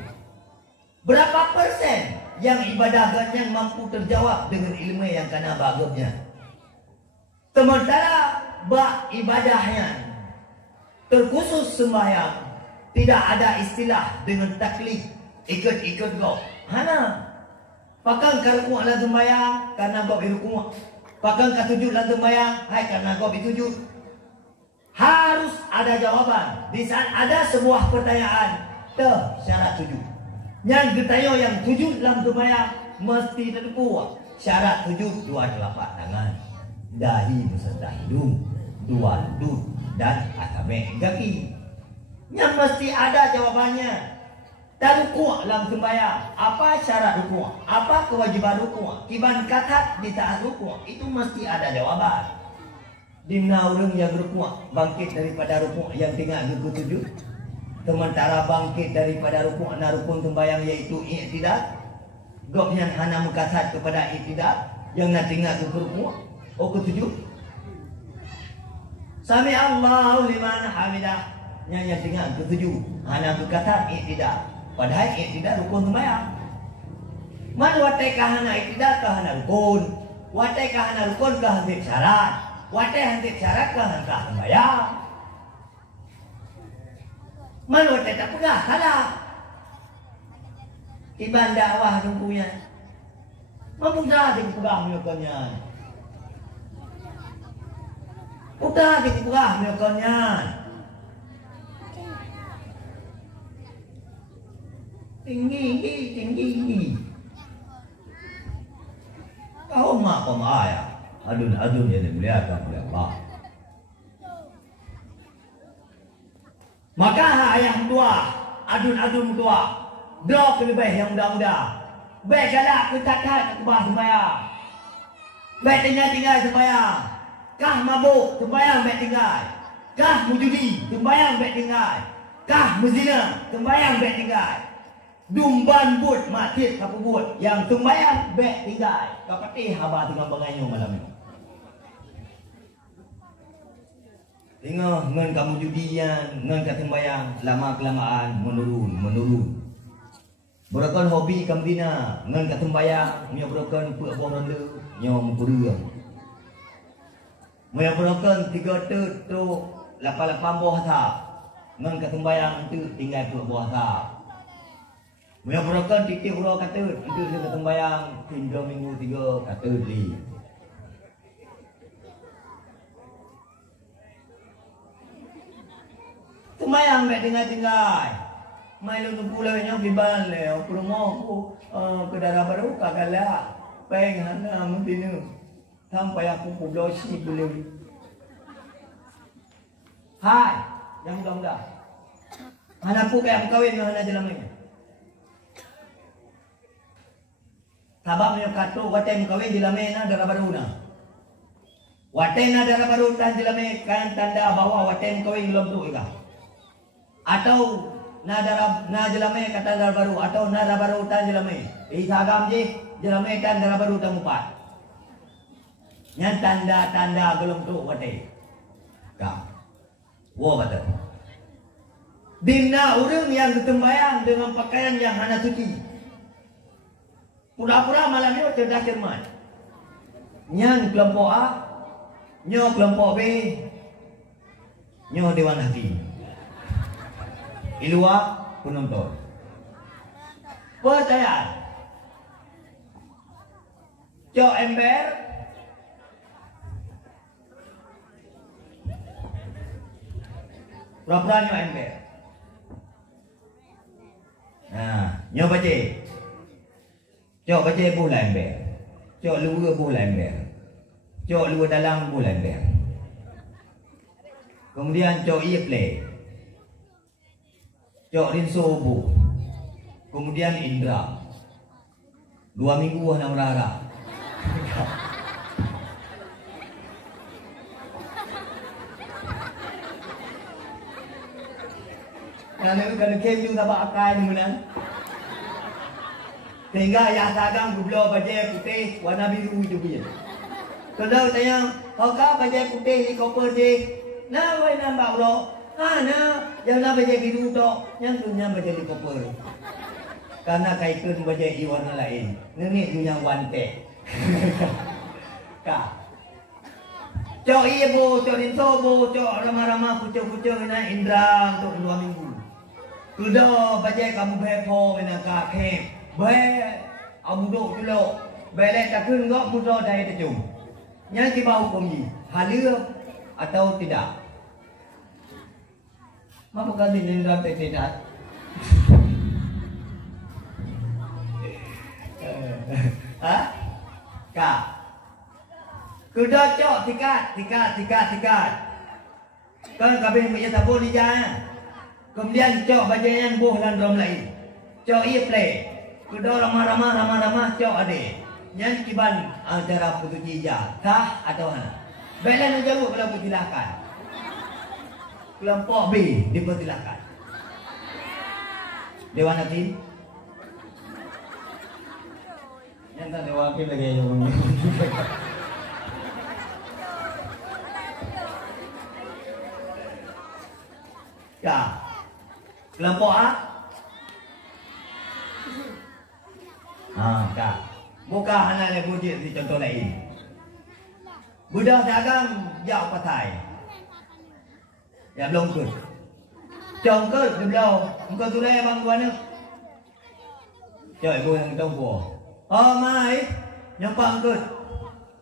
berapa persen yang ibadah yang mampu terjawab dengan ilmu yang kena bagusnya? Sementara bak ibadahnya terkhusus sembahyang, tidak ada istilah dengan taklif ikut-ikut go. Hana pakan karuku ala sembahyang karena go iruku, pakan katujud ala sembahyang hai karena go bitujud. Harus ada jawaban. Di saat ada sebuah pertanyaan, syarat sujud. Yang getayo yang sujud dalam sembahyang mesti tentu syarat sujud dua telapak tangan, dahi beserta hidung, dua lutut dan atabe kaki. Yang mesti ada jawabannya. Dan ruku' dalam sembahyang, apa syarat ruku'? Apa kewajiban ruku'? Kiban katat di saat ruku', itu mesti ada jawaban. Dimana orang yang ruku' bangkit daripada ruku' yang tinggal ruku' sujud, sementara bangkit daripada ruku' na rukun sembahyang yaitu i'tidal, goknya hana mengkatat kepada i'tidal yang nak tinggal ruku' ke sujud. Sami Allahu liman hamidah, yang tinggal ketujuh hanya berkata i'tidal, padahal i'tidal rukun sembahyang. Man watai kahana i'tidal kahana rukun, watai kahana rukun kahana syarat, watai hantik syarat kahana sembahyang. Man watai tak pegah salah. Tiban dakwah tunggunya, memudah dipegah melakukannya. Udah dipegah melakukannya. Tinggi. Kau mak ayah. Adun yang dimuliakan oleh Allah. Maka ayah tua, adun tua, doa kelebih yang muda-muda. Baik galak ketat ke bawah sembahyang. Baik tinggal sembahyang. Kah mabuk sembahyang baik tinggal. Kah mujudi sembahyang baik tinggal. Kah mezina sembahyang baik tinggal. Dumban but mati apa but yang sembahyang baik tinggal. Kapati haba tengah bangayong malam ini. Tengok ngan kamu judian, ngan kat sembahyang lama kelamaan menurun. Berakan hobi kamdina, ngan kat sembahyang nya berakan puak buang rendah, nyom kurang. Nya berakan 3 tu 8 buah tak. Ngan kat sembahyang tu tinggal puak buah tak. Nya berakan titik hurau kata, itu dia kat sembahyang 3 minggu 3 kata li. Semayang mek tinggal-tinggal. Mai lu tu pula nya biban le, aku rumah aku ke darah baru kagala. Peng hana mendinu. Sampai aku kublosi boleh. Hai, yang muda-muda. Anakku kayak kawin dengan anak dalam ini. Sabab nyo kato watem kawin dalam ini darah baru na. Waten darah baru dan dalam ini kan tanda bahwa watem kawin belum tu juga. Atau na dalam ini kata darah baru atau na darah baru dan dalam ini. Isagam je dalam ini dan darah baru dan empat. Yang tanda-tanda belum tu watem. Kau, wah betul. Dina orang yang bertembayang dengan pakaian yang hana suci. Pura-pura malam ni cerdas cermat. Yang kelompok A, nyo kelompok B, nyo dewan hakim. Ilua penonton. Percaya. Cok ember. Pura-pura nyo ember. Nah, nyo baca. Cok baca bulan ember. Cok luar bulan ember. Cok luar dalam bulan ember. Kemudian cok ia play. Cok rinso bu. Kemudian indra. 2 minggu nak merara. Kalau kem juga tak akan menang. Sehingga yang dagang gublo baju putih warna biru itu dia. Kalau tanya, "Kau baju putih ni koper je?" Nah, wei nambah bro. Nah, jangan baju biru tu, yang punya baju di koper. Karena kaitkan baju di warna lain. Ini tu yang wante. Kak. Cok ibu, cok rinso bu, cok ramah-ramah pucuk-pucuk na indra untuk 2 minggu. Kudo bajai kamu bepo kena kakek. Baik, abu dok dulu. Baik tak kun gak muda dari terjun. Yang tiba hukum ni, halal atau tidak? Apa kali ni dah tidak? Hah? Kak. Kudo cok tikat. Kan kabin punya tabur di jalan. Kemudian cok baju yang buh dan drum lain. Cok ia play. Kedua ramah, cok ade. Yang kiban antara putu jija. Kah atau mana? Baiklah nak jawab kalau persilakan. Kelompok B dipersilakan. Dewan Hakim. Yang tak Dewan Hakim lagi jawab. Ya. Kelompok A. Kak. Buka hana le bujit di contoh lain. Budak dagang jauh patai. Ya belum ke. Chồng ke di belau. Engkau tulai bang tuan ni. Cok ibu yang tunggu. Oh mai. Nyampak ke.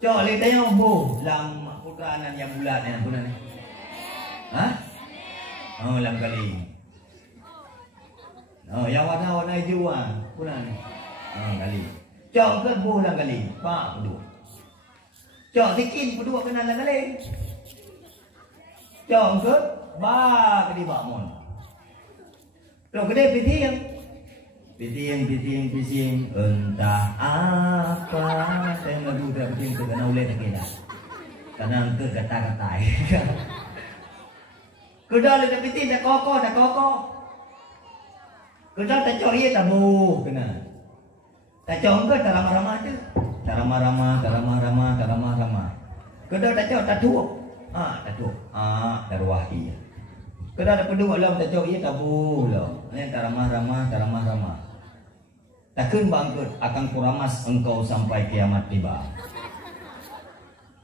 Cok le tanya bu lam putra anak yang bulat ni punan ni. Hah? Oh lam kali. Oh, yang warna hijau punan ni. Kali. Cok ke bulan kali. Pak berdua. Cok tikin berdua kena kali. Cok ke ba kali bakmon. Cok gede piting. Entah apa. Saya lagu dah piting ke kena ulai lagi dah. Karena ke kata-kata. Kedua le piting dah kokoh. Kedua tak cok ia tak bu kena. Tak cok ke tak ramah-ramah tu. Tak ramah-ramah. Kedua tak cok tak tuuk. Tak tuuk. Darwah ia. Kedua tak peduk lah tak cok ia tak bu lah. Ini tak ramah-ramah. Takkan bangkit akan kuramas engkau sampai kiamat tiba.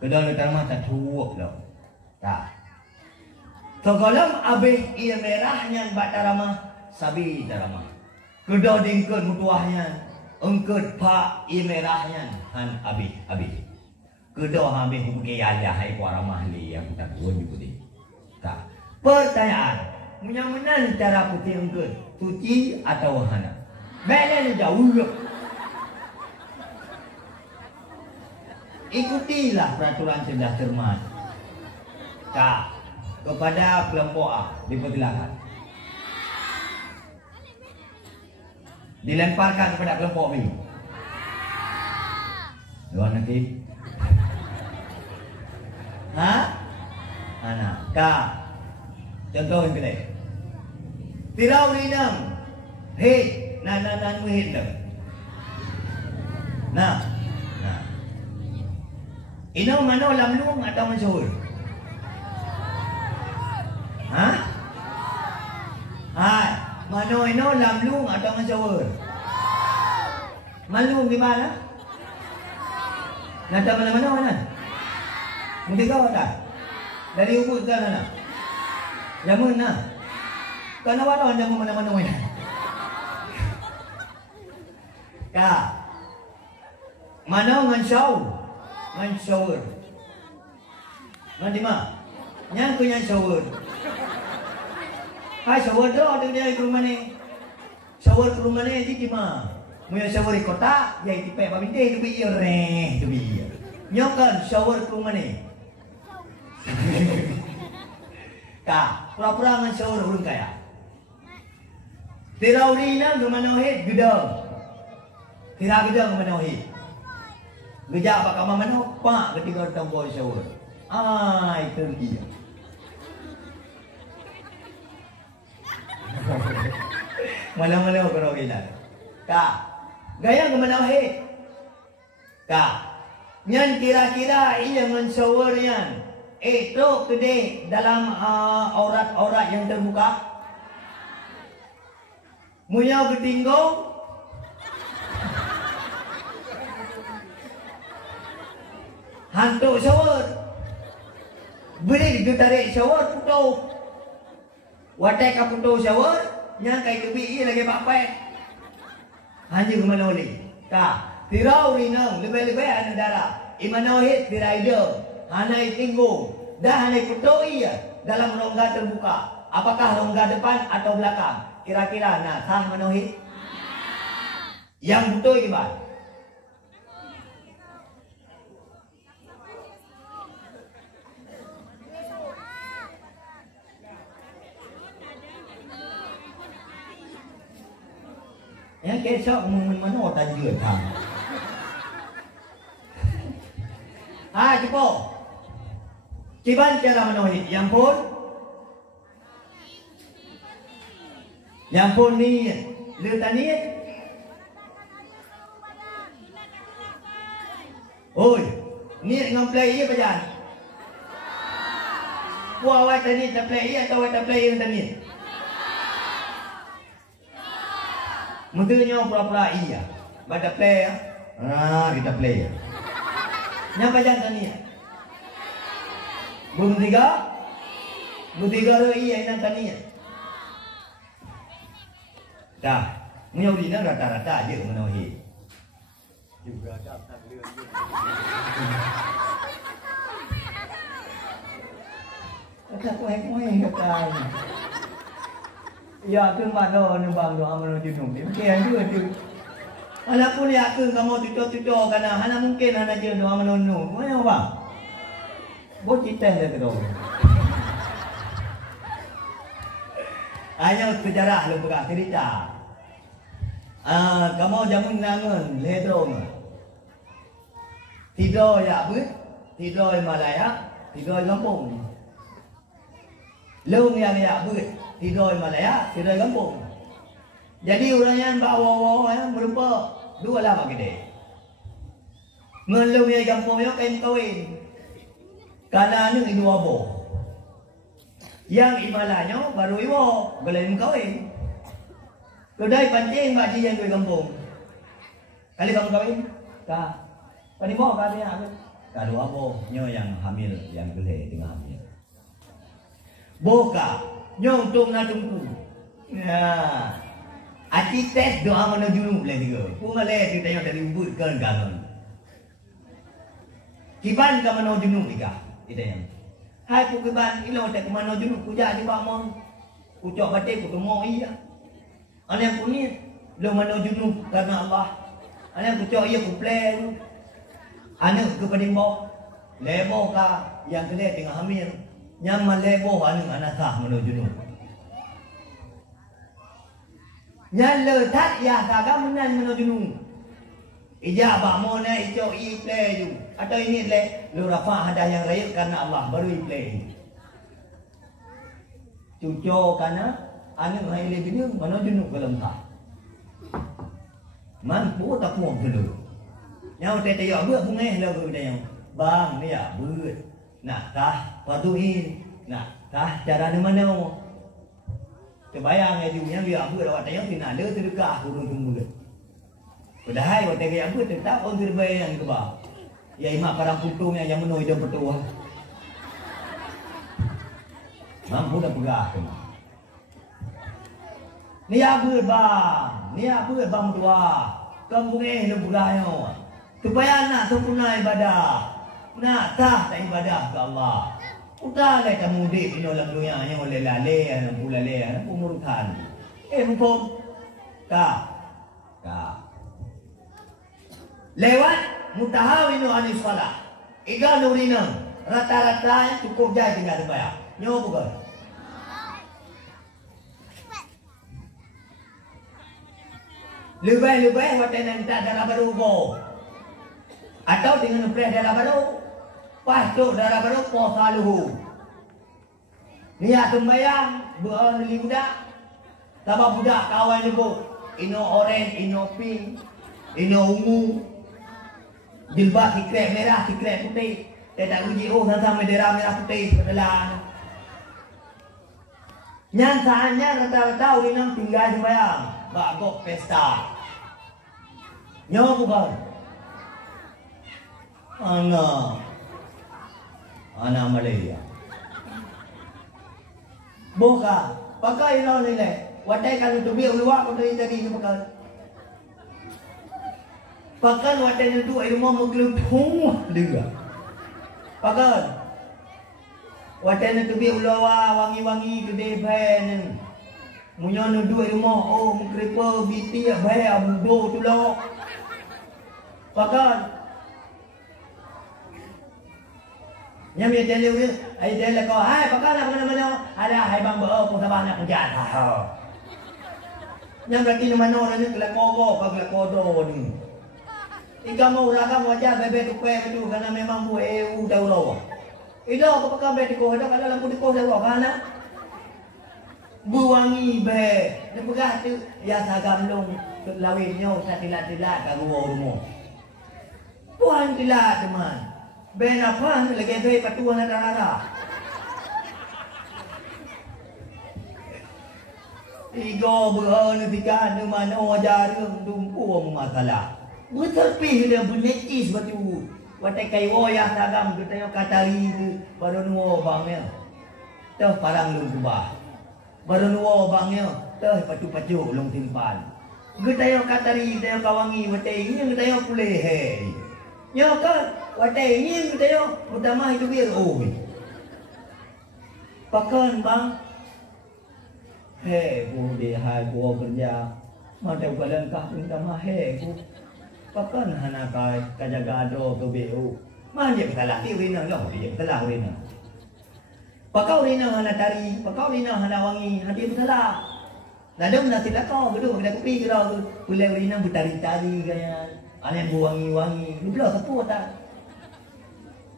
Kedua tak ramah tak tuuk lah. Tak. Togolam abih ia merahnya bat ramah. Sabi darama. Kedua dingkut mutuahnya. Engkut pak imerahnya. Han abi. Kedua habis mungkin ayah hai kuaramah li yang tak buat juga ni. Tak. Pertanyaan. Punya mana cara putih engkau? Suci atau hana? Bela jauh. Ikutilah peraturan cerdas cermat. Kak, kepada kelompok A dipersilakan. Dilemparkan kepada kelompok B. Luar nanti. Anak. Kak. Contoh yang kedua. Tirau linang. Hei, nan muhid dah. Nah. Ino mano lamlung atau mansur? Mano ino lamlung atau mansur? Malung di mana? Nada mana? Mungkin kau tak? Dari ubud ke mana? Jamun na. Kenapa orang jamun mana-mana ni? Kak. Mana ngansau? Ngansur. Nanti mah. Yang punya shower. Hai shower tu ada dia di rumah ni. Shower ke rumah ni di mana? Punya shower di kota, ya di pek babin deh tu biar tu biar. Nyokan shower ke rumah ni. Kak, pura-pura dengan shower belum kaya. Tirau rina gemanohit gedang. Tira gedang gemanohit. Gejak pak kamar mana? Pak ketika tombol shower. Itu dia. Malam-malam kau bilang. Kak, gaya gemanohit. Kak, nyan kira-kira ia men-shower yan. Itu kedai dalam aurat-aurat yang terbuka. Munya ketinggong. Hantu shower. Beri ditarik shower putus. Watai ka putus shower. Yang kai tebi ia lagi papai. Hanya ke mana boleh. Kak, tirau ni nang. Lebih-lebih anak darah. Imanohit tiraida. Hanai tinggung. Dah hanai kutoi dalam rongga terbuka. Apakah rongga depan atau belakang? Kira-kira nah sah manohit? Yang betul gimana? Yang kesok mana tak juga kan? Cepat. Kiban cara manohit. Yang pun ni letak ni. Oi, ni dengan play ia berjalan. Puan awak tadi tak play ia atau awak tak play yang tadi? Mestinya pura-pura iya. Baca play ya. Kita play ya. Yang berjalan tadi. Bertiga tu iya yang tadi. Dah, menyaudinya rata-rata aja menuhi. Juga ada taklir. Kata kuih-kuih kata. Ya tu mana nubang doa menuju nung. Mungkin juga tu. Anak pun ya tu kamu tutur-tutur karena anak mungkin anak je doa menuju. Mana bang? Bos kita yang terus. Hanya sejarah lu buka cerita. Kamu jamun nangun ledong. Tidur ya bud, tidur Malaya, tidur Lampung. Lung yang ya bud, tidur Malaya, tidur Lampung. Jadi orang yang bawa yang berupa dua lama gede. Ngelung yang kampung yang kain kawin. Karena ni dua boh. Yang imalanya baru iwo, gelain kawin. Kedai pancing mak yang dua kampung. Kali kamu kawin? Kah? Pani boh kah dia apa? Kah dua boh, nyo yang hamil, yang gelai tengah hamil. Boka, nyo tung na tungku. Ya. Ati tes doa mana junub le tiga. Pungale kita yang dari ubud ke galon. Kiban ka mana junub tiga. Kita yang. Hai pukiban ilo tak mana junub puja di bamon. Kucok batik ketemu iya. Anak aku ni belum mana junub karena Allah. Anak kucok iya kupleng. Anak ke penimbo. Lebo ka yang kena tengah hamil. Nyaman lebo anak sah mana junub. Nyan letak ya kagak menan mana junub. Ija bakmona ijo i play you. Atau ini le lu rafa ada yang raya karena Allah baru i play. Cuco karena anu hai le bini mana junub dalam ta. Mampu tak mau dulu. Nyau tete yo buat bunga lo ke dia. Bang ni ya buat. Nak tah patuhin. Nak tah cara ni mana mo. Terbayang ya dunia dia buat awak tayang tina ada terdekat urung tunggu. Padahal waktu yang buat tetap orang terbayang itu bah. Ya imak parang putunya yang menuh hidup bertuah. Mampu dah pegah tu. Ni apa bang? Ni apa bang tua? Kamu ni lu pegahnya. Supaya nak sempurna ibadah. Nak tak ibadah ke Allah. Udah lah kamu di dalam dunia yang oleh lalai, yang pula lalai, yang umurutan. Mumpung kah? Lewat mutahawinu anis salah. Iga nurina rata-rata cukup jaya tinggal terbayar. Nyawa bukan? Lebih-lebih waktu yang tak darah baru bo. Atau dengan numpah darah baru. Pasuk darah baru posa luhu. Niat sembayang berani budak. Tambah budak kawan juga. Ino orange, ino pink, ino ungu. Jilbab sikret merah, sikret putih. Dia tak uji sama bendera merah putih adalah. Nyansaannya rata-rata orang tinggal sembahyang, bagok pesta. Nyawa bukan? Anak Malaysia. Boka, pakai ino nilai. Watai kalau tu biar luar kau tadi pakai. Pakan wadah itu rumah menggelupung juga. Pakan wadah itu biar ulawa wangi-wangi gede ban. Munya nudu rumah oh mengkrepa biti bae abudo tu lah. Pakan nyam ya dia ni ai dia lah kau hai pakan nak mana-mana ada hai bang bo pun sabar nak kerja. Nyam berarti mana orang ni kelako kodo ni. Ika mau rakam wajah bebek tupai itu karena memang bu EU dah lawa. Ida apa pakai bebek ko ada kalau lampu diko dah kana. Bu wangi be. Dia pegah tu ya sagam long lawinnya satilat-tilat ka rumah. Tuan tilat teman. Ben apa lagi be patuan ada. Igo berani tiga ni mana wajah rum dumpu masalah. Berterpih dia bernetis batu. Watai kai woyah sagam kita yang katari tu baru nuo bangnya. Teh parang lung kubah. Baru nuo bangnya teh pacu-pacu long timpan. Kita yang katari kita yang kawangi watai ini kita yang pulih he. Nya kan watai ini kita yang utama itu biar oi. Pakan bang. He bu di hai bu kerja. Mata bukan kah pun sama he bu. Pakan hana kai kajaga ado ke BU. Manja salah ti urina lah dia salah urina. Pakau urina hana tari, pakau urina hana wangi, hati salah. Nadam nak tidak kau bedu kena kopi ke dah boleh urina bertari-tari gaya. Ane wangi-wangi. Lu belah sepuh tak?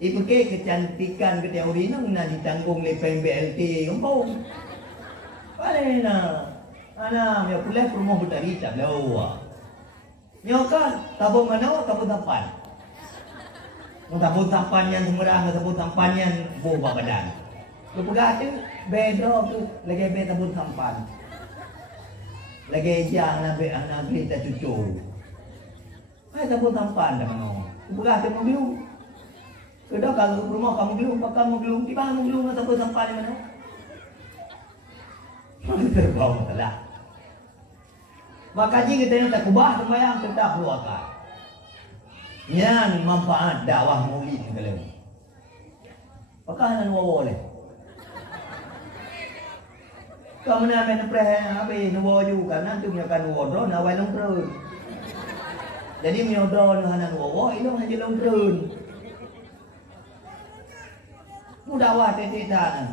Ibu ke kecantikan ke dia urina nak ditanggung oleh PMBLT kampung. Balena. Ana ya pulih rumah bertari tak lawa. Nyokan, tabung mana? Tabung tampan. Tabung tampan yang semerah, tabung tampan yang boba badan. Lu pegah tu, beda tu, lagi beda tabung tampan. Lagi jang anak kita cucu. Hai tabung tampan dah mana? Lu pegah tu mobil. Kedua kalau rumah kamu gelung, pakai kamu gelung, di mana gelung tabung tampan di mana? Terbau masalah. Maka jika kita nak kubah sembahyang tetap keluarkan. Yang manfaat dakwah maulid kalau. Maka nan boleh. Kau mana main preh habis nuwo ju karena tu punya kan nuwo na wai long trun. Jadi miodro na hanan nuwo ilong haji long trun. Mudah wa tete dah.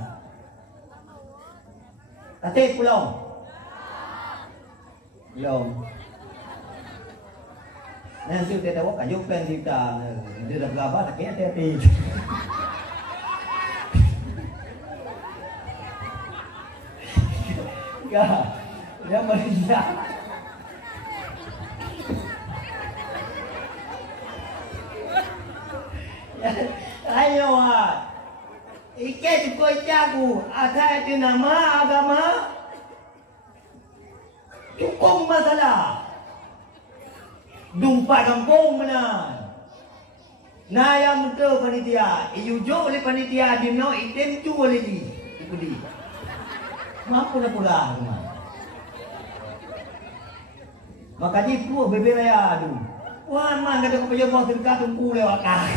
Tete pulau. Belum. Nanti kita tahu kayu pen kita dia dah berapa tak kira tete. Ya, dia Malaysia. Ayo iket koi jago, ada itu nama agama, hukum masalah, dumpa kampung mana, naya muda panitia, iujo oleh panitia dino item tu oleh di, ikudi. Mampu nak pulang rumah. Maka di puluh bebe raya tu. Wah, mana ada kepeja bos dekat tunggu lewat kah.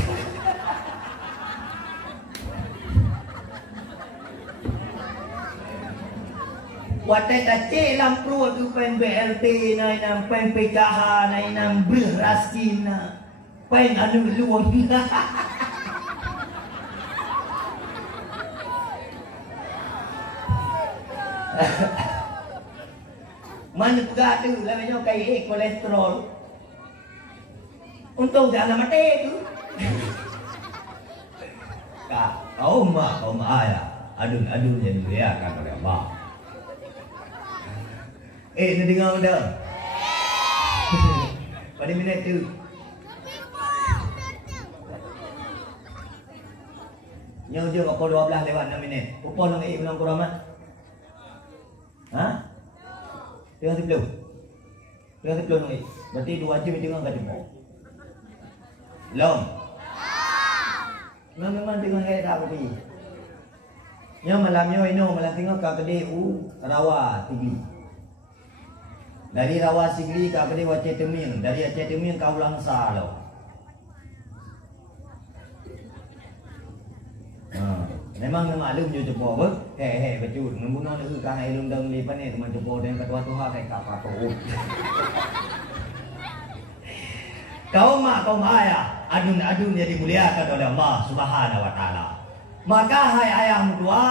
Watai tace lampru tu pen BLT na inang pen PKH na inang beraskin na pen anu luang. Mana pegak tu lamanya kayak kolesterol. Untung jangan mati tu. Kau mak ayah adun yang dimuliakan oleh Allah. Nak dengar dah? Pada minit tu. Nyawa je pukul 12 lewat 6 minit. Pukul nak bilang kurang mat. Ha? Tengah 10. Tengah 10 nak. Berarti 2 jam tengah kat tempat. Belum. Memang tengah hari tak pergi. Yang malamnya ino malam tengah kat kedai Rawa Tigli. Dari Rawa Sigli ke kedai Aceh Teming, dari Aceh Teming kau Langsa lo. Memang maklum je cepo ber. Betul. Membunuh negeri kan ai lundang ni pan ni teman cepo dengan ketua Tuhan kai kapal tu. Kaum ayah, adun yang dimuliakan oleh Allah Subhanahu wa taala. Maka hai ayah dua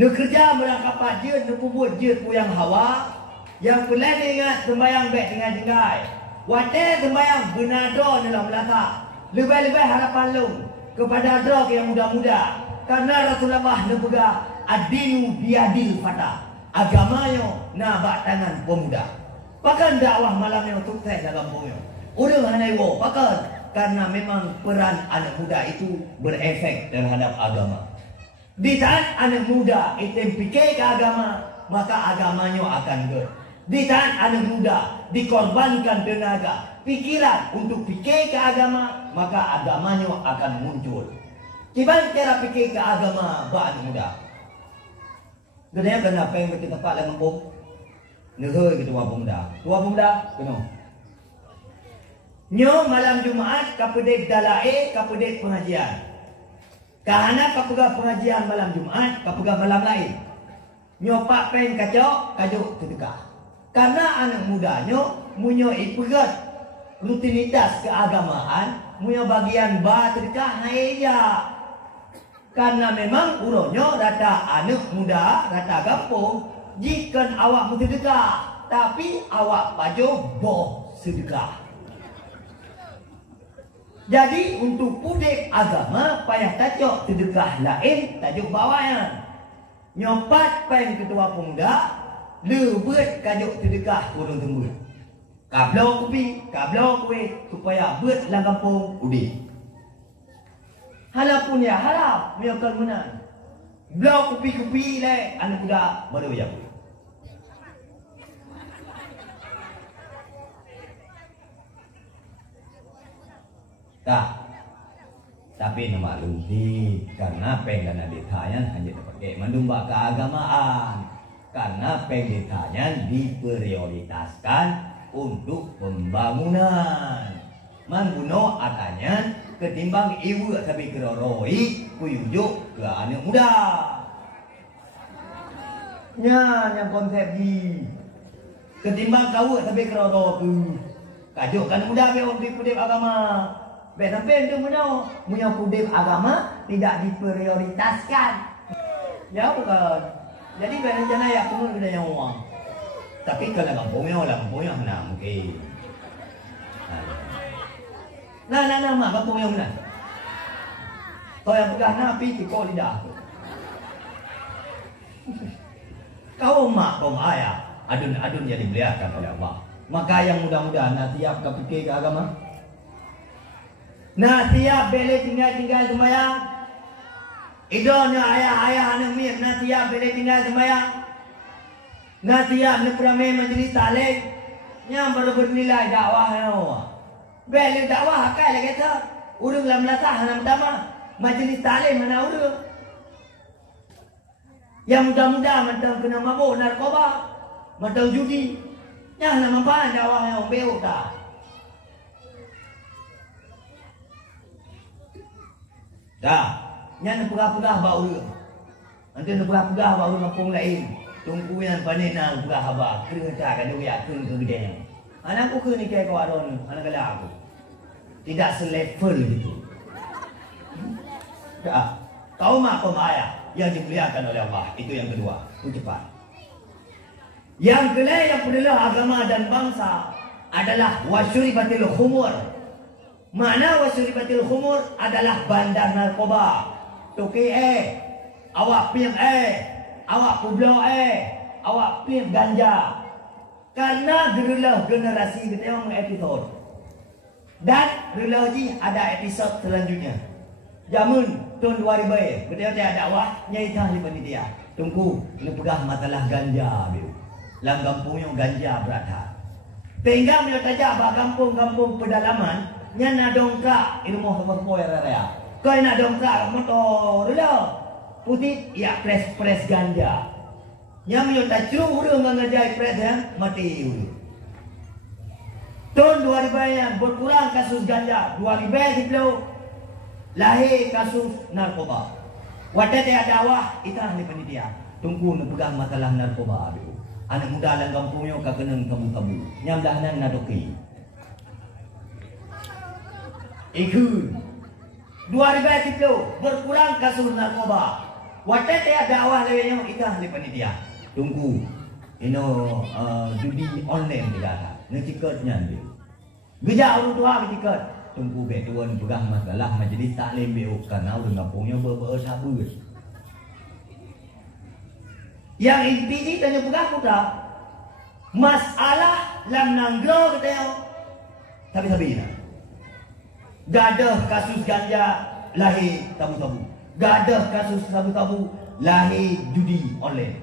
nak kerja merangkap je, nak buat je yang hawa, yang pelan ingat sembahyang baik dengan jenggai. Wate sembahyang benado dalam belaka. Lebih-lebih harapan lu kepada drog yang muda-muda. Karena Rasulullah nebega adinu biadil fata. Agamanya nak tangan pemuda. Bahkan dakwah malamnya sukses dalam kampungnya. Orang hanai wo, bahkan karena memang peran anak muda itu berefek terhadap agama. Di saat anak muda itu fikir ke agama, maka agamanya akan ger. Di saat anak muda dikorbankan tenaga, pikiran untuk fikir ke agama, maka agamanya akan muncul. Gimana cara fikir ke agama anak muda? Gedenya kenapa yang kita tempat dalam kampung? Negeri ke tua pemuda, kena. Nyo malam Jumaat kapedek dalae kapedek pengajian. Karena kapega pengajian malam Jumaat, kapega malam lain. Nyo pak pen kacau sedekah. Karena anak mudanya munyo ipegat rutinitas keagamaan, munyo bagian ba sedekah naeja. Karena memang uronyo rata anak muda, rata kampung, jika awak sedekah, tapi awak baju boh sedekah. Jadi untuk pudek agama payah tajuk sedekah lain tajuk bawahnya. Nyopat pen ketua pemuda lebet kajuk sedekah kurang tembus. Kablo kuih supaya bet lang kampung udi. Halapun ya halap miakan menang. Blok kupi le anak muda baru ya. Tak. Tapi nama luti karena pengen ditanya hanya pakai mendumba keagamaan. Karena pengen ditanya diprioritaskan untuk pembangunan. Mangguno atanya ketimbang ibu tapi keroroi kuyujuk ke anak muda. Yang konsep di ketimbang kau tapi kerana tu kajuk kan mudah be orang pudip agama. Be sampai tu punya pudip agama tidak diprioritaskan. Ya bukan. Jadi be rencana ya pun ada yang uang. Tapi kalau kampungnya mana mungkin. Nah, mak kampungnya mana? Kau yang pegang napi kau lidah. Kau mak kau ayah adun jadi beliakan oleh Allah. Maka yang mudah-mudahan nak tiap kepikir ke agama. Nak tiap beli tinggal sembahyang. Idonya ayah anak mir nak tiap beli tinggal sembahyang. Nak tiap nak ramai majlis taklim. Yang baru bernilai dakwah Allah. Beli dakwah akai lagi tu. Urung lam lasah nama pertama. Majlis taklim mana urung. Yang mudah-mudah macam kena mabuk narkoba, macam judi. Yang nama apa dakwah yang beuk tak. Dah, yang pegah-pegah bau. Nanti pegah-pegah bau kampung lain. Tunggu yang panik nak pegah haba. Kena tak ada wiak kena ke gede. Anakku ke ni kaya kau adon, anak kala aku. Tidak selevel gitu. Tak. Kau mak ayah yang dimuliakan oleh Allah. Itu yang kedua. Itu cepat. Yang kedua yang penulah agama dan bangsa adalah wasyuribatil khumur. Mana wasyuribatil khumur adalah bandar narkoba. Toki awak pim awak publo awak pim ganja. Karena gerulah generasi kita yang episod. Dan gerulah ni ada episod selanjutnya. Jamun tahun 2000 betul dia dakwah nyai tah di panitia. Tunggu kena pegah masalah ganja biu. Lang kampung yang ganja berada. Tengah dia tajak ba kampung-kampung pedalaman nya na dongkrak ilmu semua raya. Kau nak dongkrak motor dulu. Putih ya press ganja. Nya mio tajru urang ngajai press yang mati ulu. Tahun 2000 yang berkurang kasus ganja, 2010 lahir kasus narkoba. Wadah dia dakwah itah ni panitia. Tunggu nak pegang masalah narkoba tu. Anak muda dalam kampungnya kau kena kamu. Nyam dah nan nadoki. Ikut 2010 berkurang kasus narkoba. Wadah dia dakwah lewenya itah ni panitia. Tunggu. Judi online dia. Nak tiketnya dia. Gejak orang tua tiket. Tunggu betuan pegang masalah majlis taklim beuk karena orang kampungnya bersabut. Yang inti ni tanya pegang putra. Masalah lam nanggro kita yang tapi nak. Gadah kasus ganja lahir tabu-tabu. Gadah kasus tabu-tabu lahir judi online.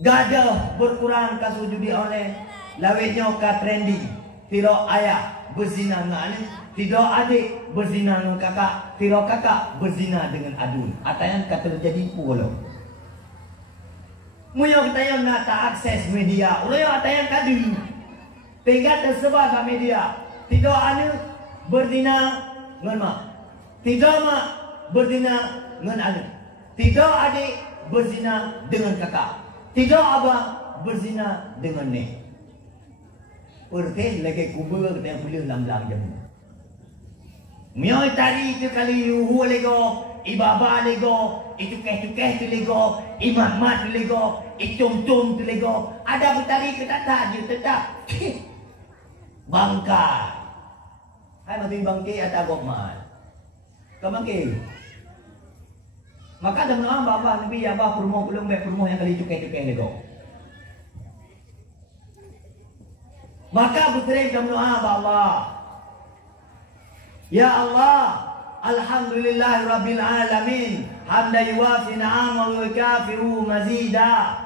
Gadah berkurang kasus judi online. Lawetnya ke trending. Tidak ayah berzina dengan anak, tidak adik berzina dengan kakak, tidak kakak berzina dengan adun. Atayan kata terjadi pula. Muyok tayang nak tak akses media, ulaya atayan kadu. Tinggal tersebar ke media. Tidak anak berzina dengan mak, tidak mak berzina dengan anak, tidak adik berzina dengan kakak, tidak abang berzina dengan nek. Perteh lagi kubur kita yang boleh lam-lam jam. Mioi tari itu kali uhu lego, ibaba lego, itu keh tu lego, imat tu lego, icum-cum tu lego. Ada bertari ke tak je tetap. Bangka. Hai mabing bangke atau gokmal. Kau bangke. Maka dah menang bapa nabi abah permoh belum permoh yang kali cukai lego. Maka berterai dalam doa Allah. Ya Allah, alhamdulillah rabbil alamin, hamda yuwafi na'amahu wa kafiru mazida.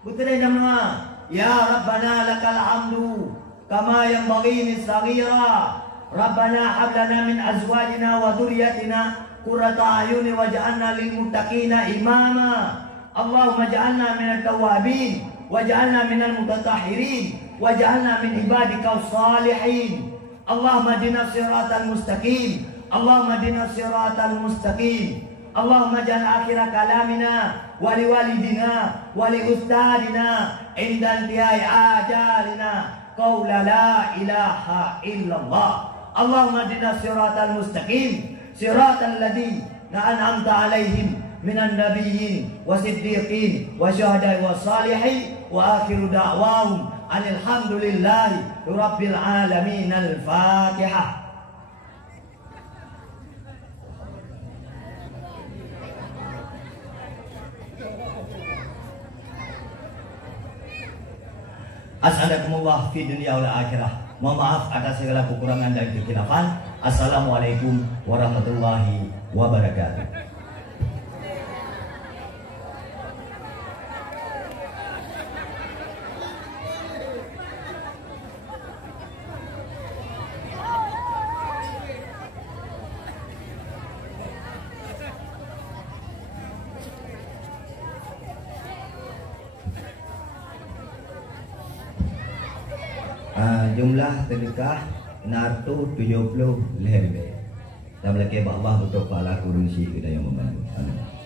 Berterai dalam doa. Ya Rabbana lakal hamdu kama yanbaghi lis-saghira. Rabbana hab lana min azwajina wa dhurriyyatina qurrata a'yun waj'alna lil muttaqina imama. Allahumma ja'alna minat tawwabin waj'alna minal mutatahhirin. Waj'alna min ibadika salihin. Allahumma hdina siratal mustaqim. Allahumma hdina siratal mustaqim. Allahumma ja'al akhir kalamina wa li walidina wa li ustadina indan tihai ajalina qaula la ilaha illallah. Allahumma dina siratal mustaqim siratal ladzina an'amta alaihim minan nabiyyin wasiddiqin wasyuhada'i wassalihin wa akhiru da'wahum alhamdulillahi rabbil alamin. Al-Fatihah. Assalamualaikum fi dunia wal akhirah. Mohon maaf atas segala kekurangan dan kekhilafan. Assalamualaikum warahmatullahi wabarakatuh. Jumlah sedekah nartu 70 lebih. Dan melaki Allah untuk pala kurunsi kita yang membantu. Amin.